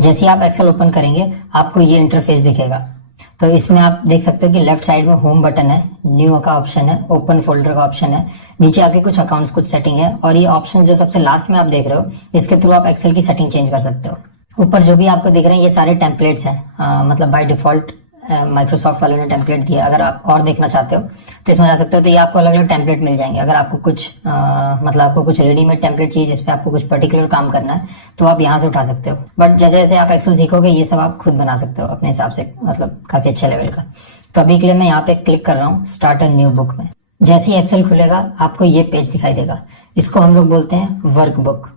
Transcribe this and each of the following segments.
जैसे ही आप Excel open करेंगे आपको ये इंटरफेस दिखेगा। तो इसमें आप देख सकते हो कि लेफ्ट साइड में होम बटन है, न्यू का ऑप्शन है, ओपन फोल्डर का ऑप्शन है, नीचे आके कुछ अकाउंट्स कुछ सेटिंग है, और ये ऑप्शन जो सबसे लास्ट में आप देख रहे हो इसके थ्रू आप एक्सेल की सेटिंग चेंज कर सकते हो। ऊपर जो भी आपको दिख रहे हैं ये सारे टेम्पलेट्स हैं, मतलब बाय डिफॉल्ट माइक्रोसॉफ्ट वालों ने टेम्पलेट दिया। अगर आप और देखना चाहते हो तो इसमें जा सकते हो, तो ये आपको अलग अलग टेम्पलेट मिल जाएंगे। अगर आपको कुछ मतलब आपको कुछ रेडीमेड टेम्पलेट चाहिए जिसपे आपको कुछ पर्टिकुलर काम करना है तो आप यहाँ से उठा सकते हो। बट जैसे जैसे आप एक्सेल सीखोगे ये सब आप खुद बना सकते हो अपने हिसाब से, मतलब काफी अच्छा लेवल का। तो अभी के लिए मैं यहाँ पे क्लिक कर रहा हूँ स्टार्ट अ न्यू बुक में। जैसे ही एक्सेल खुलेगा आपको ये पेज दिखाई देगा, इसको हम लोग बोलते हैं वर्कबुक,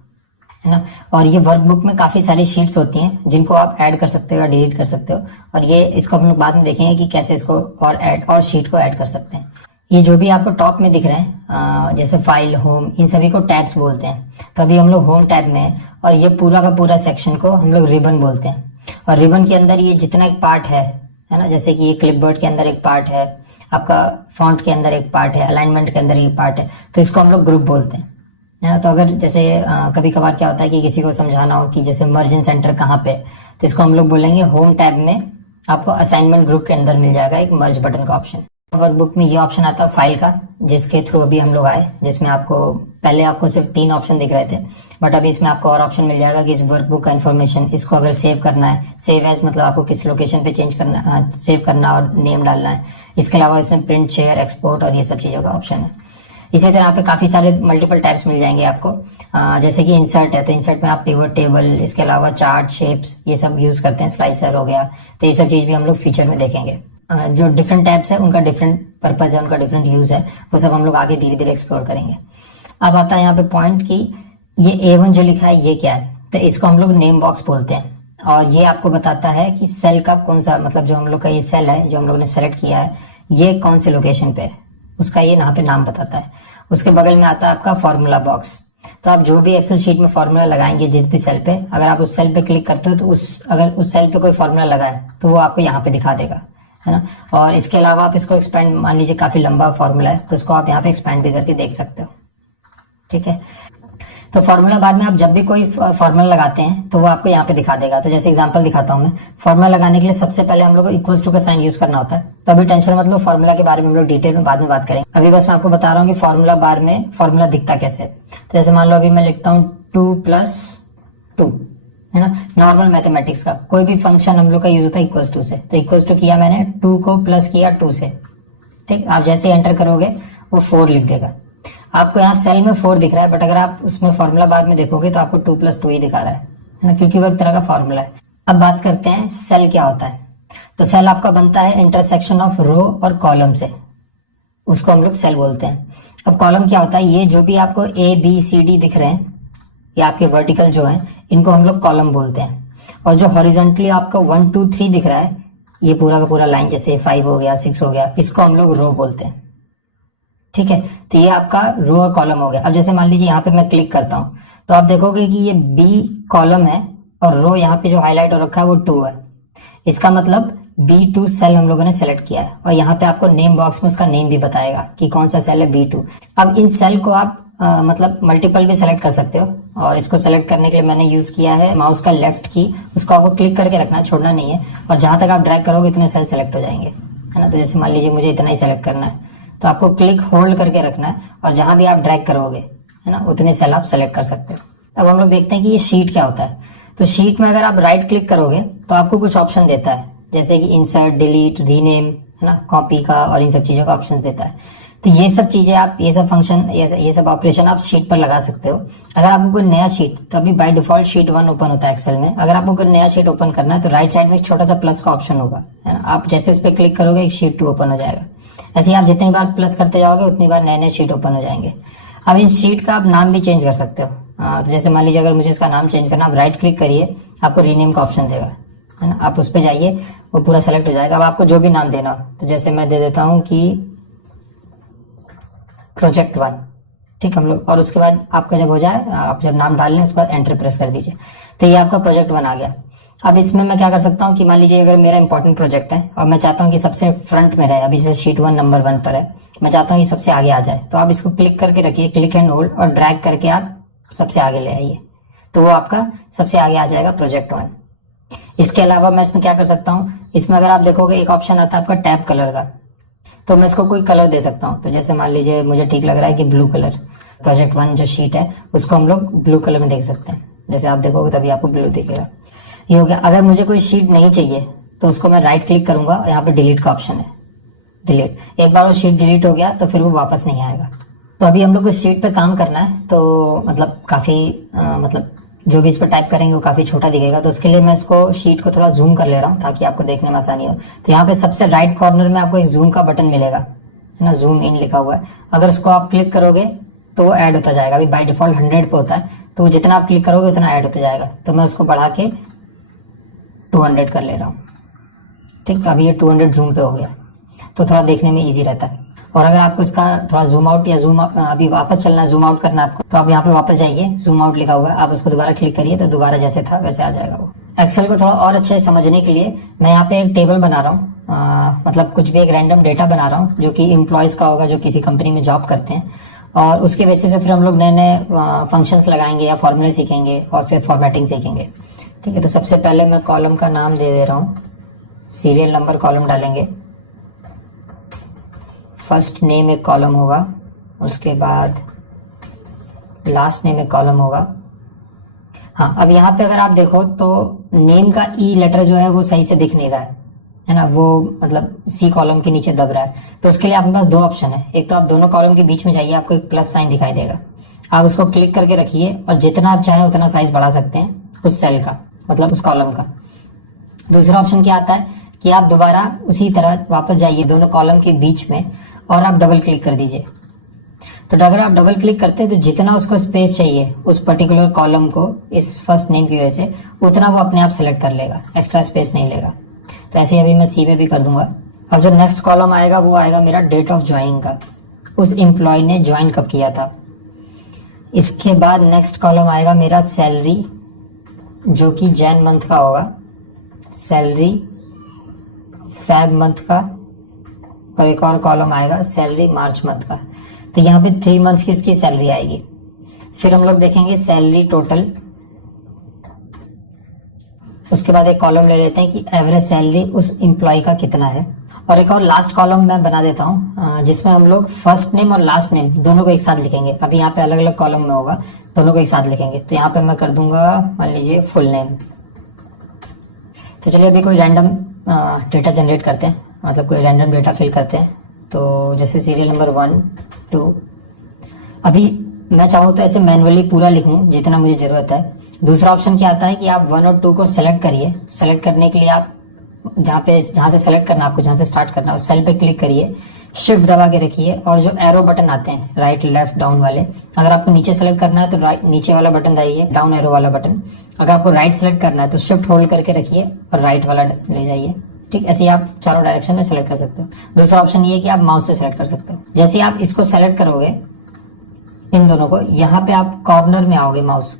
है ना। और ये वर्कबुक में काफी सारी शीट्स होती हैं जिनको आप ऐड कर सकते हो या डिलीट कर सकते हो, और ये इसको हम लोग बाद में देखेंगे कि कैसे इसको और शीट को ऐड कर सकते हैं। ये जो भी आपको टॉप में दिख रहे हैं जैसे फाइल, होम, इन सभी को टैब्स बोलते हैं। तो अभी हम लोग होम टैब में हैं और ये पूरा का पूरा सेक्शन को हम लोग रिबन बोलते हैं। और रिबन के अंदर ये जितना एक पार्ट है ना, जैसे कि ये क्लिपबोर्ड के अंदर एक पार्ट है, आपका फॉन्ट के अंदर एक पार्ट है, अलाइनमेंट के अंदर एक पार्ट है, तो इसको हम लोग ग्रुप बोलते हैं। तो अगर जैसे कभी कभार क्या होता है कि किसी को समझाना हो कि जैसे मर्ज सेंटर कहाँ पे, तो इसको हम लोग बोलेंगे होम टैब में आपको असाइनमेंट ग्रुप के अंदर मिल जाएगा एक मर्ज बटन का ऑप्शन। वर्कबुक में ये ऑप्शन आता है फाइल का, जिसके थ्रू अभी हम लोग आए, जिसमें आपको पहले आपको सिर्फ 3 ऑप्शन दिख रहे थे, बट अभी इसमें आपको और ऑप्शन मिल जाएगा कि इस वर्कबुक का इन्फॉर्मेशन, इसको अगर सेव करना है, सेव एज मतलब आपको किस लोकेशन पे चेंज करना, सेव करना और नेम डालना है। इसके अलावा इसमें प्रिंट, शेयर, एक्सपोर्ट और ये सब चीजों का ऑप्शन है। इसी तरह यहाँ पे काफी सारे मल्टीपल टाइप्स मिल जाएंगे आपको, जैसे कि इंसर्ट है, तो इंसर्ट में आप पिवट टेबल, इसके अलावा चार्ट, शेप्स, ये सब यूज करते हैं, स्लाइसर हो गया, तो ये सब चीज भी हम लोग फीचर में देखेंगे। जो डिफरेंट टैब्स है उनका डिफरेंट पर्पज है, उनका डिफरेंट यूज है, वो सब हम लोग आगे धीरे धीरे एक्सप्लोर करेंगे। अब आता है यहाँ पे पॉइंट कि ये A1 जो लिखा है ये क्या है, तो इसको हम लोग नेम बॉक्स बोलते हैं, और ये आपको बताता है कि सेल का कौन सा, मतलब जो हम लोग का ये सेल है जो हम लोग ने सेलेक्ट किया है ये कौन से लोकेशन पे है, उसका ये यहाँ पे नाम बताता है। उसके बगल में आता है आपका फॉर्मूला बॉक्स। तो आप जो भी एक्सेल शीट में फॉर्मूला लगाएंगे जिस भी सेल पे, अगर आप उस सेल पे क्लिक करते हो तो अगर उस सेल पे कोई फॉर्मूला लगा है तो वो आपको यहाँ पे दिखा देगा, है ना। और इसके अलावा आप इसको एक्सपेंड, मान लीजिए काफी लंबा फॉर्मूला है तो उसको आप यहाँ पे एक्सपेंड भी करके देख सकते हो, ठीक है। तो फॉर्मूला बाद में आप जब भी कोई फॉर्मूला लगाते हैं तो वो आपको यहाँ पे दिखा देगा। तो जैसे एग्जांपल दिखाता हूँ मैं, फॉर्मूला लगाने के लिए सबसे पहले हम लोग को इक्वल्स टू का साइन यूज करना होता है। तो अभी टेंशन मत लो, फॉर्मूला के बारे में हम लोग डिटेल में बाद में बात करेंगे। अभी बस मैं आपको बता रहा हूँ कि फॉर्मूला बार में फॉर्मूला दिखता कैसे। तो जैसे मान लो अभी मैं लिखता हूँ 2+2, है ना। नॉर्मल मैथमेटिक्स का कोई भी फंक्शन हम लोग का यूज होता है इक्वल्स टू से, तो इक्वल्स टू किया मैंने, 2 को प्लस किया 2 से, ठीक। आप जैसे एंटर करोगे वो 4 लिख देगा। आपको यहाँ सेल में 4 दिख रहा है, बट अगर आप उसमें फॉर्मूला बार में देखोगे तो आपको 2+2 ही दिखा रहा है ना, क्योंकि वो एक तरह का फॉर्मूला है। अब बात करते हैं सेल क्या होता है। तो सेल आपका बनता है इंटरसेक्शन ऑफ रो और कॉलम से, उसको हम लोग सेल बोलते हैं। अब कॉलम क्या होता है, ये जो भी आपको ABCD दिख रहे हैं, ये आपके वर्टिकल जो है इनको हम लोग कॉलम बोलते हैं। और जो हॉरिजॉन्टली आपका 1 2 3 दिख रहा है, ये पूरा का पूरा लाइन, जैसे 5 हो गया, 6 हो गया, इसको हम लोग रो बोलते हैं, ठीक है। तो ये आपका रो और कॉलम हो गया। अब जैसे मान लीजिए यहाँ पे मैं क्लिक करता हूँ तो आप देखोगे कि ये B कॉलम है और रो यहाँ पे जो हाईलाइट हो रखा है वो 2 है। इसका मतलब B2 सेल हम लोगों ने सेलेक्ट किया है, और यहाँ पे आपको नेम बॉक्स में उसका नेम भी बताएगा कि कौन सा सेल है B2। अब इन सेल को आप मतलब मल्टीपल भी सेलेक्ट कर सकते हो, और इसको सेलेक्ट करने के लिए मैंने यूज किया है माउस का लेफ्ट की, उसको आपको क्लिक करके रखना है, छोड़ना नहीं है, और जहां तक आप ड्रैग करोगे इतने सेल सेलेक्ट हो जाएंगे, है ना। तो जैसे मान लीजिए मुझे इतना ही सेलेक्ट करना है, तो आपको क्लिक होल्ड करके रखना है, और जहां भी आप ड्रैग करोगे, है ना, उतने सेल आप सेलेक्ट कर सकते हो। अब हम लोग देखते हैं कि ये शीट क्या होता है। तो शीट में अगर आप राइट क्लिक करोगे तो आपको कुछ ऑप्शन देता है, जैसे कि इंसर्ट, डिलीट, रीनेम, है ना, कॉपी का, और इन सब चीजों का ऑप्शन देता है। तो ये सब चीजें आप, ये सब फंक्शन, ये सब ऑपरेशन आप शीट पर लगा सकते हो। अगर आपको कोई नया शीट, तो अभी बाय डिफॉल्ट शीट 1 ओपन होता है एक्सेल में, अगर आपको कोई नया शीट ओपन करना है तो राइट साइड में एक छोटा सा प्लस का ऑप्शन होगा, है ना। आप जैसे उस पर क्लिक करोगे एक शीट 2 ओपन हो जाएगा। ऐसे ही आप जितनी बार प्लस करते जाओगे उतनी बार नए नए शीट ओपन हो जाएंगे। अब इन शीट का आप नाम भी चेंज कर सकते हो। तो जैसे मान लीजिए अगर मुझे इसका नाम चेंज करना, आप राइट क्लिक करिए, आपको रीनेम का ऑप्शन देगा, है ना। आप उस पर जाइए, वो पूरा सेलेक्ट हो जाएगा। अब आपको जो भी नाम देना हो, तो जैसे मैं दे देता हूँ कि प्रोजेक्ट 1, ठीक हम लोग। और उसके बाद आपका जब हो जाए, आप जब नाम डाल लें उस पर एंटर प्रेस कर दीजिए, तो ये आपका प्रोजेक्ट 1 आ गया। अब इसमें मैं क्या कर सकता हूँ कि मान लीजिए अगर मेरा इंपॉर्टेंट प्रोजेक्ट है और मैं चाहता हूँ कि सबसे फ्रंट में रहे, अभी से शीट 1 नंबर 1 पर है, मैं चाहता हूँ कि सबसे आगे आ जाए, तो आप इसको क्लिक करके रखिए, क्लिक एंड होल्ड, और ड्रैग करके आप सबसे आगे ले आइए, तो वो आपका सबसे आगे आ जाएगा प्रोजेक्ट 1, इसके अलावा मैं इसमें क्या कर सकता हूँ, इसमें अगर आप देखोगे एक ऑप्शन आता है आपका टैब कलर का, तो मैं इसको कोई कलर दे सकता हूँ। तो जैसे मान लीजिए मुझे ठीक लग रहा है कि ब्लू कलर, प्रोजेक्ट 1 जो शीट है उसको हम लोग ब्लू कलर में देख सकते हैं। जैसे आप देखोगे तभी आपको ब्लू दिखेगा। ये हो गया। अगर मुझे कोई शीट नहीं चाहिए तो उसको मैं राइट क्लिक करूंगा, यहाँ पे डिलीट का ऑप्शन है, डिलीट। एक बार वो शीट डिलीट हो गया तो फिर वो वापस नहीं आएगा। तो अभी हम लोग को शीट पे काम करना है, तो मतलब काफी मतलब जो भी इस पर टाइप करेंगे वो काफी छोटा दिखेगा। तो उसके लिए मैं इसको शीट को थोड़ा जूम कर ले रहा हूँ ताकि आपको देखने में आसानी हो। तो यहाँ पे सबसे राइट कॉर्नर में आपको एक जूम का बटन मिलेगा, है ना, जूम इन लिखा हुआ है। अगर उसको आप क्लिक करोगे तो वो ऐड होता जाएगा। अभी बाय डिफॉल्ट 100 पे होता है, तो जितना आप क्लिक करोगे उतना ऐड होता जाएगा। तो मैं उसको बढ़ा के 200 कर ले रहा हूँ। ठीक, तो अभी ये 200 जूम पे हो गया, तो थोड़ा देखने में इजी रहता है। और अगर आपको इसका थोड़ा जूम आउट या जूम अभी वापस चलना है, जूम आउट करना है आपको, तो आप यहाँ पे वापस जाइए, जूम आउट लिखा हुआ है, आप उसको दोबारा क्लिक करिए तो दोबारा जैसे था वैसे आ जाएगा वो। एक्सेल को थोड़ा और अच्छे से समझने के लिए मैं यहाँ पे एक टेबल बना रहा हूँ, मतलब कुछ भी एक रैंडम डेटा बना रहा हूँ जो कि एम्प्लॉयज का होगा जो किसी कंपनी में जॉब करते हैं, और उसके बेसिस से फिर हम लोग नए नए फंक्शंस लगाएंगे या फॉर्मूले सीखेंगे और फिर फॉर्मेटिंग सीखेंगे। ठीक है, तो सबसे पहले मैं कॉलम का नाम दे दे रहा हूँ, सीरियल नंबर कॉलम डालेंगे, फर्स्ट नेम एक कॉलम होगा, उसके बाद लास्ट नेम एक कॉलम होगा। हाँ, अब यहाँ पे अगर आप देखो तो नेम का ई लेटर जो है वो सही से दिख नहीं रहा है ना, वो मतलब सी कॉलम के नीचे दब रहा है। तो उसके लिए आपके पास दो ऑप्शन है। एक तो आप दोनों कॉलम के बीच में जाइए, आपको एक प्लस साइन दिखाई देगा, आप उसको क्लिक करके रखिए और जितना आप चाहें उतना साइज बढ़ा सकते हैं उस सेल का, मतलब उस कॉलम का। दूसरा ऑप्शन क्या आता है कि आप दोबारा उसी तरह वापस जाइए दोनों कॉलम के बीच में और आप डबल क्लिक कर दीजिए। तो अगर आप डबल क्लिक करते हैं तो जितना उसको स्पेस चाहिए उस पर्टिकुलर कॉलम को इस फर्स्ट नेम की वजह से, उतना वो अपने आप सेलेक्ट कर लेगा, एक्स्ट्रा स्पेस नहीं लेगा। तो ऐसे ही अभी मैं सी में भी कर दूंगा। अब जो नेक्स्ट कॉलम आएगा वो आएगा मेरा डेट ऑफ ज्वाइनिंग का, उस एम्प्लॉय ने ज्वाइन कब किया था। इसके बाद नेक्स्ट कॉलम आएगा मेरा सैलरी, जो कि जैन मंथ का होगा, सैलरी फेब मंथ का, और एक और कॉलम आएगा सैलरी मार्च मंथ का। तो यहाँ पे 3 मंथ्स की उसकी सैलरी आएगी। फिर हम लोग देखेंगे सैलरी टोटल, उसके बाद एक कॉलम ले लेते हैं कि एवरेज सैलरी उस एम्प्लॉय का कितना है। और एक और लास्ट कॉलम मैं बना देता हूँ जिसमें हम लोग फर्स्ट नेम और लास्ट नेम दोनों को एक साथ लिखेंगे। अभी यहाँ पे अलग अलग कॉलम में होगा, दोनों को एक साथ लिखेंगे। तो यहाँ पे मैं कर दूंगा मान लीजिए फुल नेम। तो चलिए अभी कोई रैंडम डेटा जनरेट करते हैं, मतलब कोई रैंडम डेटा फिल करते हैं। तो जैसे सीरियल नंबर 1 2, अभी मैं चाहूँ तो ऐसे मैनुअली पूरा लिखूं जितना मुझे जरूरत है। दूसरा ऑप्शन क्या आता है कि आप 1 और 2 को सेलेक्ट करिए। सेलेक्ट करने के लिए आप जहाँ से सेलेक्ट करना, आपको जहाँ से स्टार्ट करना है उस सेल पे क्लिक करिए, शिफ्ट दबा के रखिए, और जो एरो बटन आते हैं राइट लेफ्ट डाउन वाले, अगर आपको नीचे सेलेक्ट करना है तो राइट नीचे वाला बटन दबाइए, डाउन एरो वाला बटन। अगर आपको राइट सेलेक्ट करना है तो शिफ्ट होल्ड करके रखिए और राइट वाला ले जाइए। ठीक, ऐसे ही आप चारों डायरेक्शन में सेलेक्ट कर सकते हो। दूसरा ऑप्शन ये है कि आप माउस से सेलेक्ट कर सकते हो। जैसे ही आप इसको सेलेक्ट करोगे इन दोनों को, यहाँ पे आप कॉर्नर में आओगे, माउस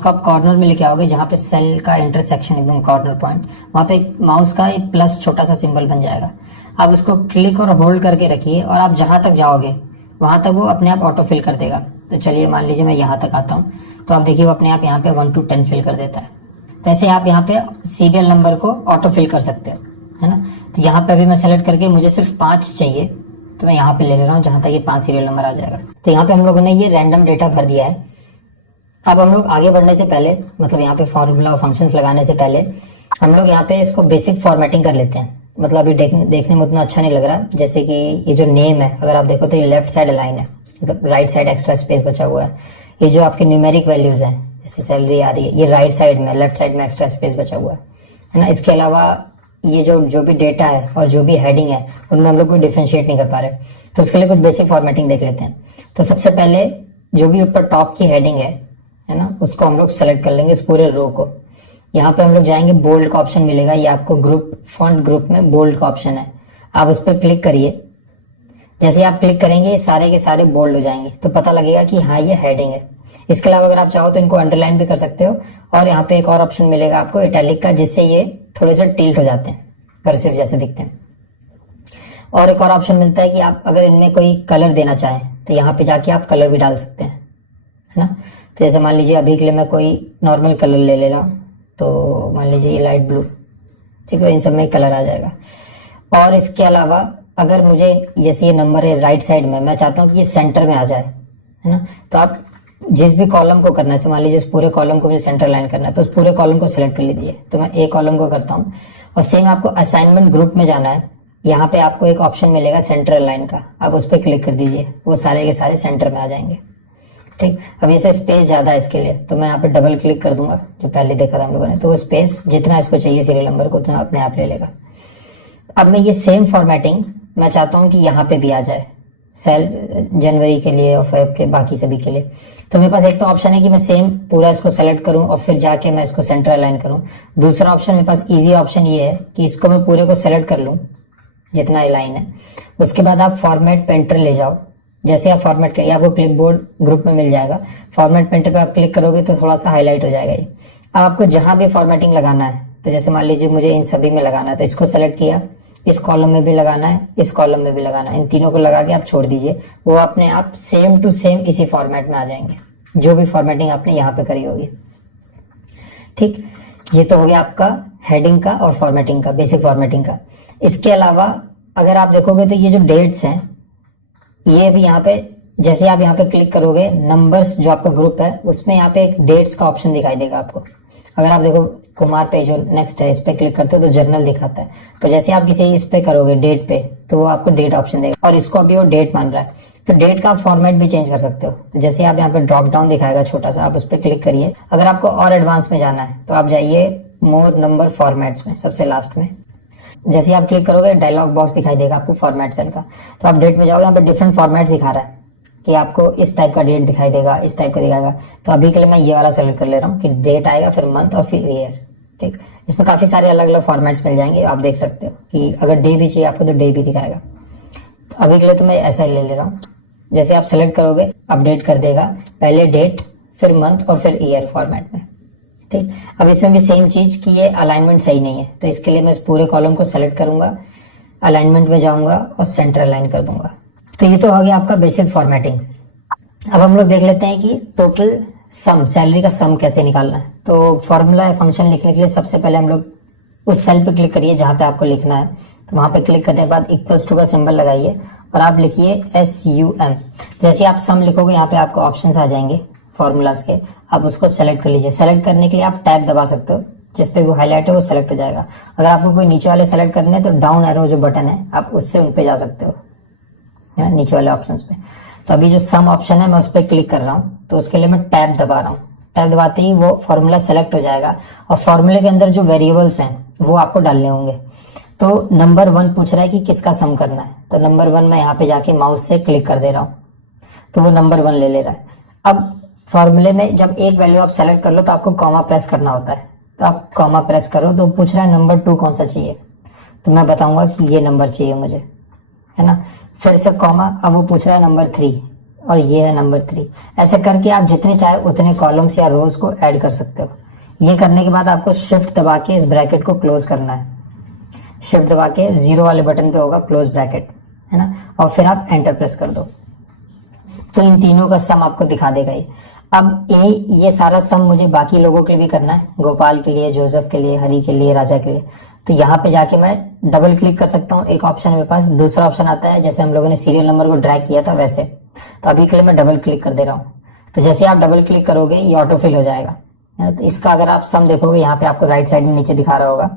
को आप कॉर्नर में लेके आओगे जहाँ पे सेल का इंटरसेक्शन एकदम कॉर्नर पॉइंट, वहाँ पे माउस का एक प्लस छोटा सा सिंबल बन जाएगा। आप उसको क्लिक और होल्ड करके रखिए और आप जहां तक जाओगे वहां तक वो अपने आप ऑटो फिल कर देगा। तो चलिए मान लीजिए मैं यहाँ तक आता हूँ, तो आप देखिए वो अपने आप यहाँ पे 1 to 10 फिल कर देता है। तो ऐसे आप यहाँ पे सीरियल नंबर को ऑटो फिल कर सकते हो, है ना। तो यहाँ पे अभी मैं सेलेक्ट करके मुझे सिर्फ 5 चाहिए, तो मैं यहाँ पे ले रहा हूँ जहां तक ये 5 सीरियल नंबर आ जाएगा। तो यहाँ पे हम लोगों ने ये रैंडम डेटा भर दिया है। अब हम लोग आगे बढ़ने से पहले, मतलब यहाँ पे फॉर्मूला और फंक्शंस लगाने से पहले हम लोग यहाँ पे इसको बेसिक फॉर्मेटिंग कर लेते हैं। मतलब अभी देखने में उतना अच्छा नहीं लग रहा। जैसे कि ये जो नेम है, अगर आप देखो तो ये लेफ्ट साइड अलाइन है, मतलब राइट साइड एक्स्ट्रा स्पेस बचा हुआ है। ये जो आपके न्यूमेरिक वैल्यूज हैं, जैसे सैलरी आ रही है, ये राइट साइड में, लेफ्ट साइड में एक्स्ट्रा स्पेस बचा हुआ है ना। इसके अलावा ये जो भी डेटा है और जो भी हेडिंग है उनमें हम लोग कोई डिफरेंशिएट नहीं कर पा रहे, तो उसके लिए कुछ बेसिक फॉर्मेटिंग देख लेते हैं। तो सबसे पहले जो भी ऊपर टॉप की हेडिंग है ना, उसको हम लोग सेलेक्ट कर लेंगे, इस पूरे रो को। यहाँ पे हम लोग जाएंगे, बोल्ड का ऑप्शन मिलेगा, ये आपको ग्रुप फॉन्ट ग्रुप में बोल्ड का ऑप्शन है, आप उस पर क्लिक करिए। जैसे आप क्लिक करेंगे ये सारे के सारे बोल्ड हो जाएंगे, तो पता लगेगा कि हाँ ये हेडिंग है। इसके अलावा अगर आप चाहो तो इनको अंडरलाइन भी कर सकते हो, और यहाँ पे एक और ऑप्शन मिलेगा आपको इटैलिक का, जिससे ये थोड़े से टिल्ट हो जाते हैं, कर्सिव जैसे दिखते हैं। और एक और ऑप्शन मिलता है कि आप अगर इनमें कोई कलर देना चाहें तो यहाँ पे जाके आप कलर भी डाल सकते हैं, है ना। तो जैसे मान लीजिए अभी के लिए मैं कोई नॉर्मल कलर ले ले रहा हूँ, तो मान लीजिए ये लाइट ब्लू, ठीक है, इन सब में कलर आ जाएगा। और इसके अलावा अगर मुझे जैसे ये नंबर है राइट साइड में, मैं चाहता हूँ कि ये सेंटर में आ जाए, है ना, तो आप जिस भी कॉलम को करना है, मान लीजिए इस पूरे कॉलम को मुझे सेंटर लाइन करना है, तो उस पूरे कॉलम को सिलेक्ट कर लीजिए। तो मैं ए कॉलम को करता हूँ और सेम आपको असाइनमेंट ग्रुप में जाना है। यहाँ पे आपको एक ऑप्शन मिलेगा सेंटर लाइन का, आप उस पर क्लिक कर दीजिए, वो सारे के सारे सेंटर में आ जाएंगे। ठीक, अब ऐसे स्पेस ज्यादा है इसके लिए, तो मैं यहाँ पे डबल क्लिक कर दूंगा, जो पहले देखा था हम लोगों ने, तो वो स्पेस जितना इसको चाहिए सीरियल नंबर को उतना अपने आप ले लेगा। अब मैं ये सेम फॉर्मेटिंग मैं चाहता हूँ कि यहाँ पे भी आ जाए, सेल जनवरी के लिए और फेब के बाकी सभी के लिए। तो मेरे पास एक तो ऑप्शन है कि मैं सेम पूरा इसको सेलेक्ट करूं और फिर जाके मैं इसको सेंटर अलाइन करूं। दूसरा ऑप्शन मेरे पास इजी ऑप्शन ये है कि इसको मैं पूरे को सेलेक्ट कर लूं जितना लाइन है, उसके बाद आप फॉर्मेट पेंटर ले जाओ। जैसे आप फॉर्मेट करिए आपको क्लिपबोर्ड ग्रुप में मिल जाएगा, फॉर्मेट पेंटर पे आप क्लिक करोगे तो थोड़ा सा हाईलाइट हो जाएगा ये। अब आपको जहां भी फॉर्मेटिंग लगाना है, तो जैसे मान लीजिए मुझे इन सभी में लगाना है, तो इसको सेलेक्ट किया, इस कॉलम में भी लगाना है, इस कॉलम में भी लगाना है, इन तीनों को लगा के आप छोड़ दीजिए, वो अपने आप सेम टू सेम इसी फॉर्मेट में आ जाएंगे, जो भी फॉर्मेटिंग आपने यहाँ पे करी होगी। ठीक, ये तो हो गया आपका हेडिंग का और फॉर्मेटिंग का, बेसिक फॉर्मेटिंग का। इसके अलावा अगर आप देखोगे तो ये जो डेट्स हैं, ये भी यहाँ पे जैसे आप यहाँ पे क्लिक करोगे, नंबर्स जो आपका ग्रुप है उसमें यहाँ पे एक डेट्स का ऑप्शन दिखाई देगा आपको। अगर आप देखो कुमार पे जो नेक्स्ट है, इस पे क्लिक करते हो तो जर्नल दिखाता है, तो जैसे आप किसी इस पे करोगे डेट पे, तो वो आपको डेट ऑप्शन देगा, और इसको अभी वो डेट मान रहा है, तो डेट का आप फॉर्मेट भी चेंज कर सकते हो। तो जैसे आप यहाँ पे ड्रॉप डाउन दिखाएगा छोटा सा, आप उस पर क्लिक करिए। अगर आपको और एडवांस में जाना है तो आप जाइए मोर नंबर फॉर्मेट्स में, सबसे लास्ट में। जैसे आप क्लिक करोगे डायलॉग बॉक्स दिखाई देगा आपको फॉर्मेट सेल का, तो आप डेट में जाओगे, यहाँ पे डिफरेंट फॉर्मेट दिखा रहा है कि आपको इस टाइप का डेट दिखाई देगा, इस टाइप का दिखाएगा। तो अभी के लिए मैं ये वाला सेलेक्ट कर ले रहा हूँ कि डेट आएगा, फिर मंथ और फिर ईयर। ठीक, इसमें काफी सारे अलग अलग फॉर्मेट्स मिल जाएंगे, आप देख सकते हो कि अगर डे भी चाहिए आपको तो डे भी दिखाएगा। तो अभी के लिए तो मैं ऐसा ही ले ले रहा हूँ। जैसे आप सेलेक्ट करोगे अपडेट कर देगा, पहले डेट फिर मंथ और फिर ईयर फॉर्मेट में। ठीक, अब इसमें भी सेम चीज कि ये अलाइनमेंट सही नहीं है, तो इसके लिए मैं इस पूरे कॉलम को सेलेक्ट करूंगा, अलाइनमेंट में जाऊंगा और सेंटर अलाइन कर दूंगा। तो ये तो हो गया आपका बेसिक फॉर्मेटिंग। अब हम लोग देख लेते हैं कि टोटल सम, सैलरी का सम कैसे निकालना है। तो फॉर्मूला फंक्शन लिखने के लिए सबसे पहले हम लोग उस सेल पे क्लिक करिए जहां पे आपको लिखना है, तो वहां पे क्लिक करने के बाद इक्वल्स टू का सिंबल लगाइए और आप लिखिए SUM। जैसे आप सम लिखोगे यहाँ पे आपको ऑप्शंस आ जाएंगे फॉर्मूलाज के, आप उसको सेलेक्ट कर लीजिए। सेलेक्ट करने के लिए आप टैब दबा सकते हो, जिसपे वो हाईलाइट है वो सेलेक्ट हो जाएगा। अगर आपको कोई नीचे वाले सेलेक्ट करने हैं तो डाउन एरो जो बटन है आप उससे उन पे जा सकते हो, है ना, नीचे वाले ऑप्शंस पे। तो अभी जो सम ऑप्शन है मैं उस पर क्लिक कर रहा हूँ, तो उसके लिए मैं टैब दबा रहा हूँ। टैब दबाते ही वो फॉर्मूला सेलेक्ट हो जाएगा और फॉर्मूले के अंदर जो वेरिएबल्स हैं वो आपको डालने होंगे। तो नंबर 1 पूछ रहा है कि किसका सम करना है, तो नंबर 1 मैं यहाँ पे जाके माउस से क्लिक कर दे रहा हूँ, तो वो नंबर 1 ले रहा है। अब फॉर्मूले में जब एक वैल्यू आप सेलेक्ट कर लो तो आपको कॉमा प्रेस करना होता है, तो आप कॉमा प्रेस करो तो पूछ रहा है नंबर 2 कौन सा चाहिए, तो मैं बताऊंगा कि ये नंबर चाहिए मुझे, है ना। फिर से कॉमा, अब वो पूछ रहा है नंबर 3 और ये है नंबर 3। ऐसे करके आप जितने चाहे उतने कॉलम्स या रोज को ऐड कर सकते हो। ये करने के बाद आपको शिफ्ट दबा के इस ब्रैकेट को क्लोज करना है। शिफ्ट दबा के 0 वाले बटन पे होगा क्लोज ब्रैकेट, है ना, और फिर आप एंटर प्रेस कर दो, तो इन तीनों का सम आपको दिखा देगा ये। अब ये सारा सम मुझे बाकी लोगों के लिए भी करना है, गोपाल के लिए, जोसेफ के लिए, हरी के लिए, राजा के लिए। तो यहाँ पे जाके मैं डबल क्लिक कर सकता हूँ, एक ऑप्शन मेरे पास। दूसरा ऑप्शन आता है जैसे हम लोगों ने सीरियल नंबर को ड्रैग किया था वैसे, तो अभी के लिए मैं डबल क्लिक कर दे रहा हूँ। तो जैसे आप डबल क्लिक करोगे ये ऑटो फिल हो जाएगा। तो इसका अगर आप सम देखोगे यहाँ पे आपको राइट साइड में नीचे दिखा रहा होगा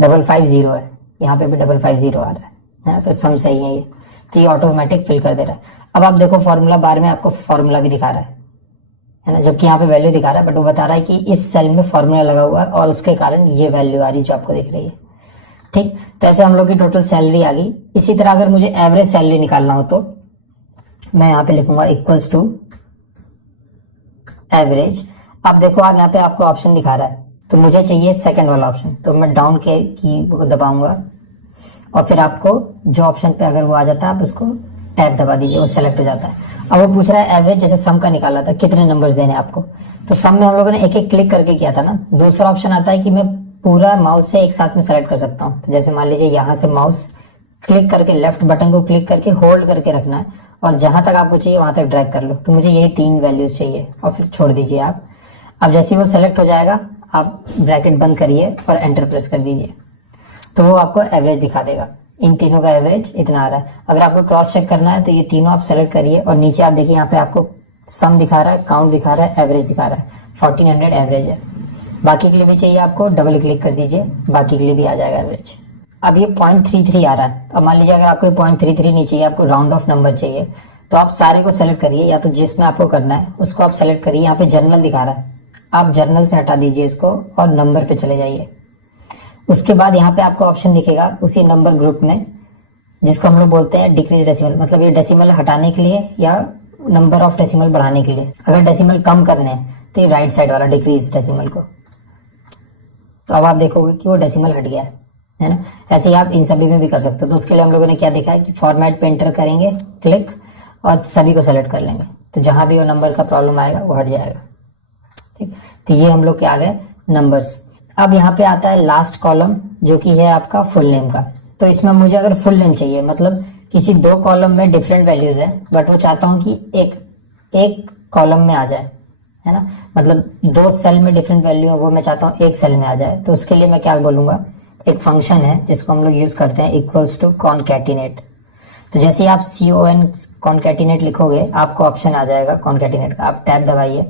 550 है, यहाँ पे भी 550 आ रहा है, तो सम सही है ये, तो ये ऑटोमेटिक फिल कर दे रहा है। अब आप देखो फॉर्मूला बार में आपको फॉर्मूला भी दिखा रहा है ना, जबकि यहाँ पे वैल्यू दिखा रहा है, बट वो बता रहा है कि इस सेल में फॉर्मूला लगा हुआ है और उसके कारण ये वैल्यू आ रही है जो आपको दिख रही है। ठीक, तो ऐसे हम लोग की टोटल सैलरी आ गई। इसी तरह अगर मुझे एवरेज सैलरी निकालना हो तो मैं यहाँ पे लिखूंगा इक्वल्स टू एवरेज। अब देखो आप यहाँ पे आपको ऑप्शन दिखा रहा है, तो मुझे चाहिए सेकंड वाला ऑप्शन, तो मैं डाउन के की को दबाऊंगा और फिर आपको जो ऑप्शन पे अगर वो आ जाता है आप उसको टैब दबा दीजिए, वो सेलेक्ट हो जाता है। अब वो पूछ रहा है एवरेज, जैसे सम का निकाला था कितने नंबर्स देने आपको, तो सम में हम लोगों ने एक एक क्लिक करके किया था ना। दूसरा ऑप्शन आता है कि मैं पूरा माउस से एक साथ में सेलेक्ट कर सकता हूँ। तो जैसे मान लीजिए यहाँ से माउस क्लिक करके लेफ्ट बटन को क्लिक करके होल्ड करके रखना है और जहां तक आपको चाहिए वहां तक ड्रैग कर लो। तो मुझे यही 3 वैल्यूज चाहिए और फिर छोड़ दीजिए आप। अब जैसे ही वो सेलेक्ट हो जाएगा आप ब्रैकेट बंद करिए और एंटर प्रेस कर दीजिए, तो वो आपको एवरेज दिखा देगा। इन तीनों का एवरेज इतना आ रहा है। अगर आपको क्रॉस चेक करना है तो ये तीनों आप सेलेक्ट करिए और नीचे आप देखिए यहाँ पे आपको सम दिखा रहा है, काउंट दिखा रहा है, एवरेज दिखा रहा है। 1400 एवरेज है। बाकी के लिए भी चाहिए आपको, डबल क्लिक कर दीजिए, बाकी के लिए भी आ जाएगा एवरेज। अब ये 0.33 आ रहा है। अब मान लीजिए अगर आपको 0.33 नहीं चाहिए, आपको राउंड ऑफ नंबर चाहिए, तो आप सारे को सेलेक्ट करिए, या तो जिसमें आपको करना है उसको आप सेलेक्ट करिए। यहाँ पे जर्नल दिखा रहा है, आप जर्नल से हटा दीजिए इसको और नंबर पे चले जाइए। उसके बाद यहाँ पे आपको ऑप्शन दिखेगा उसी नंबर ग्रुप में, जिसको हम लोग बोलते हैं डिक्रीज डेसिमल, मतलब ये डेसिमल हटाने के लिए या नंबर ऑफ डेसिमल बढ़ाने के लिए। अगर डेसिमल कम करने हैं तो ये राइट साइड वाला डिक्रीज डेसिमल को, तो अब आप देखोगे कि वो डेसिमल हट गया है ना। ऐसे ही आप इन सभी में भी कर सकते हो। तो उसके लिए हम लोगों ने क्या देखा है कि फॉर्मेट पे एंटर करेंगे, क्लिक, और सभी को सेलेक्ट कर लेंगे, तो जहां भी वो नंबर का प्रॉब्लम आएगा वो हट जाएगा। ठीक, तो ये हम लोग के आ गए नंबर्स। अब यहाँ पे आता है लास्ट कॉलम, जो कि है आपका फुल नेम का। तो इसमें मुझे अगर फुल नेम चाहिए, मतलब किसी दो कॉलम में डिफरेंट वैल्यूज है, बट वो चाहता हूँ कि एक कॉलम में आ जाए, है ना, मतलब दो सेल में डिफरेंट वैल्यू है, वो मैं चाहता हूँ एक सेल में आ जाए। तो उसके लिए मैं क्या बोलूंगा, एक फंक्शन है जिसको हम लोग यूज करते हैं, इक्वल्स टू कॉनकैटिनेट। तो जैसे ही आप CON कॉनकैटिनेट लिखोगे आपको ऑप्शन आ जाएगा कॉनकैटिनेट का, आप टैब दबाइए।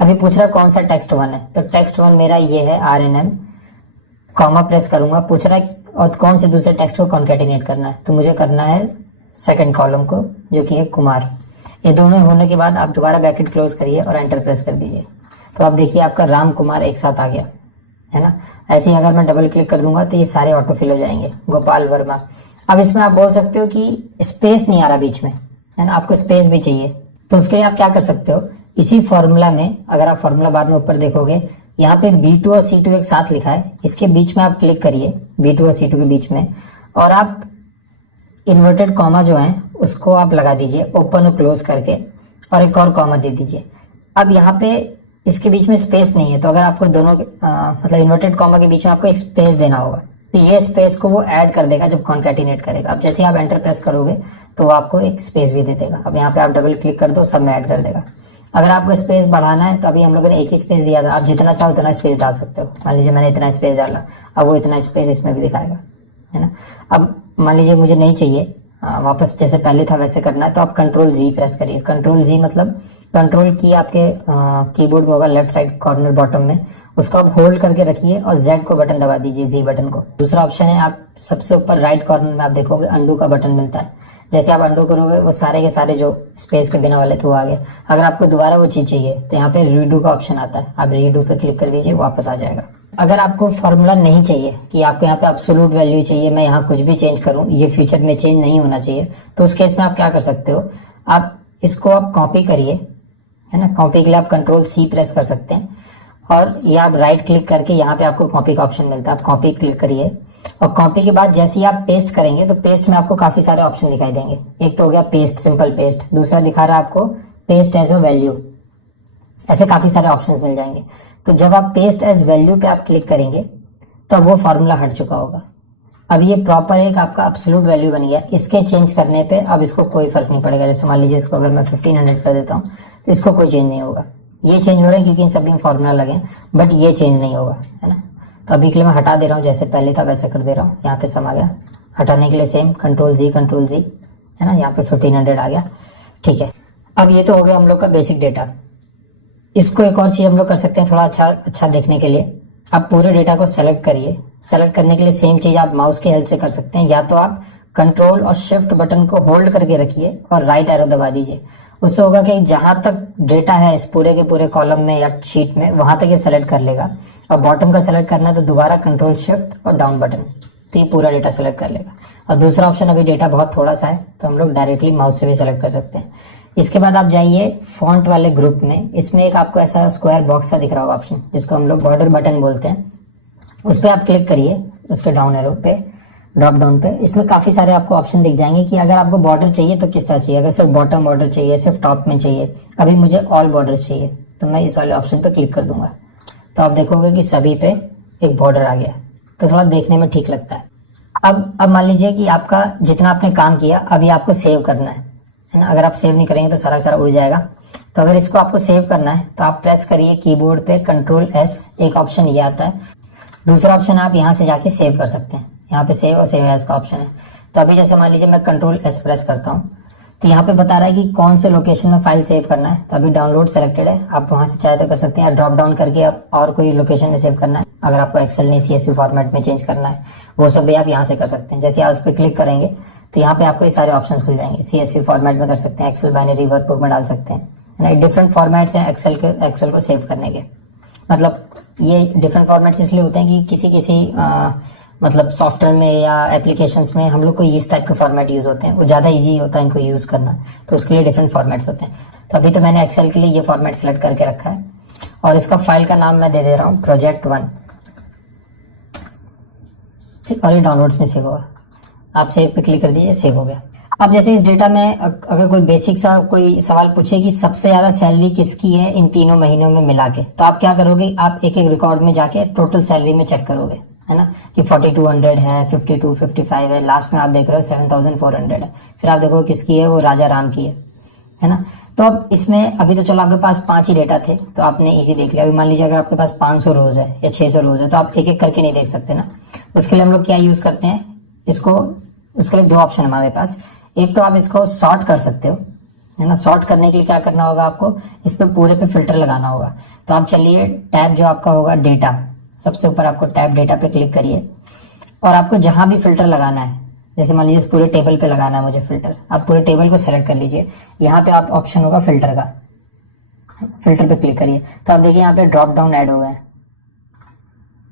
अभी पूछ रहा है कौन सा टेक्स्ट 1 है, तो टेक्स्ट 1 मेरा ये है RNM, कॉमा प्रेस करूंगा। पूछ रहा है और कौन से दूसरे टेक्स्ट को कॉनकैटिनेट करना है, तो मुझे करना है सेकंड कॉलम को, जो कि है कुमार। ये दोनों होने के बाद आप दोबारा ब्रैकेट क्लोज करिए और एंटर प्रेस कर दीजिए, तो आप देखिए आपका राम कुमार एक साथ आ गया, है ना। ऐसे ही अगर मैं डबल क्लिक कर दूंगा तो ये सारे ऑटो फिल हो जाएंगे, गोपाल वर्मा। अब इसमें आप बोल सकते हो कि स्पेस नहीं आ रहा बीच में, है ना, आपको स्पेस भी चाहिए। तो उसके लिए आप क्या कर सकते हो, इसी फॉर्मूला में, अगर आप फॉर्मूला बार में ऊपर देखोगे, यहाँ पे B2 और C2 एक साथ लिखा है, इसके बीच में आप क्लिक करिए, B2 और C2 के बीच में, और आप इन्वर्टेड कॉमा जो है उसको आप लगा दीजिए ओपन और क्लोज करके, और एक और कॉमा दे दीजिए। अब यहाँ पे इसके बीच में स्पेस नहीं है, तो अगर आपको दोनों मतलब इन्वर्टेड कॉमा के बीच में आपको एक स्पेस देना होगा, तो ये स्पेस को वो ऐड कर देगा जब कॉन्कैटिनेट करेगा। अब जैसे आप एंटर प्रेस करोगे तो वो आपको एक स्पेस भी दे देगा। अब यहाँ पे आप डबल क्लिक कर दो, सब में ऐड कर देगा। अगर आपको स्पेस बढ़ाना है तो अभी हम लोगों ने एक ही स्पेस दिया था, आप जितना चाहो उतना स्पेस डाल सकते हो। मान लीजिए मैंने इतना स्पेस डाला, अब वो इतना स्पेस इसमें भी दिखाएगा, है ना। अब मान लीजिए मुझे नहीं चाहिए, वापस जैसे पहले था वैसे करना है, तो आप Ctrl+G प्रेस करिए। Ctrl+G मतलब कंट्रोल की आपके कीबोर्ड में होगा लेफ्ट साइड कॉर्नर बॉटम में, उसको आप होल्ड करके रखिए और Z को बटन दबा दीजिए, Z बटन को। दूसरा ऑप्शन है, आप सबसे ऊपर राइट कॉर्नर में आप देखोगे अंडू का बटन मिलता है। जैसे आप अंडू करोगे वो सारे के सारे जो स्पेस के बिना वाले थे वो आ गए। अगर आपको दोबारा वो चीज चाहिए तो यहाँ पे रीडू का ऑप्शन आता है, आप रीडू पे क्लिक कर दीजिए, वापस आ जाएगा। अगर आपको फॉर्मूला नहीं चाहिए कि आपको यहाँ पे एब्सोल्यूट वैल्यू चाहिए, मैं यहाँ कुछ भी चेंज करूँ, ये फ्यूचर में चेंज नहीं होना चाहिए, तो उस केस में आप क्या कर सकते हो, आप इसको आप कॉपी करिए, है ना। कॉपी के लिए आप Ctrl+C प्रेस कर सकते हैं, और ये आप राइट क्लिक करके यहाँ पे आपको कॉपी का ऑप्शन मिलता है, आप कॉपी क्लिक करिए। और कॉपी के बाद जैसे ही आप पेस्ट करेंगे तो पेस्ट में आपको काफी सारे ऑप्शन दिखाई देंगे। एक तो हो गया पेस्ट, सिंपल पेस्ट, दूसरा दिखा रहा है आपको पेस्ट एज अ वैल्यू, ऐसे काफी सारे ऑप्शंस मिल जाएंगे। तो जब आप पेस्ट एज वैल्यू पे आप क्लिक करेंगे तो अब वो फॉर्मूला हट चुका होगा। अब ये प्रॉपर एक आपका एब्सोल्यूट वैल्यू बन गया। इसके चेंज करने पे अब इसको कोई फर्क नहीं पड़ेगा। जैसे मान लीजिए इसको अगर मैं 1500 कर देता हूँ तो इसको कोई चेंज नहीं होगा। ये चेंज हो रहा है क्योंकि इन सभी में फॉर्मूला लगे, बट ये चेंज नहीं होगा, है ना। तो अभी के लिए मैं हटा दे रहा हूँ, जैसे पहले था वैसे कर दे रहा हूँ। यहाँ पे सम आ गया, हटाने के लिए सेम Ctrl+G, है ना, यहाँ पे 1500 आ गया, ठीक है। अब ये तो हो गया हम लोग का बेसिक डेटा। इसको एक और चीज हम लोग कर सकते हैं थोड़ा अच्छा देखने के लिए। आप पूरे डेटा को सेलेक्ट करिए। सेलेक्ट करने के लिए सेम चीज आप माउस की हेल्प से कर सकते हैं, या तो आप कंट्रोल और शिफ्ट बटन को होल्ड करके रखिए और राइट एरो दबा दीजिए। उससे होगा कि जहां तक डेटा है इस पूरे के पूरे कॉलम में या शीट में, वहां तक ये सेलेक्ट कर लेगा। और बॉटम का सेलेक्ट करना है तो दोबारा कंट्रोल शिफ्ट और डाउन बटन, तो ये पूरा डेटा सेलेक्ट कर लेगा। और दूसरा ऑप्शन, अभी डेटा बहुत थोड़ा सा है तो हम लोग डायरेक्टली माउस से भी सेलेक्ट कर सकते हैं। इसके बाद आप जाइए फॉन्ट वाले ग्रुप में, इसमें एक आपको ऐसा स्क्वायर बॉक्स सा दिख रहा होगा ऑप्शन, जिसको हम लोग बॉर्डर बटन बोलते हैं। उस पर आप क्लिक करिए, उसके डाउन एरो पे, ड्रॉप डाउन पे। इसमें काफी सारे आपको ऑप्शन दिख जाएंगे कि अगर आपको बॉर्डर चाहिए तो किस तरह चाहिए, अगर सिर्फ बॉटम बॉर्डर चाहिए, सिर्फ टॉप में चाहिए। अभी मुझे ऑल बॉर्डर्स चाहिए तो मैं इस वाले ऑप्शन पे क्लिक कर दूंगा, तो आप देखोगे कि सभी पे एक बॉर्डर आ गया, तो थोड़ा देखने में ठीक लगता है। अब मान लीजिए कि आपका जितना आपने काम किया अभी आपको सेव करना है ना। अगर आप सेव नहीं करेंगे तो सारा उड़ जाएगा। तो अगर इसको आपको सेव करना है तो आप प्रेस करिए कीबोर्ड पे Ctrl+S, एक ऑप्शन ये आता है। दूसरा ऑप्शन आप यहाँ से जाके सेव कर सकते हैं, यहाँ पे सेव और सेव एज का ऑप्शन है। तो अभी जैसे मान लीजिए मैं Ctrl+S प्रेस करता हूँ तो यहाँ पे बता रहा है कि कौन से लोकेशन में फाइल सेव करना है। तो अभी डाउनलोड सेलेक्टेड है, आप वहाँ से चाहे तो कर सकते हैं, या ड्रॉप डाउन करके आप और कोई लोकेशन में सेव करना है। अगर आपको एक्सेल नहीं CSV फॉर्मेट में चेंज करना है वो सब भी आप यहाँ से कर सकते हैं। जैसे आप उस पर क्लिक करेंगे तो यहाँ पे आपको ये सारे ऑप्शंस खुल जाएंगे। CSV फॉर्मेट में कर सकते हैं, एक्सेल बाइनरी वर्कबुक में डाल सकते हैं, है ना। डिफरेंट फॉर्मेट्स हैं एक्सेल को सेव करने के। मतलब ये डिफरेंट फॉर्मेट्स इसलिए होते हैं कि किसी मतलब सॉफ्टवेयर में या एप्लीकेशंस में हम लोग को इस टाइप के फॉर्मेट यूज होते हैं, वो ज़्यादा इजी होता है इनको यूज करना, तो उसके लिए डिफरेंट फॉर्मेट्स होते हैं। तो अभी तो मैंने एक्सेल के लिए ये फॉर्मेट सेलेक्ट करके रखा है और इसका फाइल का नाम मैं दे दे रहा हूँ Project1, ठीक। और ये डाउनलोड्स में सेव होगा, आप सेव पे क्लिक कर दीजिए, सेव हो गया। अब जैसे इस डेटा में अगर कोई बेसिक सा कोई सवाल पूछे कि सबसे ज्यादा सैलरी किसकी है इन तीनों महीनों में मिला के, तो आप क्या करोगे, आप एक एक रिकॉर्ड में जाके टोटल सैलरी में चेक करोगे, है ना, कि 4200 है, 52, 55 है, लास्ट में आप देख रहे हो 7400 है। फिर आप देखो किसकी है, वो राजा राम की है ना। तो अब इसमें अभी तो चलो आपके पास 5 ही डेटा थे तो आपने इजी देख लिया। अभी मान लीजिए अगर आपके पास 500 रोज है या 600 रोज है तो आप एक एक करके नहीं देख सकते ना। उसके लिए हम लोग क्या यूज करते हैं, इसको, उसके लिए 2 ऑप्शन हमारे पास। एक तो आप इसको सॉर्ट कर सकते हो, है ना। सॉर्ट करने के लिए क्या करना होगा, आपको इस पे पूरे पे फिल्टर लगाना होगा। तो आप चलिए टैब जो आपका होगा डेटा, सबसे ऊपर आपको टैब डेटा पे क्लिक करिए और आपको जहां भी फिल्टर लगाना है, जैसे मान लीजिए पूरे टेबल पे लगाना है मुझे फिल्टर, आप पूरे टेबल को सेलेक्ट कर लीजिए। यहाँ पे आप ऑप्शन होगा फिल्टर का, फिल्टर पे क्लिक करिए तो आप देखिए यहाँ पे ड्रॉप डाउन ऐड हो गए,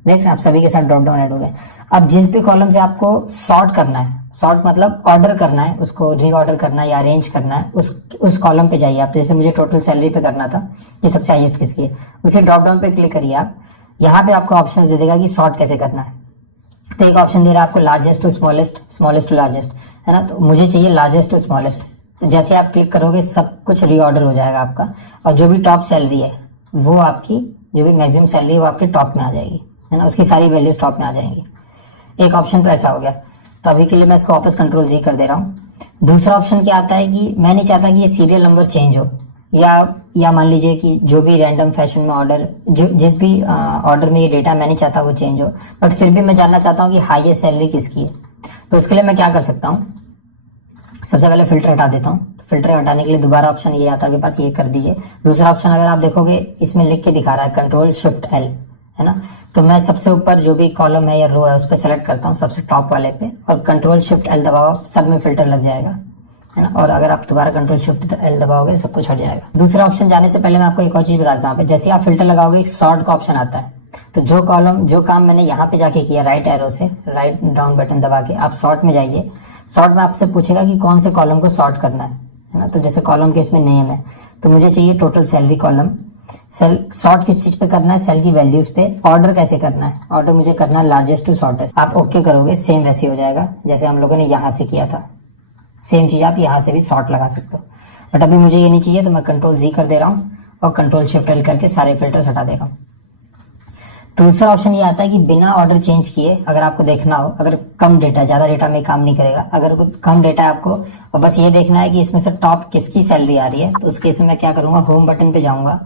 देख रहे हैं आप, सभी के साथ ड्रॉप डाउन ऐड हो गए। अब जिस भी कॉलम से आपको सॉर्ट करना है, सॉर्ट मतलब ऑर्डर करना है, उसको रीऑर्डर करना है या अरेंज करना है, उस कॉलम पे जाइए आप। जैसे मुझे टोटल सैलरी पे करना था कि सबसे हाईएस्ट किसकी है, उसे ड्रॉप डाउन पे क्लिक करिए आप। यहाँ पे आपको ऑप्शंस दे देगा कि सॉर्ट कैसे करना है। तो एक ऑप्शन दे रहा है आपको largest to smallest, smallest to largest, है ना। तो मुझे चाहिए लार्जेस्ट टू स्मॉलेस्ट। जैसे आप क्लिक करोगे सब कुछ रीऑर्डर हो जाएगा आपका, और जो भी टॉप सैलरी है वो आपकी, जो भी मैक्सिमम सैलरी है वो आपके टॉप में आ जाएगी, है ना, उसकी सारी वैल्यूज टॉप में आ जाएंगी। एक ऑप्शन तो ऐसा हो गया। तो अभी के लिए मैं इसको वापस Ctrl+G कर दे रहा हूँ। दूसरा ऑप्शन क्या आता है कि मैं नहीं चाहता कि ये सीरियल नंबर चेंज हो, या मान लीजिए कि जो भी रैंडम फैशन में ऑर्डर, जो जिस भी ऑर्डर में ये डेटा मैं नहीं चाहता वो चेंज हो, बट फिर भी मैं जानना चाहता हूँ कि हाईएस्ट सैलरी किसकी है। तो उसके लिए मैं क्या कर सकता हूँ, सबसे पहले फिल्टर हटा देता हूँ। फिल्टर हटाने के लिए दोबारा ऑप्शन ये आता है आपके पास, ये कर दीजिए। दूसरा ऑप्शन अगर आप देखोगे इसमें लिख के दिखा रहा है Ctrl+Shift+L, है ना। तो मैं सबसे ऊपर जो भी कॉलम है या रो है उस पर सेलेक्ट करता हूँ सबसे टॉप वाले पे, और Ctrl+Shift+L दबाओ, सब में फिल्टर लग जाएगा, है ना। और अगर आप दोबारा Ctrl+Shift+L दबाओगे सब कुछ हट जाएगा। दूसरा ऑप्शन जाने से पहले मैं आपको एक और चीज बताता हूँ। जैसे आप फिल्टर लगाओगे एक सॉर्ट का ऑप्शन आता है, तो जो कॉलम, जो काम मैंने यहाँ पे जाके किया, राइट एरो से राइट डाउन बटन दबा के आप सॉर्ट में जाइए। सॉर्ट में आपसे पूछेगा कि कौन से कॉलम को सॉर्ट करना है ना। तो जैसे कॉलम के इसमें नेम है, तो मुझे चाहिए total salary column. Cell sort किस चीज पे करना है, सेल की वैल्यूज पे। ऑर्डर कैसे करना है, ऑर्डर मुझे करना है लार्जेस्ट टू शॉर्टेस्ट। आप ओके करोगे, सेम वैसे हो जाएगा जैसे हम लोगों ने यहाँ से किया था। सेम चीज आप यहाँ से भी सॉर्ट लगा सकते हो, बट अभी मुझे ये नहीं चाहिए तो मैं Ctrl+Z कर दे रहा हूँ और Ctrl+Shift+L करके सारे फिल्टर्स हटा दे रहा हूँ। दूसरा ऑप्शन ये आता है कि बिना ऑर्डर चेंज किए, अगर आपको देखना हो, अगर कम डेटा, ज्यादा डेटा में काम नहीं करेगा, अगर कम डेटा है आपको और बस ये देखना है कि इसमें से टॉप किसकी सैलरी आ रही है, तो उस केस में मैं क्या करूंगा, होम बटन पे जाऊंगा,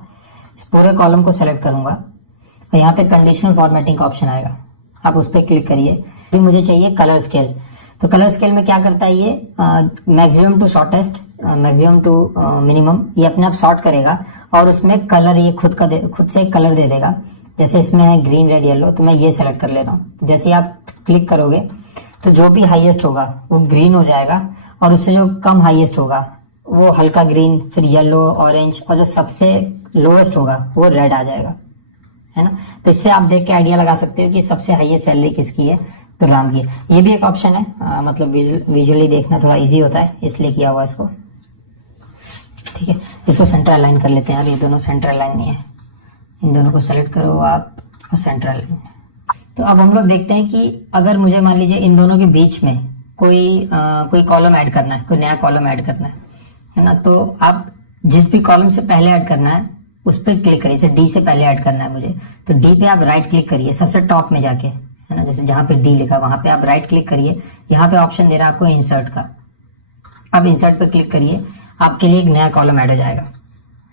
इस पूरे कॉलम को सेलेक्ट करूंगा और यहाँ पे कंडीशनल फॉर्मेटिंग का ऑप्शन आएगा, आप उस पर क्लिक करिए। फिर मुझे चाहिए कलर स्केल। तो कलर स्केल में क्या करता है ये, maximum to shortest, maximum to minimum, ये अपने आप सॉर्ट करेगा और उसमें कलर ये खुद से एक कलर दे देगा। जैसे इसमें है ग्रीन, रेड, येलो, तो मैं ये सेलेक्ट कर ले रहा हूँ। तो जैसे आप क्लिक करोगे तो जो भी हाईएस्ट होगा वो ग्रीन हो जाएगा, और उससे जो कम हाईएस्ट होगा वो हल्का ग्रीन, फिर येलो, ऑरेंज, और जो सबसे लोएस्ट होगा वो रेड आ जाएगा, है ना। तो इससे आप देख के आइडिया लगा सकते हो कि सबसे हाईएस्ट सैलरी किसकी है, तो राम की। ये भी एक ऑप्शन है, मतलब विजुअली देखना थोड़ा इजी होता है इसलिए किया हुआ इसको, ठीक है। इसको सेंटर अलाइन कर लेते हैं यार, ये दोनों सेंटर अलाइन नहीं है, इन दोनों को सेलेक्ट करो आप और सेंटर अलाइन। तो अब हम लोग देखते हैं कि अगर मुझे मान लीजिए इन दोनों के बीच में कोई कॉलम ऐड करना है, कोई नया कॉलम ऐड करना है ना। तो आप जिस भी कॉलम से पहले ऐड करना है उस पर क्लिक करिए। जैसे डी से पहले ऐड करना है मुझे, तो डी पे आप राइट क्लिक करिए सबसे टॉप में जाके, है ना, जैसे जहां पे डी लिखा वहां पे आप राइट क्लिक करिए। यहाँ पे ऑप्शन दे रहा है आपको इंसर्ट का, आप इंसर्ट पे क्लिक करिए, आपके लिए एक नया कॉलम ऐड हो जाएगा,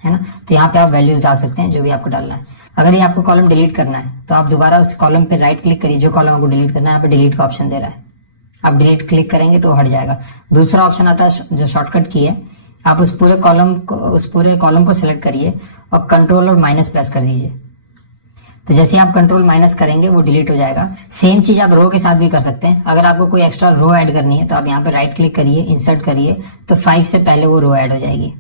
है ना। तो यहाँ पे आप वैल्यूज डाल सकते हैं जो भी आपको डालना है। अगर ये आपको कॉलम डिलीट करना है तो आप दोबारा उस कॉलम पे राइट क्लिक करिए, जो कॉलम आपको डिलीट करना है, यहाँ पे डिलीट का ऑप्शन दे रहा है, आप डिलीट क्लिक करेंगे तो हट जाएगा। दूसरा ऑप्शन आता है जो शॉर्टकट की है, आप उस पूरे कॉलम को सिलेक्ट करिए और कंट्रोल और माइनस प्रेस कर दीजिए। तो जैसे आप कंट्रोल माइनस करेंगे वो डिलीट हो जाएगा। सेम चीज आप रो के साथ भी कर सकते हैं। अगर आपको कोई एक्स्ट्रा रो ऐड करनी है तो आप यहाँ पे राइट क्लिक करिए, इंसर्ट करिए, तो 5 से पहले वो रो ऐड हो जाएगी,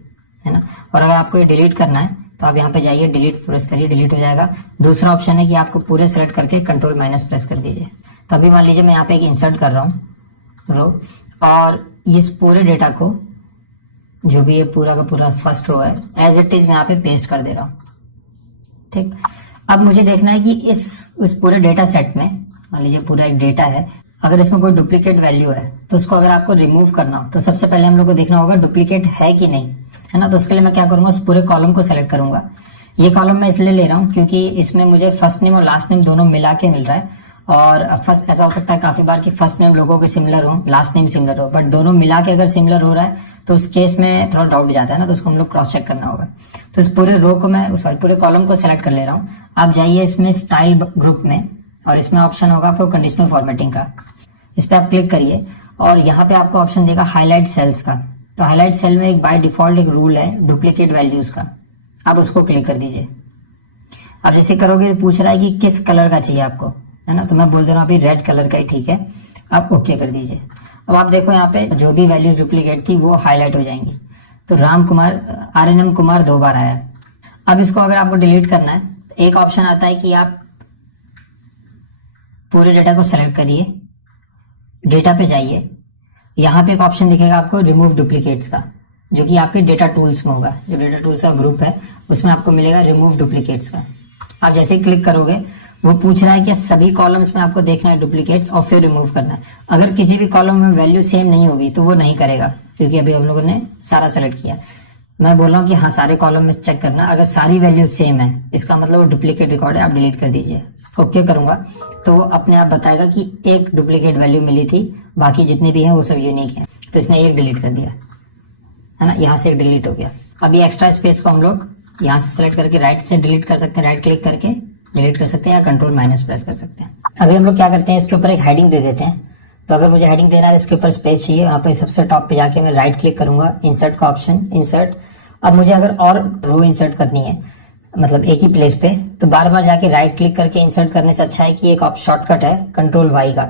है ना। और अगर आपको ये डिलीट करना है तो आप यहाँ पे जाइए, डिलीट प्रेस करिए, डिलीट हो जाएगा। दूसरा ऑप्शन है कि आपको पूरे सेलेक्ट करके कंट्रोल माइनस प्रेस कर दीजिए। तो अभी मान लीजिए मैं यहाँ पे एक इंसर्ट कर रहा हूँ रो, और इस पूरे डेटा को, जो भी ये पूरा का पूरा फर्स्ट रो है, एज इट इज मैं यहाँ पे पेस्ट कर दे रहा हूँ। ठीक, अब मुझे देखना है कि इस पूरे डेटा सेट में, मान लीजिए पूरा एक डेटा है, अगर इसमें कोई डुप्लीकेट वैल्यू है तो उसको अगर आपको रिमूव करना हो तो सबसे पहले हम लोग को देखना होगा डुप्लीकेट है कि नहीं, है ना। तो उसके लिए मैं क्या करूंगा, उस पूरे कॉलम को सेलेक्ट करूंगा। ये कॉलम मैं इसलिए ले रहा हूँ क्योंकि इसमें मुझे फर्स्ट नेम और लास्ट नेम दोनों मिला के मिल रहा है। और फर्स्ट ऐसा हो सकता है काफी बार कि फर्स्ट नेम लोगों के सिमिलर हो, लास्ट नेम सिमिलर हो, बट दोनों मिला के अगर सिमिलर हो रहा है तो उस केस में थोड़ा डाउट जाता है ना, तो उसको हम लोग क्रॉस चेक करना होगा। तो इस पूरे रो को मैं पूरे कॉलम को सेलेक्ट कर ले रहा हूँ। आप जाइए इसमें स्टाइल ग्रुप में, और इसमें ऑप्शन होगा आपको कंडीशनल फॉर्मेटिंग का, इस पर आप क्लिक करिए और यहाँ पे आपको ऑप्शन देगा हाईलाइट सेल्स का। तो हाईलाइट सेल में एक बाय डिफॉल्ट एक रूल है डुप्लीकेट वैल्यूज का, आप उसको क्लिक कर दीजिए। आप जैसे करोगे तो पूछ रहा है कि किस कलर का चाहिए आपको, है ना। तो मैं बोल दे रहा हूँ अभी रेड कलर का ही ठीक है, आप ओके कर दीजिए। अब आप देखो यहाँ पे जो भी वैल्यूज डुप्लीकेट थी वो हाईलाइट हो जाएंगी। तो राम कुमार, RNM कुमार 2 बार आया। अब इसको अगर आपको डिलीट करना है, एक ऑप्शन आता है कि आप पूरे डेटा को सेलेक्ट करिए, डेटा पे जाइए, यहाँ पे एक ऑप्शन दिखेगा आपको रिमूव डुप्लीकेट्स का, जो कि आपके डेटा टूल्स में होगा। जो डेटा टूल्स का ग्रुप है उसमें आपको मिलेगा रिमूव डुप्लीकेट्स का। आप जैसे ही क्लिक करोगे वो पूछ रहा है कि सभी कॉलम्स में आपको देखना है डुप्लीकेट्स और फिर रिमूव करना है। अगर किसी भी कॉलम में वैल्यू सेम नहीं होगी तो वो नहीं करेगा, क्योंकि अभी हम लोगों ने सारा सेलेक्ट किया। मैं बोल रहा हूँ कि हाँ सारे कॉलम में चेक करना, अगर सारी वैल्यू सेम है इसका मतलब वो डुप्लीकेट रिकॉर्ड है, आप डिलीट कर दीजिए। ओके करूंगा तो वो अपने आप बताएगा कि एक डुप्लीकेट वैल्यू मिली थी, बाकी जितने भी हैं वो सब यूनिक हैं। तो इसने एक डिलीट कर दिया, है ना, यहाँ से एक डिलीट हो गया। अभी एक्स्ट्रा स्पेस को हम लोग यहाँ से सेलेक्ट करके राइट से डिलीट कर सकते हैं, राइट क्लिक करके डिलीट कर सकते हैं या कंट्रोल माइनस प्रेस कर सकते हैं। अभी हम लोग क्या करते हैं, इसके ऊपर एक हेडिंग दे देते हैं। तो अगर मुझे हेडिंग देना है इसके ऊपर स्पेस चाहिए, यहाँ पे सबसे टॉप पे जाके मैं राइट क्लिक करूंगा, इंसर्ट का ऑप्शन, इंसर्ट। अब मुझे अगर और रो इंसर्ट करनी है, मतलब एक ही प्लेस पे, तो बार बार जाके राइट क्लिक करके इंसर्ट करने से अच्छा है कि एक शॉर्टकट है कंट्रोल वाई का,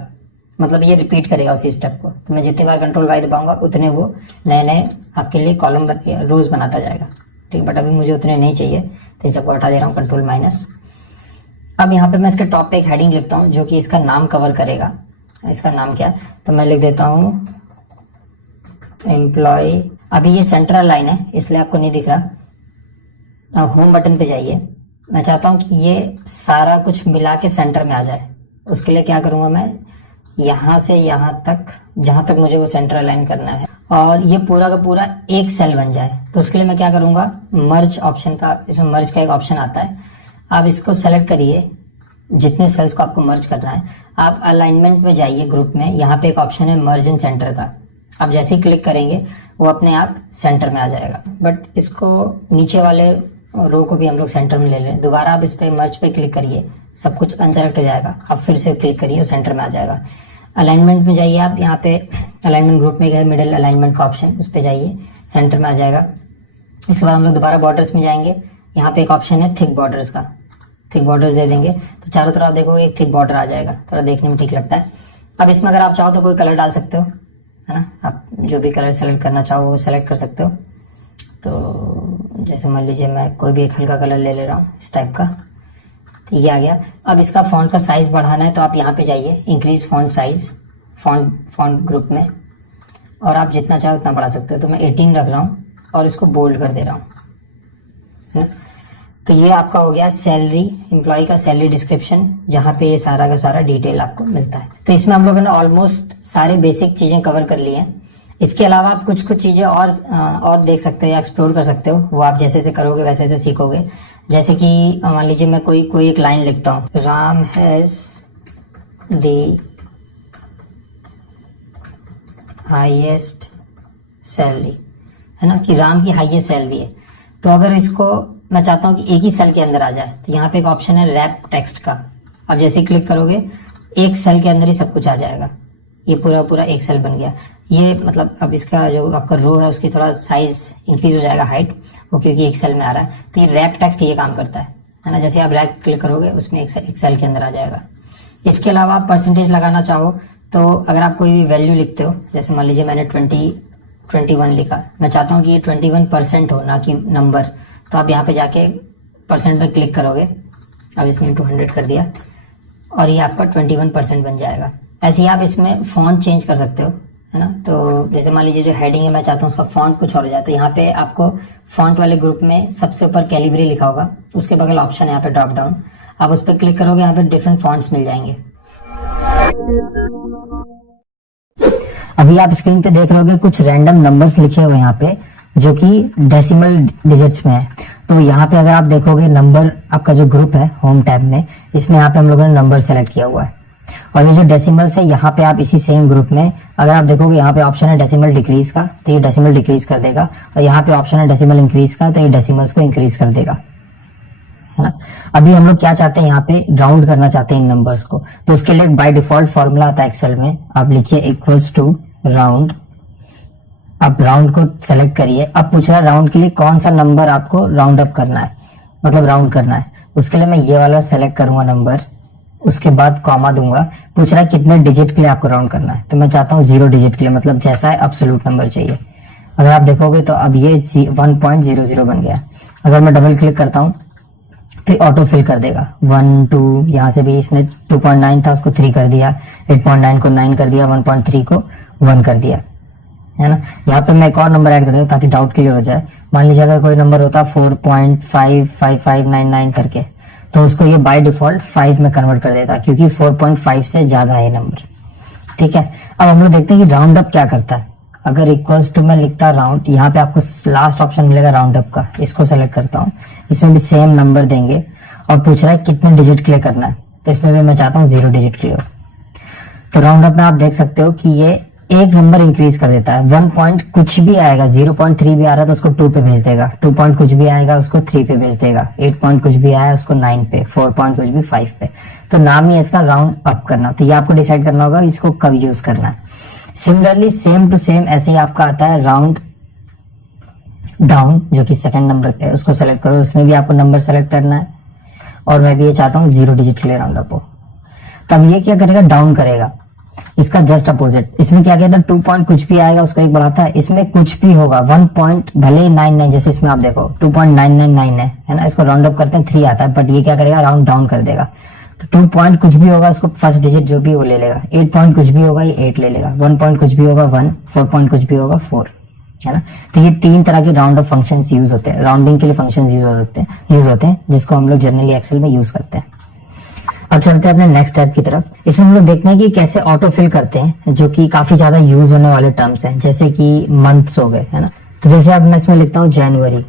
मतलब ये रिपीट करेगा उसी स्टेप को। तो मैं जितनी बार कंट्रोल वाई दबाऊंगा उतने वो नए नए आपके लिए कॉलम रोज बनाता जाएगा। ठीक, बट अभी मुझे उतने नहीं चाहिए तो इस सबको हटा दे रहा हूँ, कंट्रोल माइनस। अब यहाँ पे मैं इसके टॉप पे एक हेडिंग लिखता हूँ जो कि इसका नाम कवर करेगा। इसका नाम क्या है, तो मैं लिख देता हूँ एम्प्लॉय। अभी ये सेंट्रल लाइन है इसलिए आपको नहीं दिख रहा। होम बटन पे जाइए, मैं चाहता हूँ कि ये सारा कुछ मिला के सेंटर में आ जाए। उसके लिए क्या करूंगा, मैं यहाँ से यहाँ तक, जहां तक मुझे वो सेंट्रल लाइन करना है, और ये पूरा का पूरा एक सेल बन जाए। तो उसके लिए मैं क्या करूंगा, मर्ज ऑप्शन का, इसमें मर्ज का एक ऑप्शन आता है, आप इसको सेलेक्ट करिए जितने सेल्स को आपको मर्ज करना है। आप अलाइनमेंट में जाइए, ग्रुप में, यहाँ पे एक ऑप्शन है मर्ज इन सेंटर का। आप जैसे ही क्लिक करेंगे वो अपने आप सेंटर में आ जाएगा। बट इसको नीचे वाले रो को भी हम लोग सेंटर में ले लें। दोबारा आप इस पे मर्ज पे क्लिक करिए, सब कुछ अनसेलेक्ट हो जाएगा। आप फिर से क्लिक करिए और सेंटर में आ जाएगा। अलाइनमेंट में जाइए आप, यहाँ पे अलाइनमेंट ग्रुप में गए, मिडिल अलाइनमेंट का ऑप्शन, उस पर जाइए, सेंटर में आ जाएगा। इसके बाद हम लोग दोबारा बॉर्डर्स में जाएंगे, यहाँ पे एक ऑप्शन है थिक बॉर्डर्स का, थिक बॉर्डर्स दे देंगे तो चारों तरफ देखोगे एक थिक बॉर्डर आ जाएगा, थोड़ा देखने में ठीक लगता है। अब इसमें अगर आप चाहो तो कोई कलर डाल सकते हो, है ना, आप जो भी कलर सेलेक्ट करना चाहो वो सेलेक्ट कर सकते हो। तो जैसे मान लीजिए मैं कोई भी एक हल्का कलर ले रहा हूँ इस टाइप का, तो ये आ गया। अब इसका फॉन्ट का साइज बढ़ाना है तो आप यहाँ पे जाइए, increase font size, font group में, और आप जितना चाहो उतना बढ़ा सकते हो। तो मैं 18 रख रहा हूँ और इसको बोल्ड कर दे रहा हूँ, है ना। तो ये आपका हो गया सैलरी, एम्प्लॉय का सैलरी डिस्क्रिप्शन, जहाँ पे ये सारा का सारा डिटेल आपको मिलता है। तो इसमें हम लोगों ने ऑलमोस्ट सारे बेसिक चीजें कवर कर ली हैं। इसके अलावा आप कुछ कुछ चीजें और देख सकते हो या एक्सप्लोर कर सकते हो, वो आप जैसे जैसे करोगे वैसे वैसे सीखोगे। जैसे कि मान लीजिए मैं कोई एक लाइन लिखता हूँ, Ram has the highest salary, है ना, कि राम की हाईएस्ट सैलरी है। तो अगर इसको मैं चाहता हूं कि एक ही सेल के अंदर आ जाए, तो यहाँ पे एक ऑप्शन है रैप टेक्स्ट का। अब जैसे ही क्लिक करोगे एक सेल के अंदर ही सब कुछ आ जाएगा, ये पूरा पूरा एक सेल बन गया। ये मतलब अब इसका जो आपका रो है उसकी थोड़ा साइज इंक्रीज हो जाएगा, हाइट, वो क्योंकि एक सेल में आ रहा है। तो ये रैप टेक्स्ट ये काम करता है ना। जैसे आप रैप क्लिक करोगे उसमें एक सेल के अंदर आ जाएगा। इसके अलावा आप परसेंटेज लगाना चाहो तो अगर आप कोई भी वैल्यू लिखते हो, जैसे मान लीजिए मैंने 21 लिखा, मैं चाहता हूँ कि ये 21% हो ना कि नंबर, तो आप यहाँ पे जाके परसेंट पे क्लिक करोगे। अब इसमें 200 कर दिया और ये आपका 21% बन जाएगा। ऐसे ही आप इसमें फॉन्ट चेंज कर सकते हो, है ना। तो जैसे मान लीजिए जो हेडिंग है मैं चाहता हूँ उसका फॉन्ट कुछ और हो जाए, तो यहाँ पे आपको फॉन्ट वाले ग्रुप में सबसे ऊपर कैलिब्री लिखा होगा, उसके बगल ऑप्शन है यहाँ पे ड्रॉप डाउन, आप उस पर क्लिक करोगे, यहाँ पे डिफरेंट फॉन्ट्स मिल जाएंगे। अभी आप स्क्रीन पे देख रहे होगे कुछ रैंडम नंबर्स लिखे हुए यहाँ पे जो कि डेसिमल डिजिट्स में है। तो यहाँ पे अगर आप देखोगे नंबर आपका जो ग्रुप है होम टैब में, इसमें यहाँ पे हम लोगों ने नंबर सेलेक्ट किया हुआ है और ये जो डेसिमल्स है यहाँ पे आप इसी सेम ग्रुप में अगर आप देखोगे यहाँ पे ऑप्शन है डेसिमल डिक्रीज का, तो ये डेसिमल डिक्रीज कर देगा, और यहाँ पे ऑप्शन है डेसिमल इंक्रीज का, तो ये डेसिमल्स को इंक्रीज कर देगा, है ना। अभी हम लोग क्या चाहते हैं, यहाँ पे राउंड करना चाहते हैं इन नंबर्स को, तो उसके लिए बाय डिफॉल्ट फॉर्मूला आता है एक्सेल में, आप लिखिए इक्वल्स टू राउंड। आप राउंड को सेलेक्ट करिए। अब पूछ रहा है राउंड के लिए कौन सा नंबर आपको राउंड अप करना है, मतलब राउंड करना है। उसके लिए मैं ये वाला सेलेक्ट करूंगा नंबर, उसके बाद कॉमा दूंगा। पूछ रहा है कितने डिजिट के लिए आपको राउंड करना है, तो मैं चाहता हूँ 0 डिजिट के लिए, मतलब जैसा है एब्सोल्यूट नंबर चाहिए। अगर आप देखोगे तो अब ये 1.00 बन गया। अगर मैं डबल क्लिक करता हूँ तो ऑटो फिल कर देगा 1 2, यहाँ से भी इसने 2.9 था उसको 3 कर दिया, 8.9 को 9 कर दिया, 1.3 को 1 कर दिया, है ना। यहाँ पे मैं एक और नंबर ऐड कर देता हूँ ताकि डाउट क्लियर हो जाए। मान लीजिए अगर कोई नंबर होता 4.55599 करके, तो उसको ये बाय डिफॉल्ट 5 में कन्वर्ट कर देता, क्योंकि 4.5 से ज्यादा है नंबर, ठीक है। अब हम लोग देखते हैं कि राउंड अप क्या करता है। अगर इक्वल्स टू में लिखता राउंड, यहाँ पे आपको लास्ट ऑप्शन मिलेगा राउंड अप का, इसको सेलेक्ट करता हूँ। इसमें भी सेम नंबर देंगे और पूछ रहा है कितने डिजिट के लिए करना है, तो इसमें भी मैं चाहता हूँ 0 डिजिट के लिए हो। तो राउंड अप में आप देख सकते हो कि ये एक नंबर इंक्रीज कर देता है। 1 पॉइंट कुछ भी आएगा, 0.3 भी आ रहा है तो उसको 2 पे भेज देगा, 2 पॉइंट कुछ भी आएगा उसको 3 पे भेज देगा, 8 पॉइंट कुछ भी आया उसको 9 पे, 4 पॉइंट कुछ भी 5 पे। तो नाम ही है इसका राउंड अप करना। तो ये आपको डिसाइड करना होगा इसको कब यूज करना है। सिमिलरली सेम टू सेम ऐसे ही आपका आता है राउंड डाउन, जो कि सेकंड नंबर पे है, उसको सेलेक्ट करो। उसमें भी आपको नंबर सेलेक्ट करना है और मैं भी ये चाहता हूँ 0 डिजिट के लिए राउंड अप हो। तब ये क्या करेगा, डाउन करेगा। इसका जस्ट अपोजिट, इसमें क्या कहता है 2 पॉइंट कुछ भी आएगा उसको 1 बढ़ाता है, इसमें कुछ भी होगा 1 पॉइंट भले 99, जैसे इसमें आप देखो 2.999 है ना, इसको राउंड अप करते हैं 3 आता है, बट ये क्या करेगा राउंड डाउन कर देगा। तो 2 पॉइंट कुछ भी होगा उसको फर्स्ट डिजिट जो भी वो ले लेगा, 8 पॉइंट कुछ भी होगा ये 8 ले लेगा, 1 पॉइंट कुछ भी होगा 1, 4 पॉइंट कुछ भी होगा 4, है ना। तो ये 3 तरह के राउंड अप फंक्शंस यूज होते हैं, राउंडिंग के लिए फंक्शंस यूज होते हैं जिसको हम लोग जनरली एक्सेल में यूज करते हैं। अब चलते हैं अपने नेक्स्ट टैब की तरफ। इसमें हम लोग देखते हैं कि कैसे ऑटो फिल करते हैं, जो कि काफी ज्यादा यूज होने वाले टर्म्स हैं, जैसे कि मंथ्स हो गए, है ना। तो जैसे अब मैं इसमें लिखता हूँ जनवरी,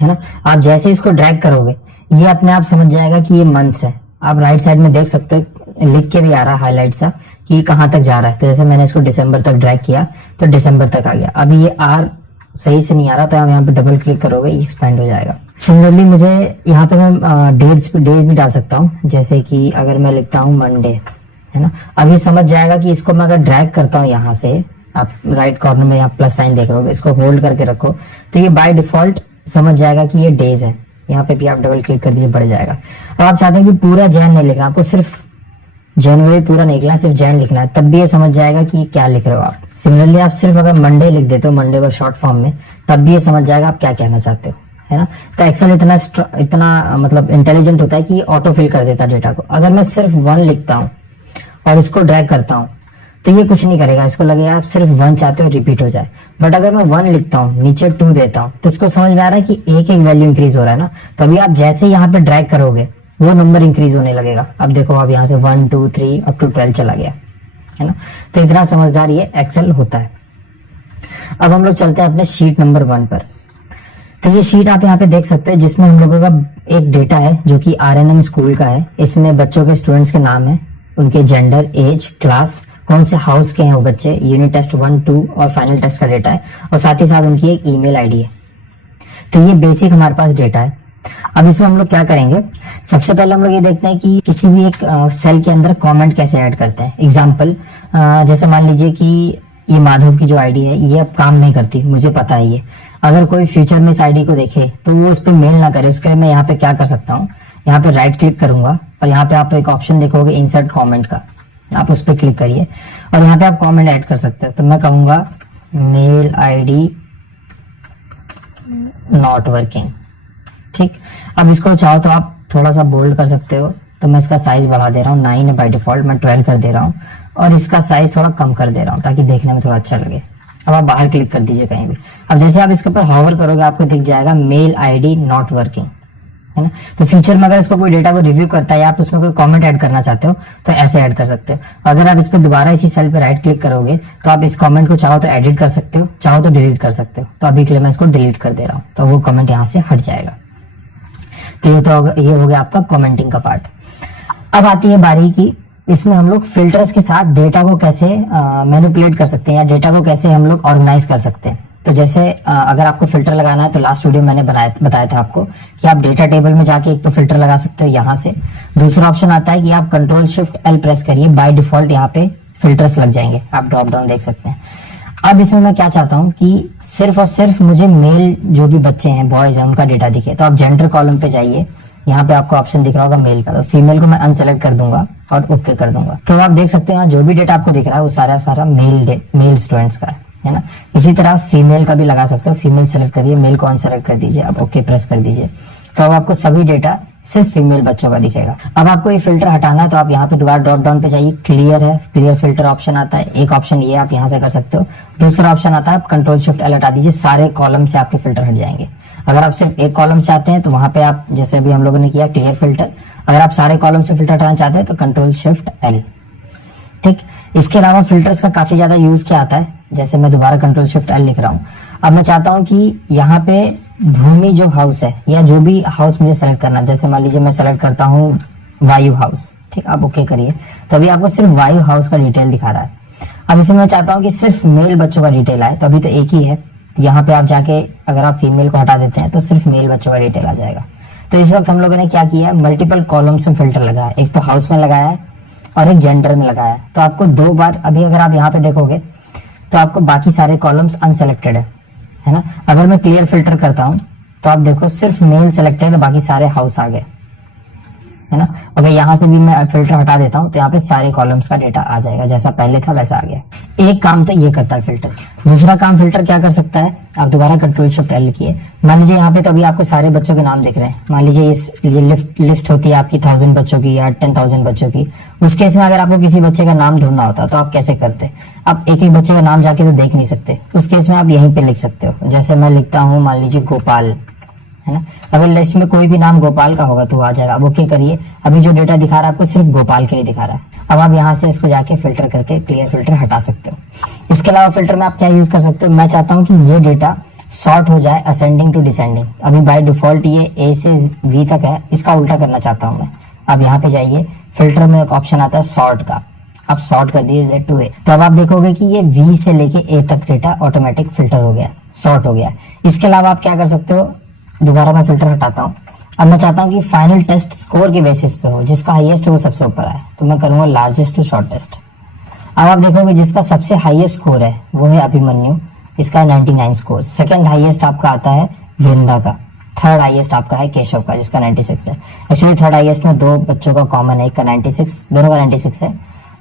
है ना। आप जैसे इसको ड्रैग करोगे ये अपने आप समझ जाएगा कि ये मंथ्स है। आप राइट साइड में देख सकते हो लिख के भी आ रहा है हाईलाइट सा कि कहां तक जा रहा है। तो जैसे मैंने इसको दिसंबर तक ड्रैग किया तो दिसंबर तक आ गया। अभी ये आर सही से नहीं आ रहा, तो आप यहाँ पे डबल क्लिक करोगे ये एक्सपेंड हो जाएगा। सिमिलरली मुझे यहाँ पे मैं डेट भी डाल सकता हूँ, जैसे कि अगर मैं लिखता हूँ मंडे, है ना। अब ये समझ जाएगा कि इसको मैं अगर ड्रैग करता हूँ यहाँ से, आप राइट कॉर्नर में यहाँ प्लस साइन देख रहे हो, इसको होल्ड करके रखो तो ये बाय डिफॉल्ट समझ जाएगा कि ये डेज है। यहाँ पे भी आप डबल क्लिक कर दीजिए बढ़ जाएगा। अब आप चाहते हैं कि पूरा जैन नहीं लिखना, आपको सिर्फ जनवरी पूरा नहीं लिखना, सिर्फ जैन लिखना है, तब भी ये समझ जाएगा कि क्या लिख रहे हो आप। सिमिलरली आप सिर्फ अगर मंडे लिख देते हो, मंडे को शॉर्ट फॉर्म में, तब भी ये समझ जाएगा आप क्या कहना चाहते हो, है ना। तो एक्सेल इतना मतलब इंटेलिजेंट होता है कि ऑटो फिल कर देता है डेटा को। अगर मैं सिर्फ 1 लिखता हूँ और इसको ड्रैग करता हूँ तो ये कुछ नहीं करेगा, इसको लगेगा आप सिर्फ 1 चाहते हो रिपीट हो जाए। बट अगर मैं 1 लिखता हूँ नीचे 2 देता हूँ तो इसको समझ में आ रहा है कि एक एक वैल्यू इंक्रीज हो रहा है ना। तो अभी आप जैसे यहाँ पे ड्रैग करोगे वो नंबर इंक्रीज होने लगेगा। अब देखो अब यहाँ से 1 2 3 अप टू 12 चला गया, है ना। तो इतना समझदार ये एक्सेल होता है। अब हम लोग चलते हैं अपने शीट नंबर 1 पर। तो ये शीट आप यहाँ पे देख सकते हैं जिसमें हम लोगों का एक डेटा है जो कि RNM स्कूल का है। इसमें बच्चों के स्टूडेंट्स के नाम है, उनके जेंडर, एज, क्लास कौन से हाउस के हैं वो बच्चे, यूनिट टेस्ट 1, 2 और फाइनल टेस्ट का डेटा है, और साथ ही साथ उनकी एक ईमेल आईडी है। तो ये बेसिक हमारे पास डेटा है। अब इसमें हम लोग क्या करेंगे, सबसे पहले हम लोग ये देखते हैं कि किसी भी एक सेल के अंदर कमेंट कैसे ऐड करते हैं। एग्जांपल, जैसे मान लीजिए कि ये माधव की जो आईडी है ये अब काम नहीं करती, मुझे पता है ये। अगर कोई फ्यूचर में इस आईडी को देखे तो वो उस पर मेल ना करे, उसके लिए मैं यहाँ पे क्या कर सकता हूँ, यहाँ पे राइट क्लिक करूंगा और यहाँ पे आप एक ऑप्शन देखोगे इंसर्ट कॉमेंट का, आप उस पर क्लिक करिए और यहाँ पे आप कॉमेंट ऐड कर सकते हो। तो मैं कहूंगा मेल आईडी नॉट वर्किंग, ठीक। अब इसको चाहो तो आप थोड़ा सा बोल्ड कर सकते हो, तो मैं इसका साइज बढ़ा दे रहा हूँ, 9 है बाय डिफॉल्ट, मैं 12 कर दे रहा हूँ और इसका साइज थोड़ा कम कर दे रहा हूँ ताकि देखने में थोड़ा अच्छा लगे। अब आप बाहर क्लिक कर दीजिए कहीं भी। अब जैसे आप इसके ऊपर हॉवर करोगे आपको दिख जाएगा मेल आईडी नॉट वर्किंग, है ना। तो फ्यूचर में अगर इसको कोई डेटा को रिव्यू करता है या आप उसमें कोई कमेंट ऐड करना चाहते हो तो ऐसे ऐड कर सकते हो। अगर आप इस पर दोबारा इसी सेल पे राइट क्लिक करोगे तो आप इस कमेंट को चाहो तो एडिट कर सकते हो, चाहो तो डिलीट कर सकते हो। तो अभी के लिए मैं इसको डिलीट कर दे रहा हूँ, तो वो कमेंट यहाँ से हट जाएगा। तो ये हो गया आपका कमेंटिंग का पार्ट। अब आती है बारी की, इसमें हम लोग फिल्टर्स के साथ डेटा को कैसे मैनिपुलेट कर सकते हैं या डेटा को कैसे हम लोग ऑर्गेनाइज कर सकते हैं। तो जैसे अगर आपको फिल्टर लगाना है तो लास्ट वीडियो मैंने बताया था आपको कि आप डेटा टेबल में जाके एक तो फिल्टर लगा सकते हो यहाँ से। दूसरा ऑप्शन आता है कि आप कंट्रोल शिफ्ट एल प्रेस करिए, बाय डिफॉल्ट यहाँ पे फिल्टर्स लग जाएंगे, आप ड्रॉप डाउन देख सकते हैं। अब इसमें मैं क्या चाहता हूँ कि सिर्फ और सिर्फ मुझे मेल जो भी बच्चे हैं, बॉयज हैं, उनका डेटा दिखे। तो आप जेंडर कॉलम पे जाइए, यहाँ पे आपको ऑप्शन दिख रहा होगा मेल का, तो फीमेल को मैं अनसेलेक्ट कर दूंगा और ओके कर दूंगा। तो आप देख सकते हैं यहाँ जो भी डेटा आपको दिख रहा है वो सारा मेल स्टूडेंट्स का है ना। इसी तरह फीमेल का भी लगा सकते हो, फीमेल सेलेक्ट करिए, मेल को अनसेलेक्ट कर दीजिए, अब ओके प्रेस कर दीजिए। तो अब आपको सभी डेटा सिर्फ फीमेल बच्चों का दिखेगा। अब आपको ये फिल्टर हटाना है तो आप यहाँ पे दोबारा ड्रॉप डाउन पे जाइए, क्लियर है, क्लियर फिल्टर ऑप्शन आता है। एक ऑप्शन ये आप यहाँ से कर सकते हो। दूसरा ऑप्शन आता है आप कंट्रोल शिफ्ट एल हटा दीजिए, सारे कॉलम से आपके फिल्टर हट जाएंगे। अगर आप सिर्फ एक कॉलम चाहते हैं तो वहां पे आप जैसे अभी हम लोगों ने किया क्लियर फिल्टर, अगर आप सारे कॉलम से फिल्टर हटाना चाहते हैं तो कंट्रोल शिफ्ट एल, ठीक। इसके अलावा फिल्टर्स का काफी ज्यादा यूज क्या आता है, जैसे मैं दोबारा कंट्रोल शिफ्ट एल लिख रहा हूँ। अब मैं चाहता हूँ कि यहाँ पे भूमि जो हाउस है या जो भी हाउस मुझे सेलेक्ट करना है, जैसे मान लीजिए मैं सेलेक्ट करता हूँ वायु हाउस, ठीक। आप ओके करिए, तो अभी आपको सिर्फ वायु हाउस का डिटेल दिखा रहा है। अब इसमें मैं चाहता हूँ कि सिर्फ मेल बच्चों का डिटेल आए, तो अभी तो एक ही है, तो यहाँ पे आप जाके अगर आप फीमेल को हटा देते हैं तो सिर्फ मेल बच्चों का डिटेल आ जाएगा। तो इस वक्त हम लोगों ने क्या किया है, मल्टीपल कॉलम्स में फिल्टर लगाया है, एक तो हाउस में लगाया है और एक जेंडर में लगाया है। तो आपको 2 बार, अभी अगर आप यहाँ पे देखोगे तो आपको बाकी सारे कॉलम्स अनसेलेक्टेड है ना। अगर मैं क्लियर फिल्टर करता हूं तो आप देखो सिर्फ मेल सेलेक्टेड, बाकी सारे हाउस आ गए, है ना। अगर यहाँ से भी मैं फिल्टर हटा देता हूँ तो यहाँ पे सारे कॉलम्स का डेटा आ जाएगा, जैसा पहले था वैसा आ गया। एक काम तो ये करता है फिल्टर। दूसरा काम फिल्टर क्या कर सकता है, आप दोबारा कंट्रोल शिफ्ट एल किए, मान लीजिए यहाँ पे तो अभी आपको सारे बच्चों के नाम दिख रहे हैं। मान लीजिए ये लिस्ट होती है आपकी 1000 बच्चों की या 10,000 बच्चों की। उस केस में अगर आपको किसी बच्चे का नाम ढूंढना होता तो आप कैसे करते, आप एक एक बच्चे का नाम जाके तो देख नहीं सकते। उस केस में आप यहीं पे लिख सकते हो, जैसे मैं लिखता हूँ मान लीजिए गोपाल, है ना। अगर लिस्ट में कोई भी नाम गोपाल का होगा तो आ जाएगा। अब ओके करिए, अभी जो डेटा दिखा रहा है आपको सिर्फ गोपाल के लिए दिखा रहा है। अब आप यहाँ से इसको जाके फिल्टर करके क्लियर फिल्टर हटा सकते हो। इसके अलावा फिल्टर में आप क्या यूज कर सकते हो, मैं चाहता हूँ कि ये डेटा सॉर्ट हो जाए असेंडिंग टू डिसेंडिंग। अभी बाय डिफॉल्ट ये ए से वी तक है, इसका उल्टा करना चाहता हूँ मैं। अब यहाँ पे जाइए, फिल्टर में एक ऑप्शन आता है सॉर्ट का, आप सॉर्ट कर दीजिए Z to A। तो अब आप देखोगे कि ये V से लेके A तक डेटा ऑटोमेटिक फिल्टर हो गया, सॉर्ट हो गया। इसके अलावा आप क्या कर सकते हो, दोबारा मैं फिल्टर हटाता हूँ। अब मैं चाहता हूँ कि फाइनल टेस्ट स्कोर के बेसिस पे हो, जिसका हाईएस्ट है वो सबसे ऊपर आए, तो मैं करूंगा लार्जेस्ट टू शॉर्टेस्ट। अब आप देखोगे जिसका सबसे हाईएस्ट स्कोर है वो है अभिमन्यु, इसका 99 स्कोर। सेकंड हाईएस्ट आपका आता है वृंदा का, थर्ड हाईएस्ट आपका है केशव का जिसका 96 है। एक्चुअली थर्ड हाईएस्ट में 2 बच्चों का कॉमन है, एक का 96, दोनों का 96 है,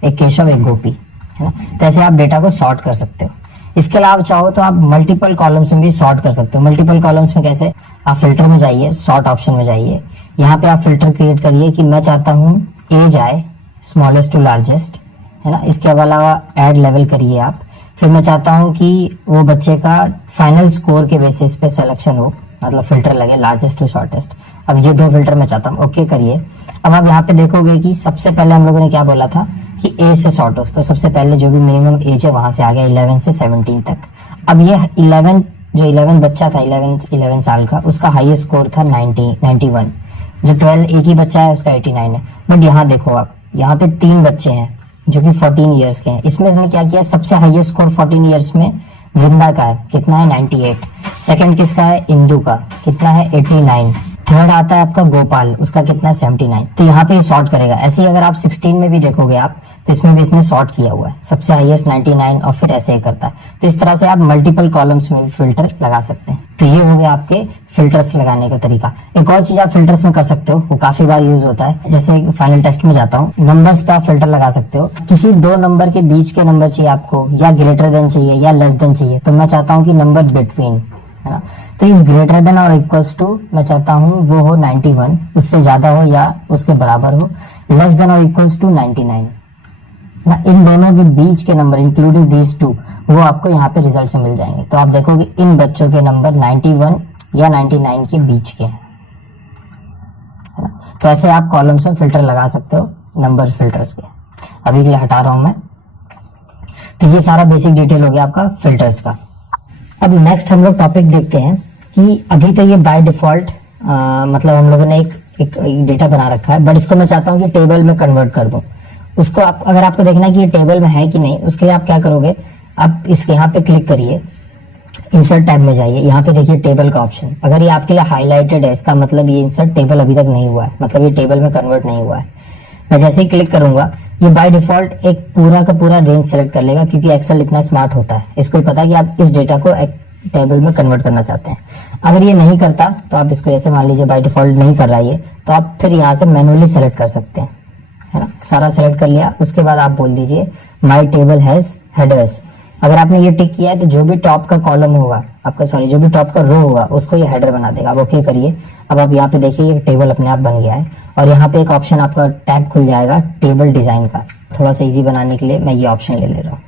एक केशव एक गोपी, है ना। तो ऐसे आप डेटा को सॉर्ट कर सकते हो। इसके अलावा चाहो तो आप मल्टीपल कॉलम्स में भी सॉर्ट कर सकते हो। मल्टीपल कॉलम्स में कैसे, आप फिल्टर में जाइए, सॉर्ट ऑप्शन में जाइए, यहाँ पे आप फिल्टर क्रिएट करिए कि मैं चाहता हूँ एज आए स्मॉलेस्ट टू लार्जेस्ट, है ना। इसके अलावा ऐड लेवल करिए आप। फिर मैं चाहता हूँ कि वो बच्चे का फाइनल स्कोर के बेसिस पे सिलेक्शन हो, मतलब फिल्टर लगे लार्जेस्ट टू शॉर्टेस्ट। अब ये 2 फिल्टर मैं चाहता हूँ, ओके करिए। अब आप यहाँ पे देखोगे कि सबसे पहले हम लोगों ने क्या बोला था कि ए से सॉर्ट हो, तो सबसे पहले जो भी मिनिमम एज है वहां से आ गया 11 से 17 तक। अब ये 11 बच्चा था 11 साल का, उसका हाईएस्ट स्कोर था 91। जो 12 एक ही बच्चा है उसका 89 है। बट यहाँ देखो आप, यहाँ पे 3 बच्चे हैं जो कि 14 ईयर्स के हैं। इसमें इसने क्या किया, सबसे हाईएस्ट स्कोर 14 ईयर्स में वृंदा का है, कितना है 98। सेकंड किसका है, इंदु का, कितना है 89। थर्ड आता है आपका गोपाल, उसका कितना है 79। तो यहाँ पे सॉर्ट करेगा। ऐसे ही अगर आप 16 में भी देखोगे आप, तो इसमें भी इसने सॉर्ट किया हुआ है, सबसे हाईएस्ट 99 और फिर ऐसे ही करता है। तो इस तरह से आप मल्टीपल कॉलम्स में भी फिल्टर लगा सकते हैं। तो ये हो गया आपके फिल्टर्स लगाने का तरीका। एक और चीज आप फिल्टर्स में कर सकते हो, वो काफी बार यूज होता है। जैसे फाइनल टेस्ट में जाता हूँ, नंबर्स पे आप फिल्टर लगा सकते हो। किसी दो नंबर के बीच के नंबर चाहिए आपको, या ग्रेटर देन चाहिए या लेस देन चाहिए, तो मैं चाहता हूँ कि नंबर बिटवीन, है ना। तो इस ग्रेटर देन और इक्वल्स टू मैं चाहता हूँ वो हो 91, उससे ज्यादा हो या उसके बराबर हो। लेस देन और इक्वल्स टू 99 ना, इन दोनों के बीच के नंबर इंक्लूडिंग दीज टू, वो आपको यहाँ पे रिजल्ट में मिल जाएंगे। तो आप देखोगे इन बच्चों के नंबर 91 या 99 के बीच के हैं, है ना। तो ऐसे आप कॉलम्स में फिल्टर लगा सकते हो नंबर फिल्टर्स के। अभी के लिए हटा रहा हूं मैं। तो ये सारा बेसिक डिटेल हो गया आपका फिल्टर्स का। अब नेक्स्ट हम लोग टॉपिक देखते हैं कि अभी तो ये बाय डिफॉल्ट मतलब हम लोगों ने एक डेटा बना रखा है, बट इसको मैं चाहता हूँ कि टेबल में कन्वर्ट कर दूं। उसको आप, अगर आपको देखना है कि ये टेबल में है कि नहीं, उसके लिए आप क्या करोगे, आप इसके यहाँ पे क्लिक करिए, इंसर्ट टैब में जाइए, यहाँ पे देखिए टेबल का ऑप्शन। अगर ये आपके लिए हाईलाइटेड है, इसका मतलब ये इंसर्ट टेबल अभी तक नहीं हुआ है, मतलब ये टेबल में कन्वर्ट नहीं हुआ है। मैं जैसे ही क्लिक करूंगा, ये बाय डिफॉल्ट एक पूरा का पूरा रेंज सेलेक्ट कर लेगा, क्योंकि एक्सेल इतना स्मार्ट होता है, इसको पता है कि आप इस डेटा को टेबल में कन्वर्ट करना चाहते हैं। अगर ये नहीं करता तो आप इसको, जैसे मान लीजिए बाय डिफॉल्ट नहीं कर रहा है ये, तो आप फिर यहाँ से मैनुअली सेलेक्ट कर सकते हैं, है ना। सारा सेलेक्ट कर लिया, उसके बाद आप बोल दीजिए माय टेबल हैज हेडर्स। अगर आपने ये टिक किया है तो जो भी टॉप का कॉलम होगा आपका, सॉरी जो भी टॉप का रो होगा, उसको ये हेडर बना देगा। आप ओके करिए। अब आप यहाँ पे देखिए ये टेबल अपने आप बन गया है, और यहाँ पे एक ऑप्शन आपका टैब खुल जाएगा टेबल डिजाइन का। थोड़ा सा इजी बनाने के लिए मैं ये ऑप्शन ले रहा हूँ।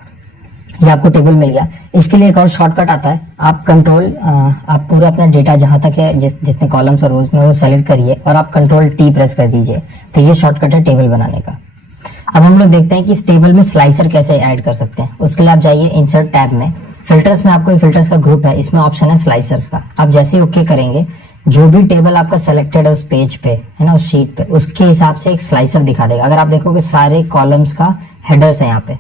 ये आपको टेबल मिल गया। इसके लिए एक और शॉर्टकट आता है, आप आप पूरा अपना डेटा जहां तक है, जितने कॉलम्स और रोज में, वो सेलेक्ट करिए और आप कंट्रोल टी प्रेस कर दीजिए। तो ये शॉर्टकट है टेबल बनाने का। अब हम लोग देखते हैं कि इस टेबल में स्लाइसर कैसे ऐड कर सकते हैं। उसके लिए आप जाइए इंसर्ट टैब में, फिल्टर्स में आपको फिल्टर्स का ग्रुप है, इसमें ऑप्शन है स्लाइसर्स का। आप जैसे ही ओके करेंगे, जो भी टेबल आपका सेलेक्टेड है उस पेज पे, है ना, उस शीट पे, उसके हिसाब से एक स्लाइसर दिखा देगा। अगर आप देखोगे सारे कॉलम्स का हेडर्स है यहाँ पे,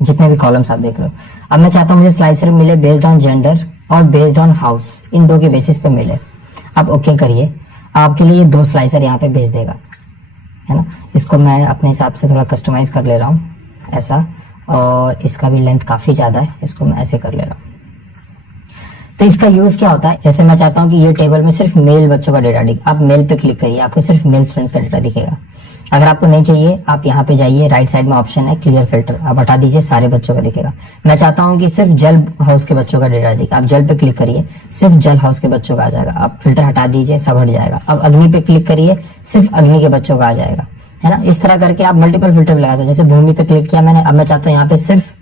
जितने भी कॉलम्स आप देख रहे हो। अब मैं चाहता हूँ मुझे स्लाइसर मिले बेस्ड ऑन जेंडर और बेस्ड ऑन हाउस, इन दो के बेसिस पे मिले। आप ओके करिए, आपके लिए 2 स्लाइसर यहाँ पे भेज देगा, है ना। इसको मैं अपने हिसाब से थोड़ा कस्टमाइज कर ले रहा हूँ ऐसा, और इसका भी लेंथ काफी ज्यादा है, इसको मैं ऐसे कर ले रहा हूँ। तो इसका यूज क्या होता है, जैसे मैं चाहता हूँ कि ये टेबल में सिर्फ मेल बच्चों का डेटा दिखे, आप मेल पे क्लिक करिए, आपको सिर्फ मेल स्टूडेंट्स का डेटा दिखेगा। अगर आपको नहीं चाहिए, आप यहाँ पे जाइए, राइट साइड में ऑप्शन है क्लियर फिल्टर, आप हटा दीजिए, सारे बच्चों का दिखेगा। मैं चाहता हूँ कि सिर्फ जल हाउस के बच्चों का डेटा दिखे, आप जल पे क्लिक करिए, सिर्फ जल हाउस के बच्चों का आ जाएगा। आप फिल्टर हटा दीजिए, सब हट जाएगा। अब अग्नि पे क्लिक करिए, सिर्फ अग्नि के बच्चों का आ जाएगा, है ना। इस तरह करके आप मल्टीपल फिल्टर भी लगा सकते हैं। जैसे भूमि पे क्लिक किया मैंने, अब मैं चाहता हूँ यहाँ पे सिर्फ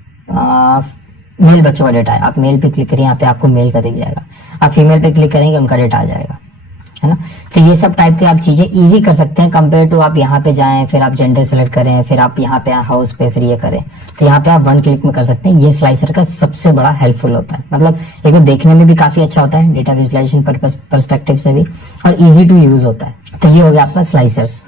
मेल बच्चों का डेटा है, आप मेल पे क्लिक करिए, यहाँ पे आपको मेल का दिख जाएगा। आप फीमेल पे क्लिक करेंगे, उनका डेटा आ जाएगा, है ना। तो ये सब टाइप के आप चीजें इजी कर सकते हैं कंपेयर टू आप यहाँ पे जाएं, फिर आप जेंडर सेलेक्ट करें, फिर आप यहाँ पे हाउस पे, फिर ये करें। तो यहाँ पे आप 1 क्लिक में कर सकते हैं। ये स्लाइसर का सबसे बड़ा हेल्पफुल होता है, मतलब एक तो देखने में भी काफी अच्छा होता है, डेटा विजुअलाइजेशन पर्सपेक्टिव से भी, और इजी टू यूज होता है। तो ये हो गया आपका स्लाइसर्स।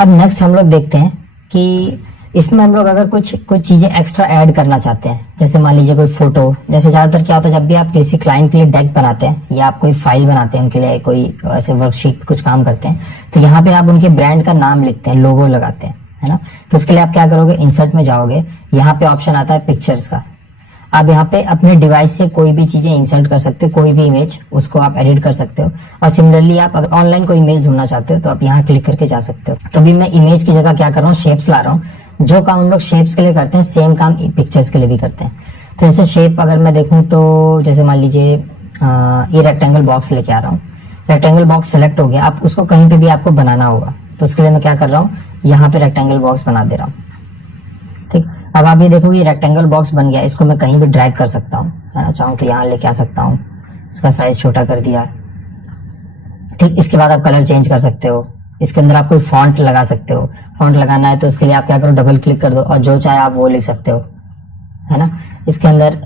अब नेक्स्ट हम लोग देखते हैं कि इसमें हम लोग अगर कुछ चीजें एक्स्ट्रा ऐड करना चाहते हैं, जैसे मान लीजिए कोई फोटो, जैसे ज्यादातर क्या होता है जब भी आप किसी क्लाइंट के लिए डेक बनाते हैं या आप कोई फाइल बनाते हैं उनके लिए, कोई ऐसे वर्कशीट पे कुछ काम करते हैं, तो यहाँ पे आप उनके ब्रांड का नाम लिखते हैं, लोगो लगाते हैं, है ना। तो उसके लिए आप क्या करोगे, इंसर्ट में जाओगे, यहाँ पे ऑप्शन आता है पिक्चर्स का। आप यहाँ पे अपने डिवाइस से कोई भी चीजें इंसर्ट कर सकते हो, कोई भी इमेज, उसको आप एडिट कर सकते हो। और सिमिलरली आप अगर ऑनलाइन कोई इमेज ढूंढना चाहते हो तो आप यहाँ क्लिक करके जा सकते हो। तो अभी मैं इमेज की जगह क्या कर रहा हूँ, शेप्स ला रहा हूँ। जो काम हम लोग शेप्स के लिए करते हैं, सेम काम पिक्चर्स के लिए भी करते हैं। तो जैसे शेप अगर मैं देखूं तो जैसे मान लीजिए ये रेक्टेंगल बॉक्स लेके आ रहा हूँ, रेक्टेंगल बॉक्स सेलेक्ट हो गया। आप उसको कहीं पे भी आपको बनाना होगा, तो उसके लिए मैं क्या कर रहा हूँ, यहाँ पे रेक्टेंगल बॉक्स बना दे रहा हूँ। ठीक, अब आप ये देखोगे रेक्टेंगल बॉक्स बन गया, इसको मैं कहीं भी ड्रैग कर सकता हूँ, है ना। चाहूँ तो यहाँ लेके आ सकता हूँ, इसका साइज छोटा कर दिया। ठीक, इसके बाद आप कलर चेंज कर सकते हो, इसके अंदर आप कोई फॉन्ट लगा सकते हो। फॉन्ट लगाना है तो उसके लिए आप क्या करो, डबल क्लिक कर दो और जो चाहे आप वो लिख सकते हो, है ना। इसके अंदर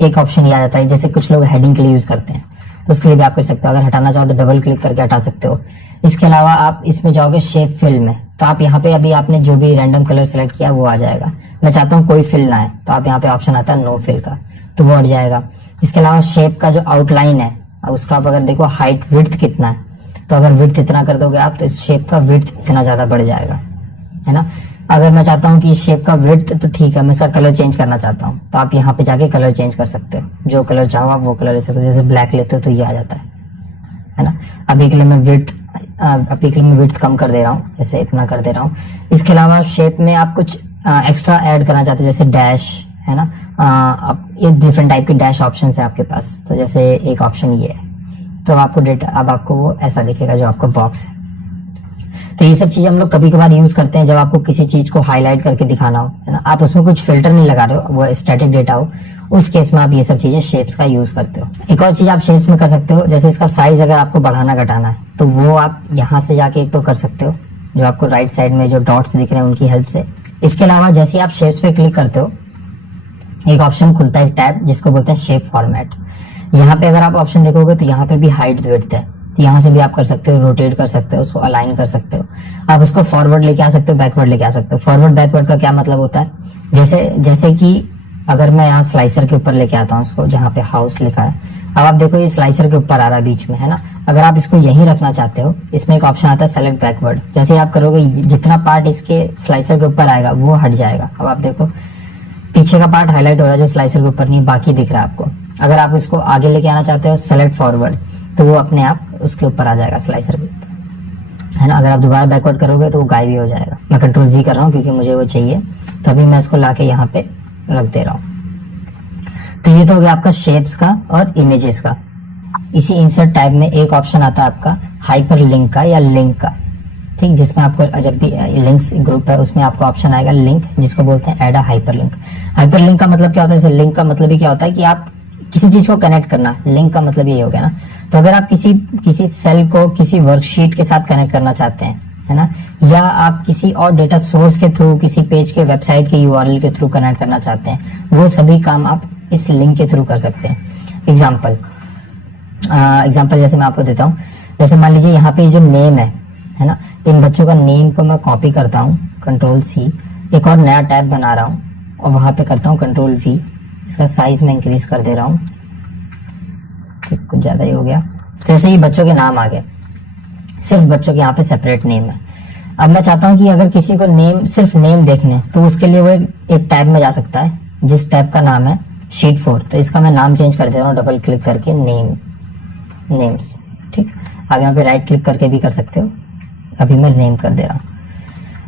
एक ऑप्शन ये आ जाता है, जैसे कुछ लोग हेडिंग के लिए यूज करते हैं, उसके लिए भी आप कर सकते हो। अगर हटाना चाहो तो डबल क्लिक करके हटा सकते हो। इसके अलावा आप इसमें जाओगे शेप फिल में, तो आप यहाँ पे अभी आपने जो भी रैंडम कलर सेलेक्ट किया वो आ जाएगा। मैं चाहता हूँ कोई फिल ना है, तो आप यहाँ पे ऑप्शन आता है नो फिल का, तो वो हट जाएगा। इसके अलावा शेप का जो आउटलाइन है उसका आप अगर देखो हाइट विड्थ कितना है, तो अगर विड्थ इतना कर दोगे आप तो इस शेप का विड्थ इतना ज्यादा बढ़ जाएगा, है ना। अगर मैं चाहता हूँ कि इस शेप का विड्थ तो ठीक है, मैं इसका कलर चेंज करना चाहता हूँ, तो आप यहाँ पे जाके कलर चेंज कर सकते हो। जो कलर चाहो आप वो कलर ले सकते हो। जैसे ब्लैक लेते हो तो ये आ जाता है ना। अभी के लिए मैं विड्थ कम कर दे रहा हूँ, जैसे इतना कर दे रहा हूँ। इसके अलावा शेप में आप कुछ एक्स्ट्रा ऐड करना चाहते हो, जैसे डैश, है ना। आप ये डिफरेंट टाइप के डैश ऑप्शन है आपके पास। तो जैसे एक ऑप्शन ये है, तो अब आपको वो ऐसा दिखेगा जो आपका बॉक्स है। तो ये सब चीजें हम लोग कभी कभार यूज करते हैं जब आपको किसी चीज को हाईलाइट करके दिखाना हो, है ना। आप उसमें कुछ फिल्टर नहीं लगा रहे हो, वो स्टैटिक डेटा हो, उस केस में आप ये सब चीजें शेप्स का यूज करते हो। एक और चीज आप शेप्स में कर सकते हो, जैसे इसका साइज अगर आपको बढ़ाना घटाना है तो वो आप यहाँ से जाके एक तो कर सकते हो, जो आपको राइट साइड में जो डॉट्स दिख रहे हैं उनकी हेल्प से। इसके अलावा जैसे आप शेप्स पे क्लिक करते हो एक ऑप्शन खुलता है टैब जिसको बोलते हैं शेप फॉर्मेट। यहाँ पे अगर आप ऑप्शन देखोगे तो यहाँ पे भी हाइट विड्थ है, तो यहाँ से भी आप कर सकते हो, रोटेट कर सकते हो, उसको अलाइन कर सकते हो। आप उसको फॉरवर्ड लेके आ सकते हो, बैकवर्ड लेके आ सकते हो। फॉरवर्ड बैकवर्ड का क्या मतलब होता है, जैसे कि अगर मैं यहाँ स्लाइसर के ऊपर लेके आता हूँ उसको, जहाँ पे हाउस लिखा है, अब आप देखो ये स्लाइसर के ऊपर आ रहा है बीच में, है ना। अगर आप इसको यहीं रखना चाहते हो, इसमें एक ऑप्शन आता है सेलेक्ट बैकवर्ड। जैसे आप करोगे जितना पार्ट इसके स्लाइसर के ऊपर आएगा वो हट जाएगा। अब आप देखो पीछे का पार्ट हाईलाइट हो रहा है जो स्लाइसर के ऊपर नहीं, बाकी दिख रहा है आपको। अगर आप इसको आगे लेके आना चाहते हो सेलेक्ट फॉरवर्ड, तो वो अपने आप उसके ऊपर आ जाएगा स्लाइसर के ऊपर, है ना। अगर आप दोबारा बैकवर्ड करोगे तो वो गायब ही हो जाएगा। मैं कंट्रोल जी कर रहा हूँ क्योंकि मुझे वो चाहिए, तो अभी मैं इसको लाके यहाँ पे रख दे रहा हूँ। तो ये तो हो गया आपका शेप्स का और इमेजेस का। इसी इंसर्ट टैब में एक ऑप्शन आता है आपका हाइपर लिंक का या लिंक का, ठीक, जिसमें आपको जब भी लिंक्स ग्रुप है उसमें आपको ऑप्शन आएगा लिंक, जिसको बोलते हैं add a hyper link. Hyper link का मतलब क्या होता है, जैसे लिंक का मतलब ही क्या होता है कि आप किसी चीज को कनेक्ट करना, लिंक का मतलब ये हो गया ना। तो अगर आप किसी सेल को किसी वर्कशीट के साथ कनेक्ट करना चाहते हैं, है ना, या आप किसी और डेटा सोर्स के थ्रू किसी पेज के वेबसाइट के यूआरएल के थ्रू कनेक्ट करना चाहते हैं, वो सभी काम आप इस लिंक के थ्रू कर सकते हैं। एग्जाम्पल जैसे मैं आपको देता हूँ, जैसे मान लीजिए यहाँ पे जो नेम है ना, इन बच्चों का नेम को मैं कॉपी करता हूँ, कंट्रोल सी, एक और नया टैब बना रहा हूँ और वहां पे करता हूँ कंट्रोल वी, इसका साइज में इंक्रीज कर दे रहा हूँ, कुछ ज्यादा ही हो गया। जैसे ही बच्चों के नाम आ गए, सिर्फ बच्चों के यहाँ पे सेपरेट नेम है। अब मैं चाहता हूँ कि अगर किसी को सिर्फ नेम देखने, तो उसके लिए वो एक टैब में जा सकता है जिस टैब का नाम है शीट 4। तो इसका मैं नाम चेंज कर दे रहा हूँ डबल क्लिक करके नेम्स, ठीक। आप यहाँ पे राइट क्लिक करके भी कर सकते हो, अभी मैं नेम कर दे रहा हूँ।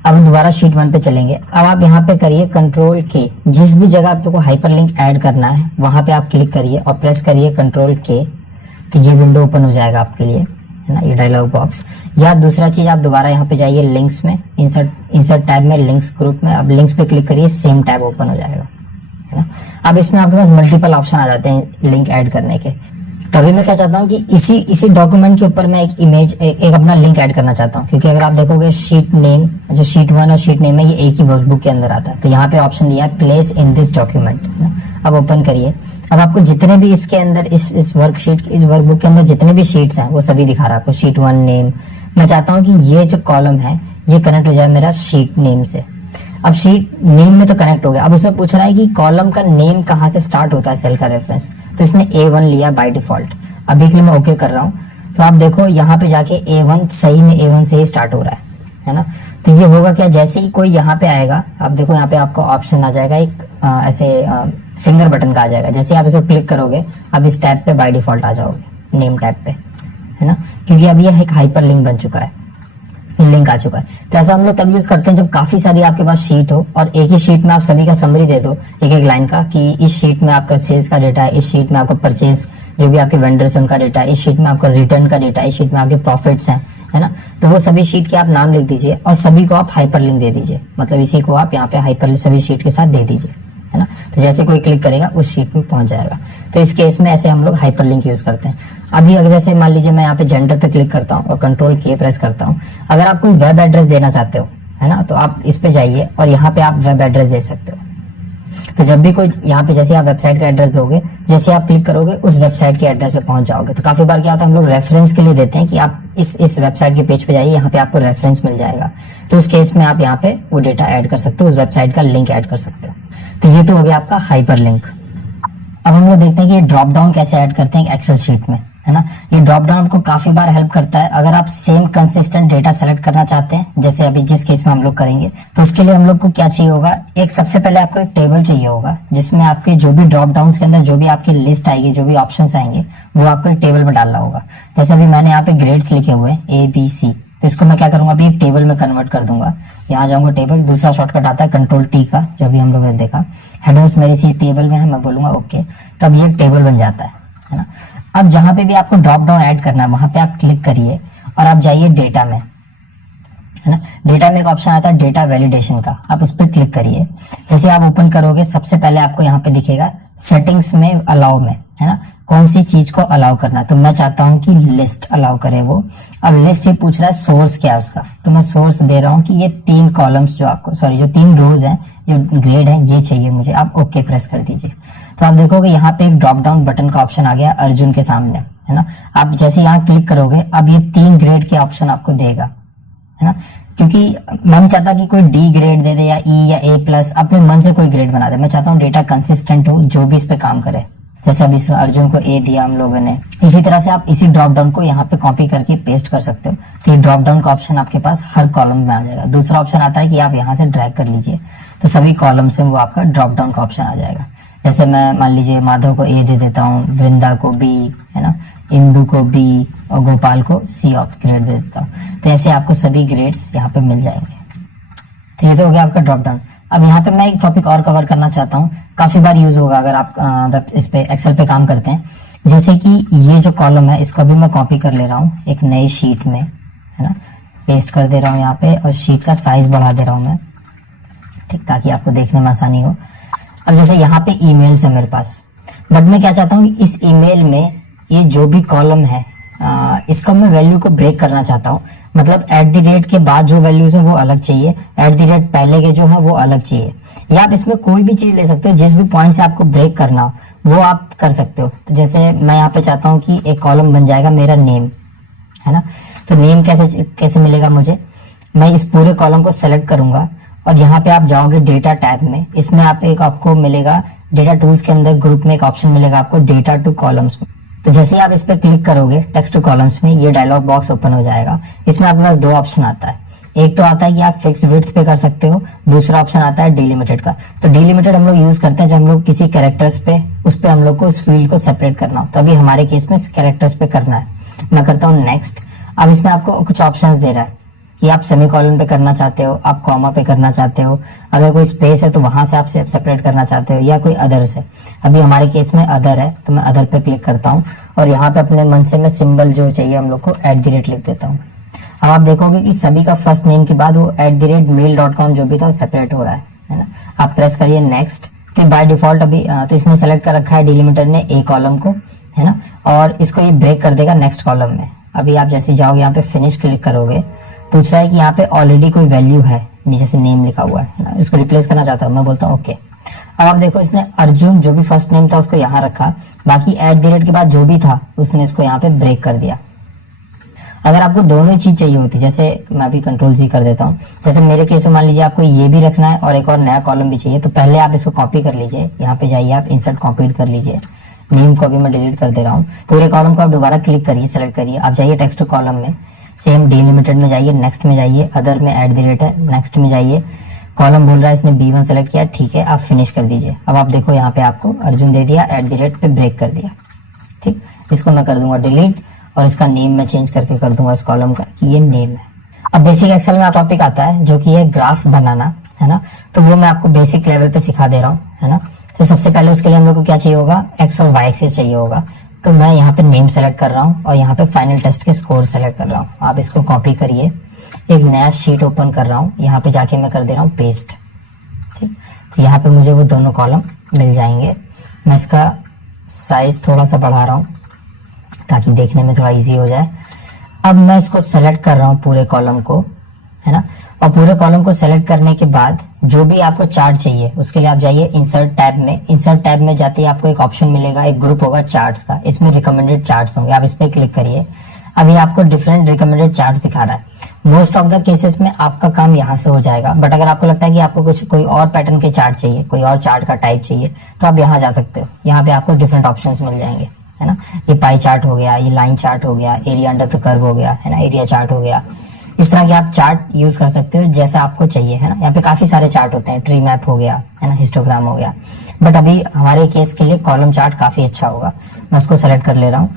अब दोबारा शीट 1 पे चलेंगे। अब आप यहाँ पे करिए कंट्रोल के, जिस भी जगह आपको हाइपरलिंक ऐड करना है वहां पे आप क्लिक करिए और प्रेस करिए कंट्रोल के, तो ये विंडो ओपन हो जाएगा आपके लिए, है ना, ये डायलॉग बॉक्स। या दूसरा चीज आप दोबारा यहाँ पे जाइए लिंक्स में, इंसर्ट टैब में लिंक्स ग्रुप में, अब लिंक्स पे क्लिक करिए, सेम टैब ओपन हो जाएगा, है ना। अब इसमें आपके पास मल्टीपल ऑप्शन आ जाते हैं लिंक ऐड करने के। तो अभी मैं क्या चाहता हूँ कि इसी डॉक्यूमेंट के ऊपर मैं एक अपना लिंक ऐड करना चाहता हूँ, क्योंकि अगर आप देखोगे शीट नेम, जो शीट 1 और शीट नेम है ये एक ही वर्कबुक के अंदर आता है। तो यहाँ पे ऑप्शन दिया है प्लेस इन दिस डॉक्यूमेंट, अब ओपन करिए। अब आपको जितने भी इसके अंदर इस वर्कबुक के अंदर जितने भी शीट्स हैं वो सभी दिखा रहा है आपको। शीट 1 नेम, मैं चाहता हूँ कि ये जो कॉलम है ये कनेक्ट हो जाए मेरा शीट नेम से। अब शीट नेम में तो कनेक्ट हो गया, अब उसमें पूछ रहा है कि कॉलम का नेम कहाँ से स्टार्ट होता है सेल का रेफरेंस, तो इसने A1 लिया बाय डिफॉल्ट। अभी के लिए मैं ओके कर रहा हूँ, तो आप देखो यहाँ पे जाके A1 सही में A1 से ही स्टार्ट हो रहा है ना। तो ये होगा क्या, जैसे ही कोई यहाँ पे आएगा, आप देखो यहाँ पे आपको ऑप्शन आ जाएगा एक ऐसे फिंगर बटन का आ जाएगा। जैसे आप इसको क्लिक करोगे अब इस टैब पे बाय डिफॉल्ट आ जाओगे, नेम टैब पे, है ना, क्योंकि अब ये एक हाइपर लिंक बन चुका है, लिंक आ चुका है। तो ऐसा हम लोग तब यूज करते हैं जब काफी सारी आपके पास शीट हो और एक ही शीट में आप सभी का समरी दे दो एक एक लाइन का, कि इस शीट में आपका सेल्स का डेटा है, इस शीट में आपका परचेज जो भी आपके वेंडर्स उनका डेटा है, इस शीट में आपका रिटर्न का डेटा है, इस शीट में आपके प्रॉफिट्स हैं, है ना। तो वो सभी शीट के आप नाम लिख दीजिए और सभी को आप हाइपर लिंक दे दीजिए, मतलब इसी को आप यहाँ पे हाइपर सभी शीट के साथ दे दीजिए, है ना। तो जैसे कोई क्लिक करेगा उस शीट में पहुंच जाएगा। तो इस केस में ऐसे हम लोग हाइपर लिंक यूज करते हैं। अभी अगर जैसे मान लीजिए मैं यहाँ पे जेंडर पे क्लिक करता हूँ और कंट्रोल के प्रेस करता हूँ, अगर आप कोई वेब एड्रेस देना चाहते हो, है ना, तो आप इस पे जाइए और यहाँ पे आप वेब एड्रेस दे सकते हो। तो जब भी कोई यहाँ पे जैसे आप वेबसाइट का एड्रेस दोगे, जैसे आप क्लिक करोगे उस वेबसाइट के एड्रेस पे पहुंच जाओगे। तो काफी बार क्या होता है, हम लोग रेफरेंस के लिए देते हैं कि आप इस वेबसाइट के पेज पे जाइए, यहाँ पे आपको रेफरेंस मिल जाएगा। तो उस केस में आप यहाँ पे वो डेटा ऐड कर सकते हो, उस वेबसाइट का लिंक ऐड कर सकते हो। तो ये तो हो गया आपका हाइपर लिंक। अब हम लोग देखते हैं कि ड्रॉप डाउन कैसे ऐड करते हैं एक्सेल शीट में, है ना। ये ड्रॉप डाउन आपको काफी बार हेल्प करता है। अगर आप सेम कंसिस्टेंट डेटा सेलेक्ट करना चाहते हैं, जैसे अभी जिस केस में हम लोग करेंगे, तो उसके लिए हम लोग को क्या चाहिए होगा, एक सबसे पहले आपको एक टेबल चाहिए होगा जिसमें आपके जो भी ड्रॉप डाउन के अंदर जो भी आपकी लिस्ट आएगी, जो भी ऑप्शन आएंगे, वो आपको एक टेबल में डालना होगा। जैसे अभी मैंने यहाँ पे ग्रेड्स लिखे हुए हैं ABC, तो इसको मैं क्या करूंगा, अभी एक टेबल में कन्वर्ट कर दूंगा। यहाँ जाऊंगा टेबल, दूसरा शॉर्टकट आता है Ctrl+T का, जो भी हम लोग ने देखा। हेडर्स मेरी सी टेबल में है, मैं बोलूंगा ओके, तो अब ये टेबल बन जाता है ना। अब जहां पे भी आपको ड्रॉप डाउन ऐड करना है वहां पे आप क्लिक करिए और आप जाइए डेटा में, है ना। डेटा में एक ऑप्शन आता है डेटा वैलिडेशन का, आप उस पर क्लिक करिए। जैसे आप ओपन करोगे, सबसे पहले आपको यहाँ पे दिखेगा सेटिंग्स में अलाउ में, है ना, कौन सी चीज को अलाउ करना है। तो मैं चाहता हूं कि लिस्ट अलाउ करे वो। अब लिस्ट ये पूछ रहा है सोर्स क्या है उसका, तो मैं सोर्स दे रहा हूं कि ये 3 कॉलम्स जो आपको, सॉरी जो 3 रोज हैं, जो ग्रेड है, ये चाहिए मुझे। आप ओके प्रेस कर दीजिए। तो आप देखोगे यहाँ पे एक ड्रॉप डाउन बटन का ऑप्शन आ गया अर्जुन के सामने, है ना। आप जैसे यहाँ क्लिक करोगे, अब ये 3 ग्रेड के ऑप्शन आपको देगा, है ना। क्योंकि मैं नहीं चाहता कि कोई D ग्रेड दे दे या E या A+, अपने मन से कोई ग्रेड बना दे। मैं चाहता हूँ डेटा कंसिस्टेंट हो, जो भी इस पे काम करे। जैसे अभी अर्जुन को A दिया हम लोगों ने, इसी तरह से आप इसी ड्रॉप डाउन को यहाँ पे कॉपी करके पेस्ट कर सकते हो। तो ये ड्रॉप डाउन का ऑप्शन आपके पास हर कॉलम में आ जाएगा। दूसरा ऑप्शन आता है कि आप यहाँ से ड्रैग कर लीजिए, तो सभी कॉलम्स में वो आपका ड्रॉप डाउन का ऑप्शन आ जाएगा। जैसे मैं मान लीजिए माधव को A दे देता हूँ, वृंदा को B, है ना, इंदु को B और गोपाल को C ग्रेड दे देता हूँ। तो ऐसे आपको सभी ग्रेड्स यहाँ पे मिल जाएंगे। तो ये तो हो गया आपका ड्रॉप डाउन। अब यहाँ पे मैं एक टॉपिक और कवर करना चाहता हूँ, काफी बार यूज होगा अगर आप इस पे एक्सेल पे काम करते हैं। जैसे कि ये जो कॉलम है, इसको अभी मैं कॉपी कर ले रहा हूँ एक नई शीट में, है ना, पेस्ट कर दे रहा हूँ यहाँ पे, और शीट का साइज बढ़ा दे रहा हूँ मैं, ठीक, ताकि आपको देखने में आसानी हो। अब जैसे यहाँ पे ईमेल्स है मेरे पास, बट मैं क्या चाहता हूँ, इस ईमेल में ये जो भी कॉलम है, इसका मैं वैल्यू को ब्रेक करना चाहता हूँ। मतलब @ के बाद जो वैल्यूज है वो अलग चाहिए, @ पहले के जो है वो अलग चाहिए। या आप इसमें कोई भी चीज ले सकते हो, जिस भी पॉइंट से आपको ब्रेक करना हो वो आप कर सकते हो। तो जैसे मैं यहाँ पे चाहता हूँ कि एक कॉलम बन जाएगा मेरा नेम, है ना। तो नेम कैसे मिलेगा मुझे, मैं इस पूरे कॉलम को सेलेक्ट करूंगा और यहाँ पे आप जाओगे डेटा टैब में, इसमें आपको मिलेगा डेटा टूल्स के अंदर ग्रुप में एक ऑप्शन मिलेगा आपको डेटा टू कॉलम्स में। तो जैसे ही आप इस पे क्लिक करोगे टेक्स्ट टू कॉलम्स में, ये डायलॉग बॉक्स ओपन हो जाएगा। इसमें आपके पास 2 ऑप्शन आता है, एक तो आता है कि आप फिक्स विड्थ पे कर सकते हो, दूसरा ऑप्शन आता है डिलिमिटेड का। तो डिलिमिटेड हम लोग यूज करते हैं जब हम लोग किसी कैरेक्टर्स पे, उस पे हम लोग को उस फील्ड को सेपरेट करना हो। तो अभी हमारे केस में कैरेक्टर्स पे करना है, मैं करता हूँ नेक्स्ट। अब इसमें आपको कुछ ऑप्शंस दे रहा है कि आप सेमीकोलन पे करना चाहते हो, आप कॉमा पे करना चाहते हो, अगर कोई स्पेस है तो वहां से आप सेपरेट करना चाहते हो, या कोई अदर्स है। अभी हमारे केस में अदर है, तो मैं अदर पे क्लिक करता हूँ और यहाँ पे अपने मन से मैं सिंबल जो चाहिए हम लोग को @ लिख देता हूँ। अब आप देखोगे कि सभी का फर्स्ट नेम के बाद वो @mail.com जो भी था वो सेपरेट हो रहा है ना। आप प्रेस करिए नेक्स्ट। तो बाय डिफॉल्ट अभी तो इसने सेलेक्ट कर रखा है डिलिमिटर ने A कॉलम को, है ना, और इसको ये ब्रेक कर देगा नेक्स्ट कॉलम में। अभी आप जैसे जाओगे यहाँ पे फिनिश क्लिक करोगे, पूछ रहा है कि यहाँ पे ऑलरेडी कोई वैल्यू है, नीचे से नेम लिखा हुआ है ना, इसको रिप्लेस करना चाहता हूँ, मैं बोलता हूँ ओके। अब आप देखो इसने अर्जुन जो भी फर्स्ट नेम था उसको यहाँ रखा, बाकी @ के बाद जो भी था उसने इसको यहाँ पे ब्रेक कर दिया। अगर आपको दोनों ही चीज चाहिए होती, जैसे मैं अभी Ctrl+C कर देता हूँ, जैसे मेरे केस में मान लीजिए आपको ये भी रखना है और एक और नया कॉलम भी चाहिए, तो पहले आप इसको कॉपी कर लीजिए, यहाँ पे जाइए आप इंसर्ट कॉपी कर लीजिए, नेम को भी मैं डिलीट कर दे रहा हूँ। पूरे कॉलम को आप दोबारा क्लिक करिए, सेलेक्ट करिए, आप जाइए टेक्स्ट टू कॉलम में, सेम डिलिमिटेड में जाइए, नेक्स्ट में जाइए, अदर में @ है, नेक्स्ट में जाइए, कॉलम बोल रहा है इसने B1 सेलेक्ट किया, ठीक है, आप फिनिश कर दीजिए। अब आप देखो यहाँ पे आपको अर्जुन दे दिया, @ पे ब्रेक कर दिया, ठीक। इसको मैं कर दूंगा डिलीट और इसका नेम मैं चेंज करके कर दूंगा इस कॉलम का कि ये नेम है। अब बेसिक एक्सेल में टॉपिक आता है जो कि है ग्राफ बनाना, है ना, तो वो मैं आपको बेसिक लेवल पे सिखा दे रहा हूँ, है ना। तो सबसे पहले उसके लिए हम लोग को क्या चाहिए होगा, X और Y एक्सिस चाहिए होगा। तो मैं यहाँ पे नेम सेलेक्ट कर रहा हूँ और यहाँ पे फाइनल टेस्ट के स्कोर सेलेक्ट कर रहा हूँ। आप इसको कॉपी करिए, एक नया शीट ओपन कर रहा हूँ, यहाँ पे जाके मैं कर दे रहा हूँ पेस्ट, ठीक। तो यहाँ पे मुझे वो दोनों कॉलम मिल जाएंगे। मैं इसका साइज थोड़ा सा बढ़ा रहा हूँ ताकि देखने में थोड़ा इजी हो जाए। अब मैं इसको सेलेक्ट कर रहा हूँ पूरे कॉलम को, है ना। और पूरे कॉलम को सेलेक्ट करने के बाद जो भी आपको चार्ट चाहिए उसके लिए आप जाइए इंसर्ट टैब में। इंसर्ट टैब में जाते ही आपको एक ऑप्शन मिलेगा, एक ग्रुप होगा चार्ट्स का, इसमें रिकमेंडेड चार्ट्स होंगे, आप इस पर क्लिक करिए। अभी आपको डिफरेंट रिकमेंडेड चार्ट्स दिखा रहा है। मोस्ट ऑफ द केसेस में आपका काम यहाँ से हो जाएगा, बट अगर आपको लगता है कि आपको कुछ कोई और पैटर्न के चार्ट चाहिए, कोई और चार्ट का टाइप चाहिए, तो आप यहाँ जा सकते हो। यहाँ पे आपको डिफरेंट ऑप्शंस मिल जाएंगे, है ना। ये पाई चार्ट हो गया, ये लाइन चार्ट हो गया, एरिया अंडर द कर्व हो गया, है ना, एरिया चार्ट हो गया। इस तरह के आप चार्ट यूज कर सकते हो जैसा आपको चाहिए, है ना। यहाँ पे काफी सारे चार्ट होते हैं, ट्री मैप हो गया, है ना, हिस्टोग्राम हो गया, बट अभी हमारे केस के लिए कॉलम चार्ट काफी अच्छा होगा। मैं इसको सेलेक्ट कर ले रहा हूँ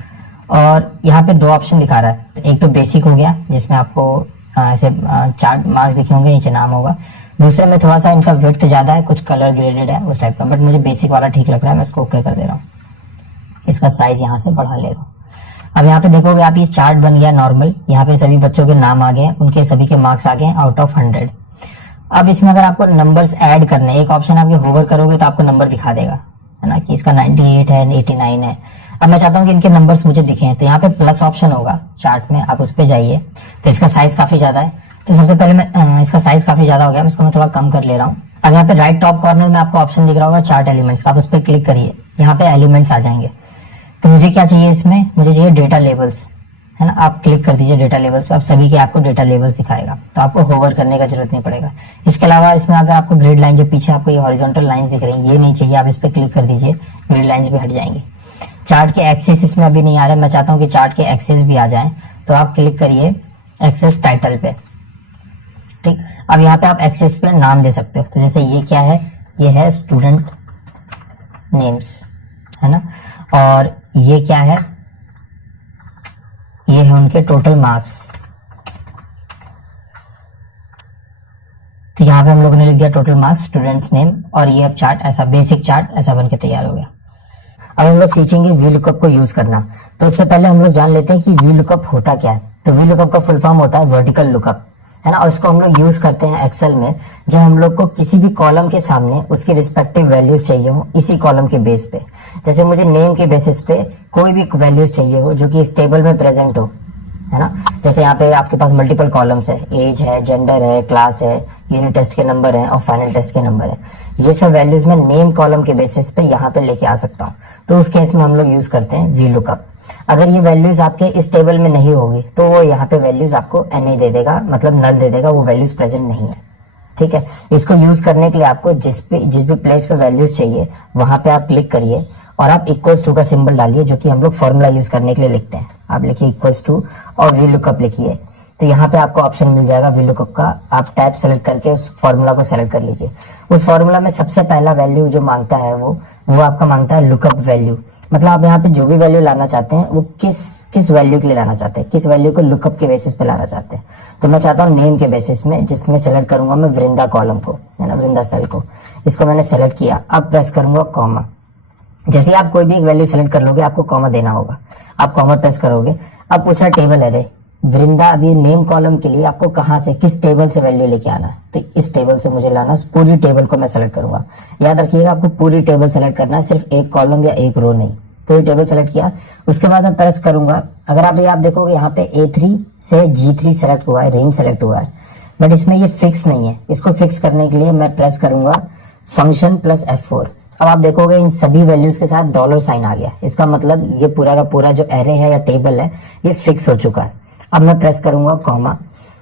और यहाँ पे दो ऑप्शन दिखा रहा है। एक तो बेसिक हो गया जिसमें आपको ऐसे चार्ट मार्क्स दिखे होंगे, नीचे नाम होगा। दूसरे में थोड़ा सा इनका विड्थ ज्यादा है, कुछ कलर ग्रेडेड है उस टाइप का, बट मुझे बेसिक वाला ठीक लग रहा है, मैं इसको ओके कर दे रहा हूँ। इसका साइज यहाँ से बढ़ा ले रहा हूँ। अब यहाँ पे देखोगे आप, ये चार्ट बन गया नॉर्मल। यहाँ पे सभी बच्चों के नाम आ गए, उनके सभी के मार्क्स आ गए आउट ऑफ 100। अब इसमें अगर आपको नंबर्स ऐड करने, एक ऑप्शन आप ये होवर करोगे तो आपको नंबर दिखा देगा, है ना, कि इसका 98 है, 89 है। अब मैं चाहता हूँ कि इनके नंबर्स मुझे दिखे, तो यहाँ पे प्लस ऑप्शन होगा चार्ट में, आप उस पर जाइए। तो इसका साइज काफी ज्यादा है, तो सबसे पहले मैं इसका साइज काफी ज्यादा हो गया, इसको मैं थोड़ा कम कर ले रहा हूँ। अब यहाँ पे राइट टॉप कॉर्नर में आपको ऑप्शन दिख रहा होगा चार्ट एलिमेंट्स का, आप उस पर क्लिक करिए। यहाँ पे एलिमेंट्स आ जाएंगे। तो मुझे क्या चाहिए इसमें, मुझे चाहिए डेटा लेवल्स, है ना। आप क्लिक कर दीजिए डेटा लेवल्स पे, आप सभी के आपको डेटा लेवल्स दिखाएगा, तो आपको होवर करने का जरूरत नहीं पड़ेगा। इसके अलावा इसमें अगर आपको ग्रिड लाइन, जो पीछे आपको ये हॉरिजॉन्टल लाइंस दिख रही हैं, ये नहीं चाहिए, आप इस पे क्लिक कर दीजिए, ग्रिड लाइंस भी हट जाएंगे। चार्ट के एक्सेस इसमें अभी नहीं आ रहे, मैं चाहता हूँ कि चार्ट के एक्सेस भी आ जाएं, तो आप क्लिक करिए एक्सेस टाइटल पे, ठीक। अब यहाँ पे आप एक्सेस पे नाम दे सकते हो, तो जैसे ये क्या है, ये है स्टूडेंट नेम्स, है ना। और ये क्या है, ये है उनके टोटल मार्क्स। तो यहाँ पे हम लोगों ने लिख दिया टोटल मार्क्स, स्टूडेंट्स नेम, और ये अब चार्ट ऐसा बेसिक चार्ट ऐसा बन के तैयार हो गया। अब हम लोग सीखेंगे व्यू लुकअप को यूज करना। तो उससे पहले हम लोग जान लेते हैं कि व्यू लुकअप होता क्या है। तो व्यू लुकअप का फुल फॉर्म होता है वर्टिकल लुकअप, है ना। और इसको हम लोग यूज करते हैं एक्सेल में, जब हम लोग को किसी भी कॉलम के सामने उसकी रिस्पेक्टिव वैल्यूज चाहिए हो इसी कॉलम के बेस पे। जैसे मुझे नेम के बेसिस पे कोई भी वैल्यूज चाहिए हो जो कि इस टेबल में प्रेजेंट हो, है ना। जैसे यहाँ पे आपके पास मल्टीपल कॉलम्स है, एज है, जेंडर है, क्लास है, यूनिट टेस्ट के नंबर है और फाइनल टेस्ट के नंबर है। ये सब वैल्यूज मैं नेम कॉलम के बेसिस पे यहाँ पे लेके आ सकता हूँ। तो उस केस में हम लोग यूज करते हैं व्यू लुकअप। अगर ये वैल्यूज आपके इस टेबल में नहीं होगी तो वो यहाँ पे वैल्यूज आपको NA दे देगा, मतलब नल दे देगा, वो वैल्यूज प्रेजेंट नहीं है, ठीक है। इसको यूज करने के लिए आपको जिस भी प्लेस पे वैल्यूज चाहिए वहां पे आप क्लिक करिए और आप इक्वल्स टू का सिंबल डालिए, जो कि हम लोग फॉर्मूला यूज करने के लिए लिखते हैं। आप लिखिए इक्वल्स टू और व्यू लुकअप लिखिए, तो यहाँ पे आपको ऑप्शन मिल जाएगा व्यू लुकअप का। आप टैब सेलेक्ट करके उस फॉर्मूला को सेलेक्ट कर लीजिए। उस फॉर्मूला में सबसे पहला वैल्यू जो मांगता है वो आपका मांगता है लुकअप वैल्यू। मतलब आप यहाँ पे जो भी वैल्यू लाना चाहते हैं वो किस वैल्यू के लिए लाना चाहते हैं, किस वैल्यू को लुकअप के बेसिस पे लाना चाहते हैं। तो मैं चाहता हूँ नेम के बेसिस में, जिसमें सेलेक्ट करूंगा मैं वृंदा कॉलम को, है ना, वृंदा सेल को। इसको मैंने सेलेक्ट किया, अब प्रेस करूंगा कॉमा। जैसे आप कोई भी एक वैल्यू सेलेक्ट कर लोगे आपको कॉमा देना होगा, आप कॉमा प्रेस करोगे। अब पूछा टेबल एरे, वृंदा अभी नेम कॉलम के लिए आपको कहाँ से, किस टेबल से वैल्यू लेके आना है, तो इस टेबल से मुझे लाना। पूरी टेबल को मैं सेलेक्ट करूंगा। याद रखिएगा आपको पूरी टेबल सेलेक्ट करना है, सिर्फ एक कॉलम या एक रो नहीं। पूरी टेबल सेलेक्ट किया, उसके बाद मैं प्रेस करूंगा। अगर आप देखोगे यहाँ पे A3 से G3 सेलेक्ट हुआ है, रेंज सेलेक्ट हुआ है, बट इसमें ये फिक्स नहीं है। इसको फिक्स करने के लिए मैं प्रेस करूंगा फंक्शन प्लस F4। अब आप देखोगे इन सभी वैल्यूज के साथ डॉलर साइन आ गया। इसका मतलब ये पूरा का पूरा जो एरे है या टेबल है ये फिक्स हो चुका है। अब मैं प्रेस करूंगा कॉमा।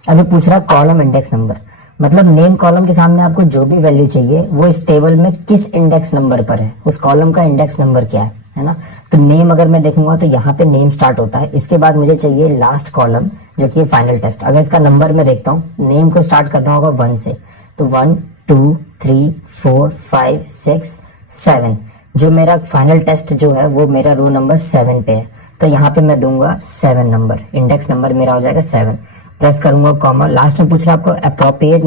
अभी पूछ रहा है कॉलम इंडेक्स नंबर, मतलब नेम कॉलम के सामने आपको जो भी वैल्यू चाहिए वो इस टेबल में किस इंडेक्स नंबर पर है, उस कॉलम का इंडेक्स नंबर क्या है ना। तो नेम अगर मैं देखूंगा तो यहाँ पे नेम स्टार्ट होता है। इसके बाद मुझे चाहिए लास्ट कॉलम जो कि फाइनल टेस्ट। अगर इसका नंबर मैं देखता हूँ, नेम को स्टार्ट करना होगा 1 से, तो 1 2 3 4 5 6 7। जो मेरा फाइनल टेस्ट जो है वो मेरा रो नंबर 7 पे है, तो यहाँ पे मैं दूंगा 7 नंबर, इंडेक्स नंबर मेरा हो जाएगा 7। प्रेस करूंगा कॉमा। लास्ट में पूछ रहा है आपको अप्रोक्सीमेट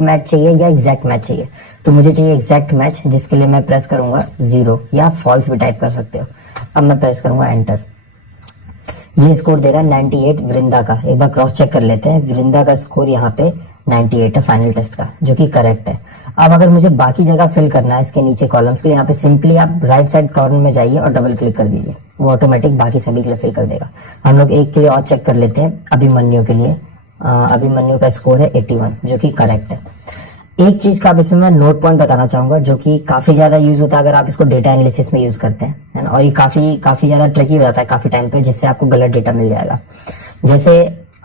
मैच चाहिए या एग्जैक्ट मैच चाहिए, तो मुझे चाहिए एग्जैक्ट मैच, जिसके लिए मैं प्रेस करूंगा 0 या फॉल्स भी टाइप कर सकते हो। अब मैं प्रेस करूंगा एंटर। ये स्कोर दे रहा है 98 वृंदा का। एक बार क्रॉस चेक कर लेते हैं। वृंदा का स्कोर यहाँ पे 98 है फाइनल टेस्ट का, जो कि करेक्ट है। अब अगर मुझे बाकी जगह फिल करना है इसके नीचे कॉलम्स के लिए, यहाँ पे सिंपली आप राइट साइड कॉर्नर में जाइए और डबल क्लिक कर दीजिए, वो ऑटोमेटिक बाकी सभी के लिए फिल कर देगा। हम लोग एक के लिए और चेक कर लेते हैं, अभिमन्यु के लिए। अभिमन्यु का स्कोर है 81, जो कि करेक्ट है। एक चीज का अब इसमें मैं नोट पॉइंट बताना चाहूंगा, जो कि काफी ज्यादा यूज होता है अगर आप इसको डेटा एनालिसिस में यूज करते हैं, है ना, और ये काफी ज्यादा ट्रिकी हो जाता है काफी टाइम पे, जिससे आपको गलत डेटा मिल जाएगा। जैसे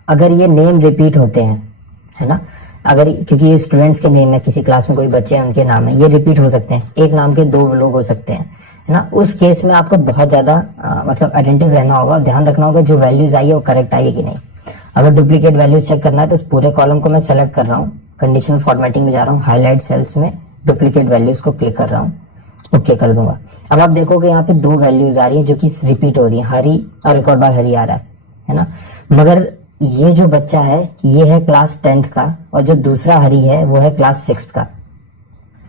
अगर ये नेम रिपीट होते हैं, है ना, अगर क्योंकि ये स्टूडेंट्स के नेम है, किसी क्लास में कोई बच्चे हैं उनके नाम है, ये रिपीट हो सकते हैं, एक नाम के 2 लोग हो सकते हैं, है ना, उस केस में आपको बहुत ज्यादा मतलब अटेंटिव रहना होगा, ध्यान रखना होगा जो वैल्यूज आई है वो करेक्ट आई है कि नहीं। अगर डुप्लीकेट वैल्यूज चेक करना है तो उस पूरे कॉलम को मैं सेलेक्ट कर रहा हूँ, कंडीशनल फॉर्मेटिंग में जा रहा हूँ, हाईलाइट सेल्स में डुप्लीकेट वैल्यूज को क्लिक कर रहा हूँ, ओके कर दूंगा। अब आप देखोगे यहाँ पे 2 वैल्यूज आ रही है जो कि रिपीट हो रही है, हरी और एक और बार हरी आ रहा है ना, मगर ये जो बच्चा है ये है क्लास 10th का, और जो दूसरा हरी है वो है क्लास 6th का,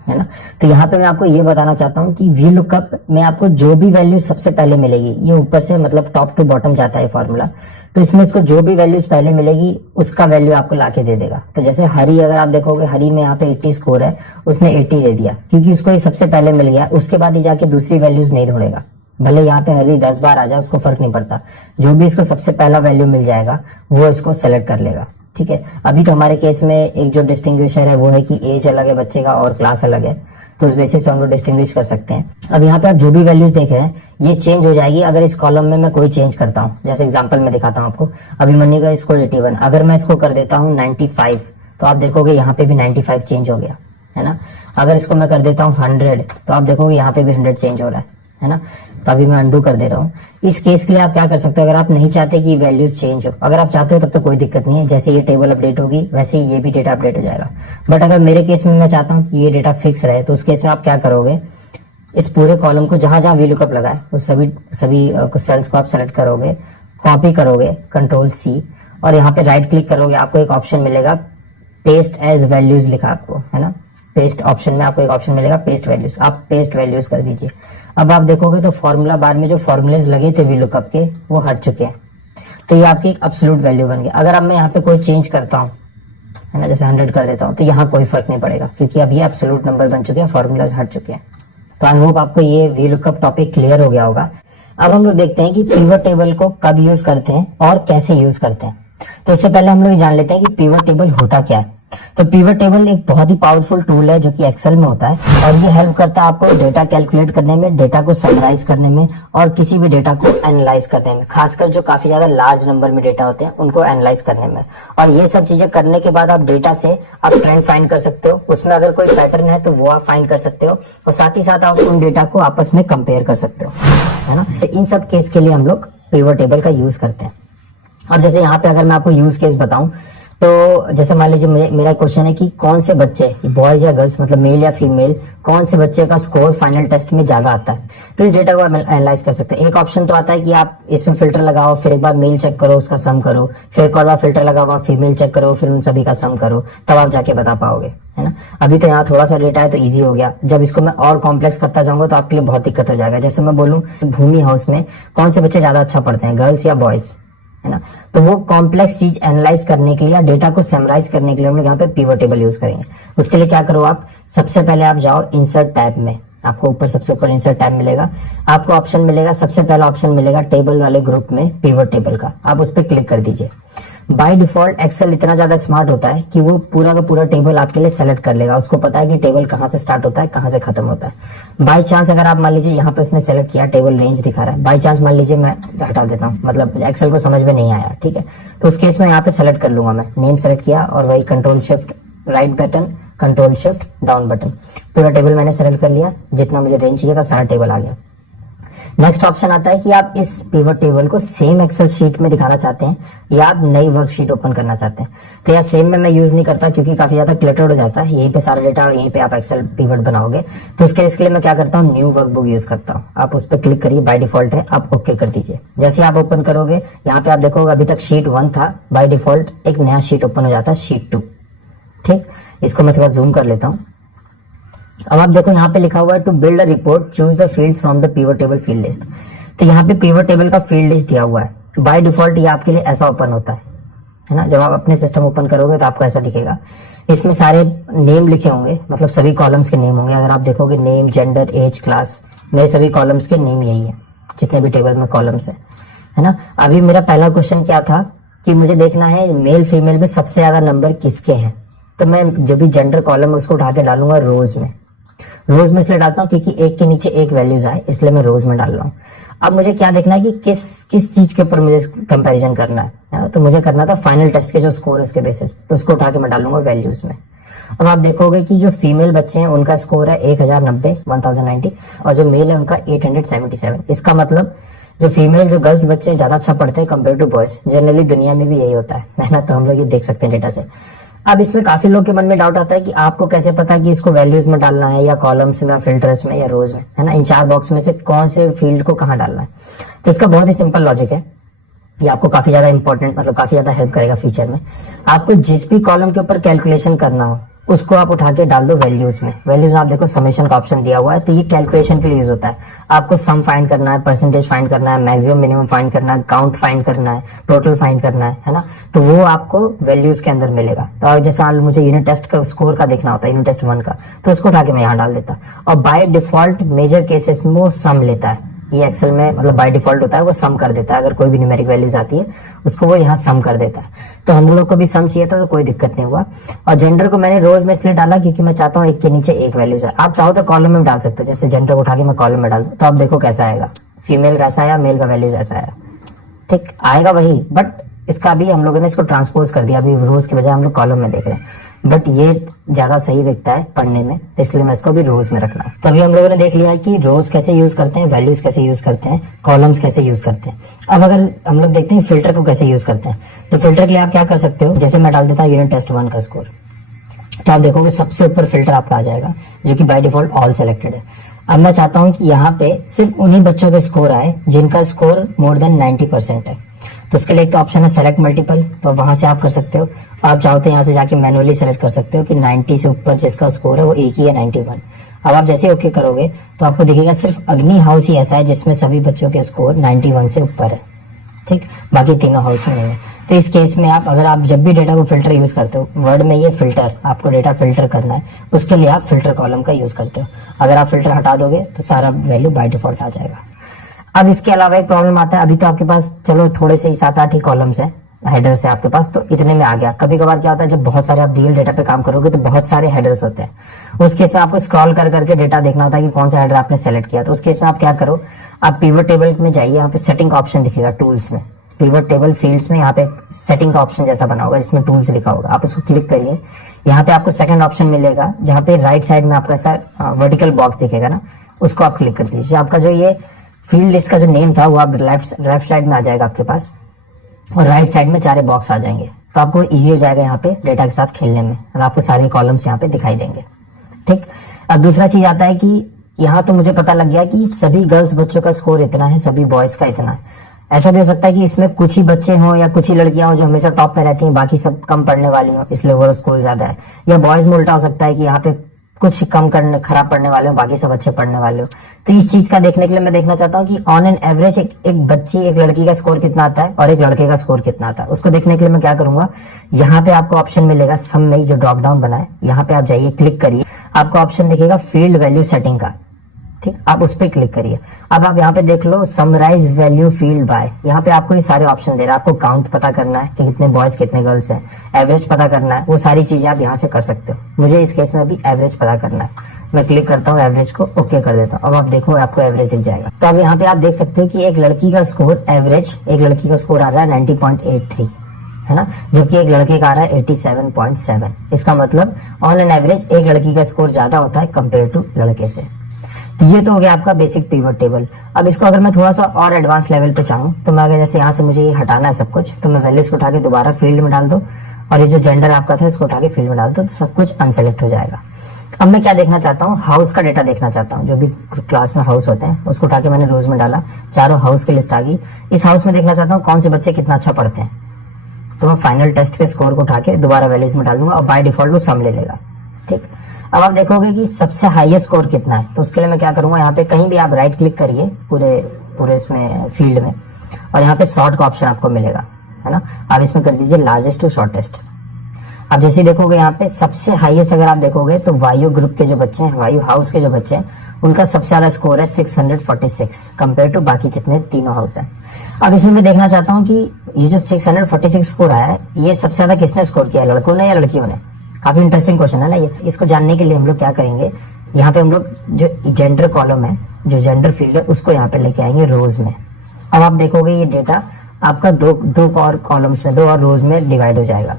है ना। तो यहाँ पे मैं आपको ये बताना चाहता हूँ कि वी लुकअप में आपको जो भी वैल्यू सबसे पहले मिलेगी, ये ऊपर से मतलब टॉप टू बॉटम जाता है फॉर्मूला, तो इसमें इसको जो भी वैल्यूज पहले मिलेगी उसका वैल्यू आपको लाके दे देगा। तो जैसे हरी, अगर आप देखोगे हरी में यहाँ पे 80 स्कोर है, उसने 80 दे दिया क्योंकि उसको ये सबसे पहले मिल गया, उसके बाद ही जाके दूसरी वैल्यूज नहीं ढूंढेगा। भले यहाँ पे हरी 10 बार आ जाए उसको फर्क नहीं पड़ता, जो भी इसको सबसे पहला वैल्यू मिल जाएगा वो इसको सेलेक्ट कर लेगा, ठीक है। अभी तो हमारे केस में एक जो डिस्टिंग्विशर है वो है कि एज अलग है बच्चे का और क्लास अलग है, तो उस बेसिस से हम लोग डिस्टिंग्विश कर सकते हैं। अब यहाँ पे आप जो भी वैल्यूज देखे हैं ये चेंज हो जाएगी अगर इस कॉलम में मैं कोई चेंज करता हूँ। जैसे एग्जांपल में दिखाता हूँ आपको, अभिमन्यु का स्कोर 81, अगर मैं इसको कर देता हूँ 95, तो आप देखोगे यहाँ पे भी 95 चेंज हो गया, है ना। अगर इसको मैं कर देता हूँ 100, तो आप देखोगे यहाँ पे भी 100 चेंज हो रहा है ना। तो अभी मैं अंडू कर दे रहा हूँ। इस केस के लिए आप क्या कर सकते हो, अगर आप नहीं चाहते कि वैल्यूज चेंज हो, अगर आप चाहते हो तब तो कोई दिक्कत नहीं है, जैसे ये टेबल अपडेट होगी वैसे ही ये भी डेटा अपडेट हो जाएगा। बट अगर मेरे केस में मैं चाहता हूँ कि ये डेटा फिक्स रहे, तो उस केस में आप क्या करोगे, इस पूरे कॉलम को जहां जहां वीलुकअप लगा है उस सभी सेल्स को आप सेलेक्ट करोगे, कॉपी करोगे Ctrl+C, और यहाँ पे राइट क्लिक करोगे, आपको एक ऑप्शन मिलेगा पेस्ट एज वैल्यूज लिखा आपको, है ना। पेस्ट ऑप्शन में आपको एक ऑप्शन मिलेगा पेस्ट वैल्यूज, आप पेस्ट वैल्यूज कर दीजिए। अब आप देखोगे तो फॉर्मूला बार में जो फॉर्मूलेज लगे थे वीलुकअप के वो हट चुके हैं, तो ये आपकी एक एब्सोल्यूट वैल्यू बन गई। अगर अब मैं यहाँ पे कोई चेंज करता हूँ, है ना, जैसे 100 कर देता हूँ, तो यहाँ कोई फर्क नहीं पड़ेगा क्योंकि अब ये एब्सोल्यूट नंबर बन चुके हैं, फॉर्मूलाज हट चुके हैं। तो आई होप आपको ये वीलुकअप टॉपिक क्लियर हो गया होगा। अब हम लोग देखते हैं कि पिवट टेबल को कब यूज करते हैं और कैसे यूज करते हैं। तो उससे पहले हम लोग जान लेते हैं कि पिवट टेबल होता क्या है। तो पिवट टेबल एक बहुत ही पावरफुल टूल है जो कि एक्सेल में होता है, और ये हेल्प करता है आपको डेटा कैलकुलेट करने में, डेटा को समराइज करने में, और किसी भी डेटा को एनालाइज करने में, खासकर जो काफी ज्यादा लार्ज नंबर में डेटा होते हैं उनको एनालाइज करने में। और ये सब चीजें करने के बाद आप डेटा से आप ट्रेंड फाइंड कर सकते हो, उसमें अगर कोई पैटर्न है तो वो आप फाइंड कर सकते हो, और साथ ही साथ आप उन डेटा को आपस में कंपेयर कर सकते हो, है ना। इन सब केस के लिए हम लोग पिवट टेबल का यूज करते हैं। अब जैसे यहाँ पे अगर मैं आपको यूज केस बताऊं, तो जैसे मान लीजिए मेरा क्वेश्चन है कि कौन से बच्चे, बॉयज या गर्ल्स, मतलब मेल या फीमेल, कौन से बच्चे का स्कोर फाइनल टेस्ट में ज्यादा आता है, तो इस डेटा को आप एनालाइज कर सकते हैं। एक ऑप्शन तो आता है कि आप इसमें फिल्टर लगाओ, फिर एक बार मेल चेक करो, उसका सम करो, फिर एक और बार फिल्टर लगाओ, फीमेल चेक करो, फिर उन सभी का सम करो, तब आप जाके बता पाओगे, है ना। अभी तो यहाँ थोड़ा सा डेटा है तो ईजी हो गया, जब इसको मैं और कॉम्प्लेक्स करता जाऊंगा तो आपके लिए बहुत दिक्कत हो जाएगा। जैसे मैं बोलूँ भूमि हाउस में कौन से बच्चे ज्यादा अच्छा पढ़ते हैं, गर्ल्स या बॉयज, है ना। तो वो कॉम्प्लेक्स चीज एनालाइज करने के लिए या डेटा को समराइज करने के लिए हम लोग यहाँ पे पिवट टेबल यूज करेंगे। उसके लिए क्या करो, आप सबसे पहले आप जाओ इंसर्ट टैब में, आपको ऊपर सबसे ऊपर इंसर्ट टैब मिलेगा, आपको ऑप्शन मिलेगा, सबसे पहला ऑप्शन मिलेगा टेबल वाले ग्रुप में पिवट टेबल का, आप उस पर क्लिक कर दीजिए। बाय डिफॉल्ट एक्सेल इतना ज्यादा स्मार्ट होता है कि वो पूरा का पूरा टेबल आपके लिए सेलेक्ट कर लेगा, उसको पता है कि टेबल कहाँ से स्टार्ट होता है कहाँ से खत्म होता है। बाय चांस अगर आप मान लीजिए यहाँ पे उसने सेलेक्ट किया, टेबल रेंज दिखा रहा है, बाय चांस मान लीजिए मैं हटा देता हूँ, मतलब एक्सेल को समझ में नहीं आया, ठीक है, तो उस केस में यहाँ पे सेलेक्ट कर लूंगा, मैं नेम सेलेक्ट किया और वही Ctrl+Shift right button, Ctrl+Shift down button, पूरा टेबल मैंने सेलेक्ट कर लिया, जितना मुझे रेंज चाहिए था सारा टेबल आ गया। नेक्स्ट ऑप्शन आता है कि आप इस पिवट टेबल को सेम एक्सेल शीट में दिखाना चाहते हैं या आप नई वर्कशीट ओपन करना चाहते हैं। तो यार सेम में मैं यूज नहीं करता क्योंकि काफी ज्यादा क्लटर्ड हो जाता है, यहीं पे सारा डेटा, यहीं पे आप एक्सेल पिवट बनाओगे। तो इसके लिए मैं क्या करता हूँ, न्यू वर्कबुक यूज करता हूँ। आप उस पर क्लिक करिए, बाय डिफॉल्ट है, आप ओके कर दीजिए। जैसे आप ओपन करोगे यहाँ पे आप देखोगे अभी तक शीट 1 था, बाय डिफॉल्ट एक नया शीट ओपन हो जाता है, शीट 2। ठीक, इसको मैं थोड़ा जूम कर लेता हूँ। अब आप देखो यहाँ पे लिखा हुआ है to build a report choose the fields from the pivot table field list. तो यहाँ पे पिवट टेबल का फील्ड लिस्ट दिया हुआ है, बाय डिफॉल्ट ये आपके लिए ऐसा ओपन होता है ना। जब आप अपने सिस्टम ओपन करोगे तो आपको ऐसा दिखेगा, इसमें सारे नेम लिखे होंगे, मतलब सभी कॉलम्स के नेम होंगे। अगर आप देखोगे नेम, जेंडर, एज, क्लास, मेरे सभी कॉलम्स के नेम यही है, जितने भी टेबल में कॉलम्स है ना। अभी मेरा पहला क्वेश्चन क्या था कि मुझे देखना है मेल फीमेल में सबसे ज्यादा नंबर किसके हैं, तो मैं जब भी जेंडर कॉलम है उसको उठा के डालूंगा रोज में। रोज में इसलिए डालता हूँ क्योंकि एक के नीचे एक वैल्यूज आए, इसलिए मैं रोज में डाल रहा हूँ। अब मुझे क्या देखना है कि किस किस चीज के ऊपर मुझे कंपैरिजन करना है, तो मुझे करना था फाइनल टेस्ट के जो स्कोर है उसके बेसिस, तो उसको उठा के मैं डालूंगा वैल्यूज में। अब आप देखोगे कि जो फीमेल बच्चे हैं उनका स्कोर है 1090 और जो मेल है उनका 877। इसका मतलब जो फीमेल जो गर्ल्स बच्चे ज्यादा अच्छा पढ़ते हैं कंपेयर टू बॉयज, जनरली दुनिया में भी यही होता है ना। तो हम लोग ये देख सकते हैं डेटा से। अब इसमें काफी लोग के मन में डाउट आता है कि आपको कैसे पता कि इसको वैल्यूज में डालना है या कॉलम्स में या फिल्टर्स में या रोज में, है ना, इन 4 बॉक्स में से कौन से फील्ड को कहाँ डालना है। तो इसका बहुत ही सिंपल लॉजिक है, ये आपको काफी ज्यादा इंपॉर्टेंट मतलब काफी ज्यादा हेल्प करेगा फ्यूचर में। आपको जिस भी कॉलम के ऊपर कैलकुलेशन करना हो उसको आप उठा के डाल दो वैल्यूज में। वैल्यूज में आप देखो समेशन का ऑप्शन दिया हुआ है, तो ये कैलकुलेशन के लिए यूज होता है। आपको सम फाइंड करना है, परसेंटेज फाइंड करना है, मैक्सिमम मिनिमम फाइंड करना है, काउंट फाइंड करना है, टोटल फाइंड करना है ना, तो वो आपको वैल्यूज के अंदर मिलेगा। तो जैसे मुझे यूनिट टेस्ट का स्कोर का देखना होता है, यूनिट टेस्ट 1 का, तो उसको उठा के मैं यहाँ डाल देता। और बाय डिफॉल्ट मेजर केसेस में वो सम लेता है, ये एक्सेल में मतलब बाय डिफॉल्ट होता है, वो सम कर देता है। अगर कोई भी न्यूमेरिक वैल्यूज आती है उसको वो यहाँ सम कर देता है। तो हम लोग को भी सम चाहिए था तो कोई दिक्कत नहीं हुआ। और जेंडर को मैंने रोज में इसलिए डाला क्योंकि मैं चाहता हूँ एक के नीचे एक वैल्यूज है। आप चाहो तो कॉलम में डाल सकते हो, जैसे जेंडर को उठा के मैं कॉलम में डाल दूं तो आप देखो कैसा आएगा, फीमेल कैसा आया, मेल का वैल्यूज ऐसा आया, ठीक आएगा वही, बट इसका अभी हम लोगों ने इसको ट्रांसपोज कर दिया। अभी रोज के बजाय हम लोग कॉलम में देख रहे हैं, बट ये ज्यादा सही दिखता है पढ़ने में, तो इसलिए मैं इसको भी रोज में रखना। तो अभी हम लोगों ने देख लिया है कि रोज कैसे यूज करते हैं, वैल्यूज कैसे यूज करते हैं, कॉलम्स कैसे यूज करते हैं। अब अगर हम लोग देखते हैं फिल्टर को कैसे यूज करते हैं, तो फिल्टर के लिए आप क्या कर सकते हो, जैसे मैं डाल देता हूँ यूनिट टेस्ट 1 का स्कोर, तो आप देखोगे सबसे ऊपर फिल्टर आपका आ जाएगा जो कि बाय डिफॉल्ट ऑल सेलेक्टेड है। अब मैं चाहता हूं कि यहाँ पे सिर्फ उन्हीं बच्चों के स्कोर आए जिनका स्कोर मोर देन 90% है। तो उसके लिए एक तो ऑप्शन है सेलेक्ट मल्टीपल, तो वहां से आप कर सकते हो। आप चाहो तो यहाँ से जाके मैनुअली सेलेक्ट कर सकते हो कि 90 से ऊपर जिसका स्कोर है वो एक ही है 91। अब आप जैसे ओके करोगे तो आपको दिखेगा सिर्फ अग्नि हाउस ही ऐसा है जिसमें सभी बच्चों के स्कोर 91 से ऊपर है, ठीक, बाकी तीनों हाउस में नहीं है। तो इस केस में आप अगर आप जब भी डेटा को फिल्टर यूज करते हो, वर्ड में ये फिल्टर आपको डेटा फिल्टर करना है, उसके लिए आप फिल्टर कॉलम का यूज करते हो। अगर आप फिल्टर हटा दोगे तो सारा वैल्यू बाय डिफॉल्ट आ जाएगा। अब इसके अलावा एक प्रॉब्लम आता है, अभी तो आपके पास चलो थोड़े से ही 7-8 ही कॉलम्स है, हेडर्स है आपके पास, तो इतने में आ गया। कभी कभार क्या होता है जब बहुत सारे आप रियल डेटा पे काम करोगे तो बहुत सारे हेडर्स होते हैं। उस केस में आपको स्क्रॉल कर करके डेटा देखना होता है कि कौन सा हेडर आपने सेलेक्ट किया। तो उस केस में आप क्या करो, आप पिवट टेबल में जाइए, यहाँ पे सेटिंग का ऑप्शन दिखेगा टूल्स में, पिवट टेबल फील्ड्स में यहाँ पे सेटिंग का ऑप्शन जैसा बना होगा जिसमें टूल्स लिखा होगा, आप उसको क्लिक करिए। यहाँ पे आपको सेकंड ऑप्शन मिलेगा जहाँ पे राइट साइड में आपका ऐसा वर्टिकल बॉक्स दिखेगा ना, उसको आप क्लिक कर दीजिए। आपका जो ये फील्ड लिस्ट का जो नेम था वो आप लेफ्ट साइड में आ जाएगा आपके पास, और राइट साइड में 4 बॉक्स आ जाएंगे। तो आपको इजी हो जाएगा यहाँ पे डेटा के साथ खेलने में, और आपको सारे कॉलम्स यहाँ पे दिखाई देंगे, ठीक। अब दूसरा चीज आता है कि यहाँ तो मुझे पता लग गया कि सभी गर्ल्स बच्चों का स्कोर इतना है, सभी बॉयज का इतना है। ऐसा भी हो सकता है कि इसमें कुछ ही बच्चे हों या कुछ ही लड़कियां हों जो हमेशा टॉप में रहती हैं, बाकी सब कम पढ़ने वाली हों, इसलिए ओवरऑल स्कोर ज्यादा है। या बॉयज में उल्टा हो सकता है कि यहाँ पे कुछ कम खराब पढ़ने वाले हो, बाकी सब अच्छे पढ़ने वाले हो। तो इस चीज का देखने के लिए मैं देखना चाहता हूँ कि ऑन एन एवरेज एक बच्ची एक लड़की का स्कोर कितना आता है और एक लड़के का स्कोर कितना आता है। उसको देखने के लिए मैं क्या करूंगा, यहाँ पे आपको ऑप्शन मिलेगा सम में जो ड्रॉप डाउन बना है, यहाँ पे आप जाइए, क्लिक करिए, आपको ऑप्शन दिखेगा फील्ड वैल्यू सेटिंग का, ठीक, आप उस पर क्लिक करिए। अब आप यहाँ पे देख लो समराइज वैल्यू फील्ड बाय, यहाँ पे आपको ये सारे ऑप्शन दे रहा है। आपको काउंट पता करना है कि कितने बॉयज कितने गर्ल्स हैं, एवरेज पता करना है, वो सारी चीजें आप यहाँ से कर सकते हो। मुझे इस केस में अभी एवरेज पता करना है, मैं क्लिक करता हूँ एवरेज को, ओके कर देता हूँ। अब आप देखो आपको एवरेज दिख जाएगा। तो अब यहाँ पे आप देख सकते हो कि एक लड़की का स्कोर एवरेज, एक लड़की का स्कोर आ रहा है 90.83, है ना, जबकि एक लड़के का आ रहा है 87.7। इसका मतलब ऑन एन एवरेज एक लड़की का स्कोर ज्यादा होता है कंपेयर टू लड़के से। तो ये तो हो गया आपका बेसिक पिवट टेबल। अब इसको अगर मैं थोड़ा सा और एडवांस लेवल पे चाहूँ तो मैं अगर जैसे यहाँ से मुझे ये हटाना है सब कुछ, तो मैं वैल्यूज को उठा के दोबारा फील्ड में डाल दो, और ये जो जेंडर आपका था इसको उठा के फील्ड में डाल दो, तो सब कुछ अनसेलेक्ट हो जाएगा। अब मैं क्या देखना चाहता हूँ, हाउस का डेटा देखना चाहता हूँ। जो भी क्लास में हाउस होते हैं उसको उठा के मैंने रोज में डाला, चारों हाउस की लिस्ट आ गई। इस हाउस में देखना चाहता हूँ कौन से बच्चे कितना अच्छा पढ़ते हैं, तो मैं फाइनल टेस्ट के स्कोर को उठा के दोबारा वैल्यूज में डाल दूंगा और बाय डिफॉल्ट वो सम ले लेगा, ठीक। अब आप देखोगे कि सबसे हाईएस्ट स्कोर कितना है, तो उसके लिए मैं क्या करूंगा, यहाँ पे कहीं भी आप राइट क्लिक करिए पूरे इसमें फील्ड में, और यहाँ पे सॉर्ट का ऑप्शन आपको मिलेगा, है ना। आप इसमें कर दीजिए लार्जेस्ट टू शॉर्टेस्ट। आप जैसे देखोगे यहाँ पे सबसे हाईएस्ट अगर आप देखोगे तो वायु ग्रुप के जो बच्चे हैं, वायु हाउस के जो बच्चे हैं, उनका सबसे ज्यादा स्कोर है 646 कंपेयर टू बाकी जितने तीनों हाउस हैं। अब इसमें मैं देखना चाहता हूँ कि ये जो 646 स्कोर आया है, ये सबसे ज्यादा किसने स्कोर किया है, लड़कों ने या लड़कियों ने? काफी इंटरेस्टिंग क्वेश्चन है ना ये। इसको जानने के लिए हम लोग क्या करेंगे, यहाँ पे हम लोग जो जेंडर कॉलम है, जो जेंडर फील्ड है, उसको यहाँ पे लेके आएंगे रोज में। अब आप देखोगे ये डेटा आपका दो और कॉलम्स में, 2 और रोज में डिवाइड हो जाएगा।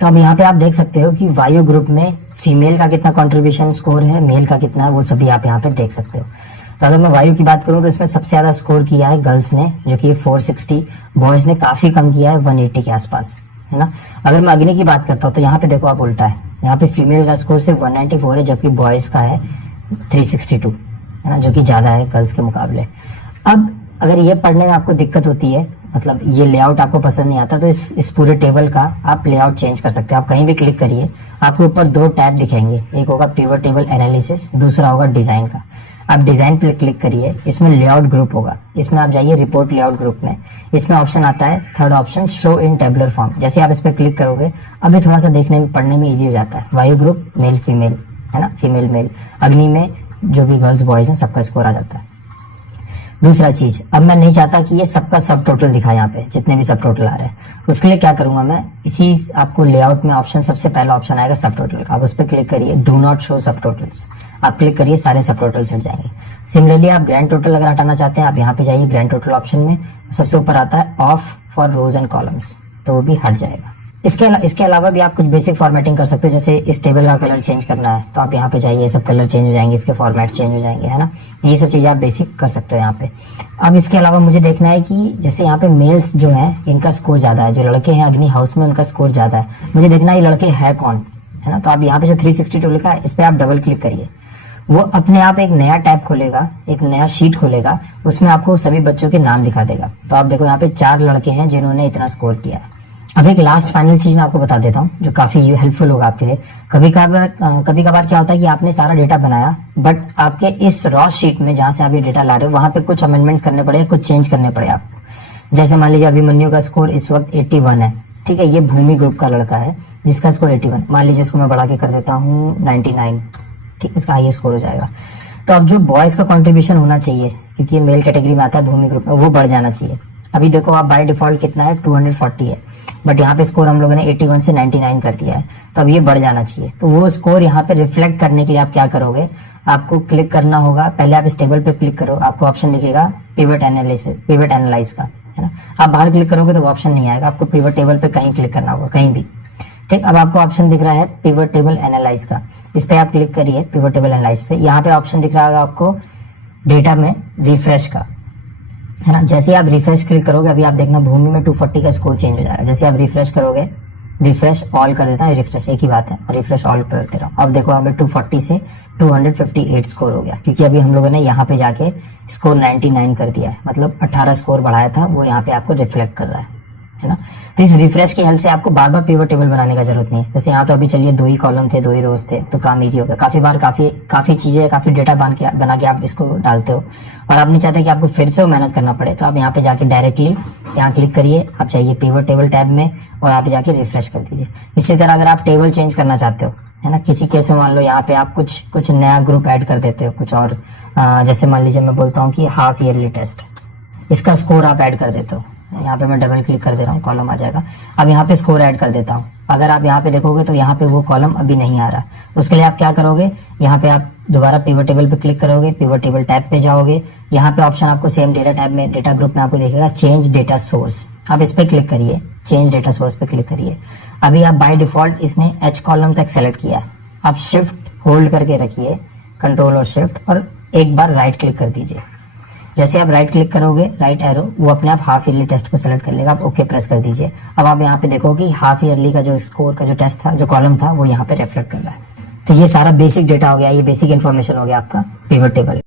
तो अब यहाँ पे आप देख सकते हो कि वायु ग्रुप में फीमेल का कितना कंट्रीब्यूशन स्कोर है, मेल का कितना है, वो सभी आप यहाँ पे देख सकते हो। तो अगर मैं वायु की बात करूँ तो इसमें सबसे ज्यादा स्कोर किया है गर्ल्स ने, जो कि 460, बॉयज ने काफी कम किया है 180 के आसपास, है ना। अगर मैं अग्नि की बात करता हूँ तो यहाँ पे देखो आप उल्टा है, यहाँ पे फीमेल का स्कोर सिर्फ 194 है, जबकि बॉयज का है 362, है ना, जो कि ज्यादा है गर्ल्स के मुकाबले। अब अगर ये पढ़ने में आपको दिक्कत होती है, मतलब ये लेआउट आपको पसंद नहीं आता, तो इस पूरे टेबल का आप लेआउट चेंज कर सकते हो। आप कहीं भी क्लिक करिए, आपके ऊपर 2 टैब दिखेंगे, एक होगा पिवट टेबल एनालिसिस, दूसरा होगा डिजाइन का। आप डिजाइन पे क्लिक करिए, इसमें लेआउट ग्रुप होगा, इसमें आप जाइए रिपोर्ट लेआउट ग्रुप में, इसमें ऑप्शन आता है third option show in tabular form. जैसे आप इस पर क्लिक करोगे, अभी थोड़ा सा देखने में पढ़ने में ईजी हो जाता है। वायु ग्रुप मेल फीमेल, है ना, फीमेल मेल। अग्नि में जो भी गर्ल्स बॉयज हैं सबका स्कोर आ जाता है। दूसरा चीज, अब मैं नहीं चाहता कि ये सबका सब टोटल दिखाए, यहाँ पे जितने भी सब टोटल आ रहे हैं, उसके लिए क्या करूंगा मैं, इसी आपको लेआउट में ऑप्शन, सबसे पहला ऑप्शन आएगा सब टोटल का, आप उस पर क्लिक करिए, डू नॉट शो सब टोटल्स। आप क्लिक करिए, सारे सब टोटल्स हट जाएंगे। सिमिलरली आप ग्रैंड टोटल अगर हटाना चाहते हैं, आप यहाँ पे जाइए ग्रैंड टोटल ऑप्शन में, सबसे ऊपर आता है of for rows and columns, तो वो भी हट जाएगा। इसके अलावा भी आप कुछ बेसिक फॉर्मेटिंग कर सकते हो, जैसे इस टेबल का कलर चेंज करना है तो आप यहाँ पे जाइए, सब कलर चेंज हो जाएंगे, इसके फॉर्मेट चेंज हो जाएंगे, है ना। ये सब चीजें आप बेसिक कर सकते हो यहाँ पे। अब इसके अलावा मुझे देखना है कि जैसे यहाँ पे मेल्स जो है इनका स्कोर ज्यादा है, जो लड़के हैं अग्नि हाउस में उनका स्कोर ज्यादा है, मुझे देखना है ये लड़के है कौन, है ना। तो आप यहाँ पे जो 362 लिखा है, इस पे आप डबल क्लिक करिए, वो अपने आप एक नया टैब खोलेगा, एक नया शीट खोलेगा, उसमें आपको सभी बच्चों के नाम दिखा देगा। तो आप देखो यहाँ पे 4 लड़के हैं जिन्होंने इतना स्कोर किया है। अब एक लास्ट फाइनल चीज मैं आपको बता देता हूँ जो काफी हेल्पफुल होगा आपके लिए। कभी कभार क्या होता है कि आपने सारा डेटा बनाया, बट आपके इस रॉ शीट में जहां से आप ये डेटा ला रहे हो, वहां पे कुछ अमेंडमेंट्स करने पड़े, कुछ चेंज करने पड़े आपको। जैसे मान लीजिए अभिमन्यु का स्कोर इस वक्त 81 है, ठीक है, ये भूमि ग्रुप का लड़का है जिसका स्कोर 81, मान लीजिए इसको मैं बढ़ा के कर देता हूँ 99, ठीक, इसका हाईएस्ट स्कोर हो जाएगा। तो अब जो बॉयज का कॉन्ट्रीब्यूशन होना चाहिए, क्योंकि ये मेल कैटेगरी में आता है भूमि ग्रुप में, वो बढ़ जाना चाहिए। अभी देखो आप बाय डिफॉल्ट कितना है, 240 है, बट यहाँ पे स्कोर हम लोगों ने 81 से 99 कर दिया है, तो अब ये बढ़ जाना चाहिए। तो वो स्कोर यहाँ पे रिफ्लेक्ट करने के लिए आप क्या करोगे, आपको क्लिक करना होगा, पहले आप इस टेबल पे क्लिक करो, आपको ऑप्शन दिखेगा पिवट एनालाइज का, है ना। आप बाहर क्लिक करोगे तो वो ऑप्शन नहीं आएगा, आपको पिवट टेबल पे कहीं क्लिक करना होगा, कहीं भी, ठीक। अब आपको ऑप्शन दिख रहा है पिवट टेबल एनालाइज का, इस पे आप क्लिक करिए, पिवट टेबल एनालाइज पे। यहाँ पे ऑप्शन दिख रहा होगा आपको डेटा में रिफ्रेश का, है ना। जैसे आप रिफ्रेश क्लिक करोगे, अभी आप देखना भूमि में 240 का स्कोर चेंज हो जाएगा। जैसे आप रिफ्रेश करोगे, रिफ्रेश ऑल कर देता है, रिफ्रेश एक ही बात है, रिफ्रेश ऑल कर दे रहा हूँ। अब देखो यहाँ पे 240 से 258 स्कोर हो गया, क्योंकि अभी हम लोगों ने यहाँ पे जाके स्कोर 99 कर दिया है, मतलब 18 स्कोर बढ़ाया था, वो यहाँ पे आपको रिफ्लेक्ट कर रहा है ना। तो इस रिफ्रेश की हेल्प से आपको बार बार पिवट टेबल बनाने का जरूरत नहीं है। जैसे यहाँ तो अभी चलिए 2 ही कॉलम थे, 2 ही रोज थे, तो काम इजी हो गया। काफी बार काफी चीजें, काफी डेटा बना के आप इसको डालते हो और आप नहीं चाहते कि आपको फिर से वो मेहनत करना पड़े, तो आप यहाँ पे जाके डायरेक्टली यहाँ क्लिक करिए, आप चाहिए पिवट टेबल टैब में और आप जाके रिफ्रेश कर दीजिए। इसी तरह अगर आप टेबल चेंज करना चाहते हो, है ना, किसी केस में मान लो यहाँ पे आप कुछ नया ग्रुप ऐड कर देते हो, कुछ और, जैसे मान लीजिए मैं बोलता हूँ कि हाफ ईयरली टेस्ट, इसका स्कोर आप ऐड कर देते हो। यहाँ पे मैं डबल क्लिक कर दे रहा हूँ, कॉलम आ जाएगा। अब यहाँ पे स्कोर ऐड कर देता हूँ। अगर आप यहाँ पे देखोगे तो यहाँ पे वो कॉलम अभी नहीं आ रहा, उसके लिए आप क्या करोगे, यहाँ पे आप दोबारा पिवट टेबल पे क्लिक करोगे, पिवट टेबल टैब पे जाओगे, यहाँ पे ऑप्शन आपको सेम डेटा टैब में, डेटा ग्रुप में आपको दिखेगा चेंज डेटा सोर्स, आप इस पे क्लिक करिए, चेंज डेटा सोर्स पे क्लिक करिए। अभी आप बाय डिफॉल्ट इसने H कॉलम तक सेलेक्ट किया है, आप शिफ्ट होल्ड करके रखिए, कंट्रोल और शिफ्ट, और एक बार राइट क्लिक कर दीजिए। जैसे आप राइट क्लिक करोगे, राइट एरो, वो अपने आप हाफ ईयरली टेस्ट को सेलेक्ट कर लेगा, आप ओके प्रेस कर दीजिए। अब आप यहाँ पे देखो कि हाफ ईयरली का जो स्कोर का जो टेस्ट था, जो कॉलम था, वो यहाँ पे रिफ्लेक्ट कर रहा है। तो ये सारा बेसिक डेटा हो गया, ये बेसिक इन्फॉर्मेशन हो गया आपका पिवट टेबल।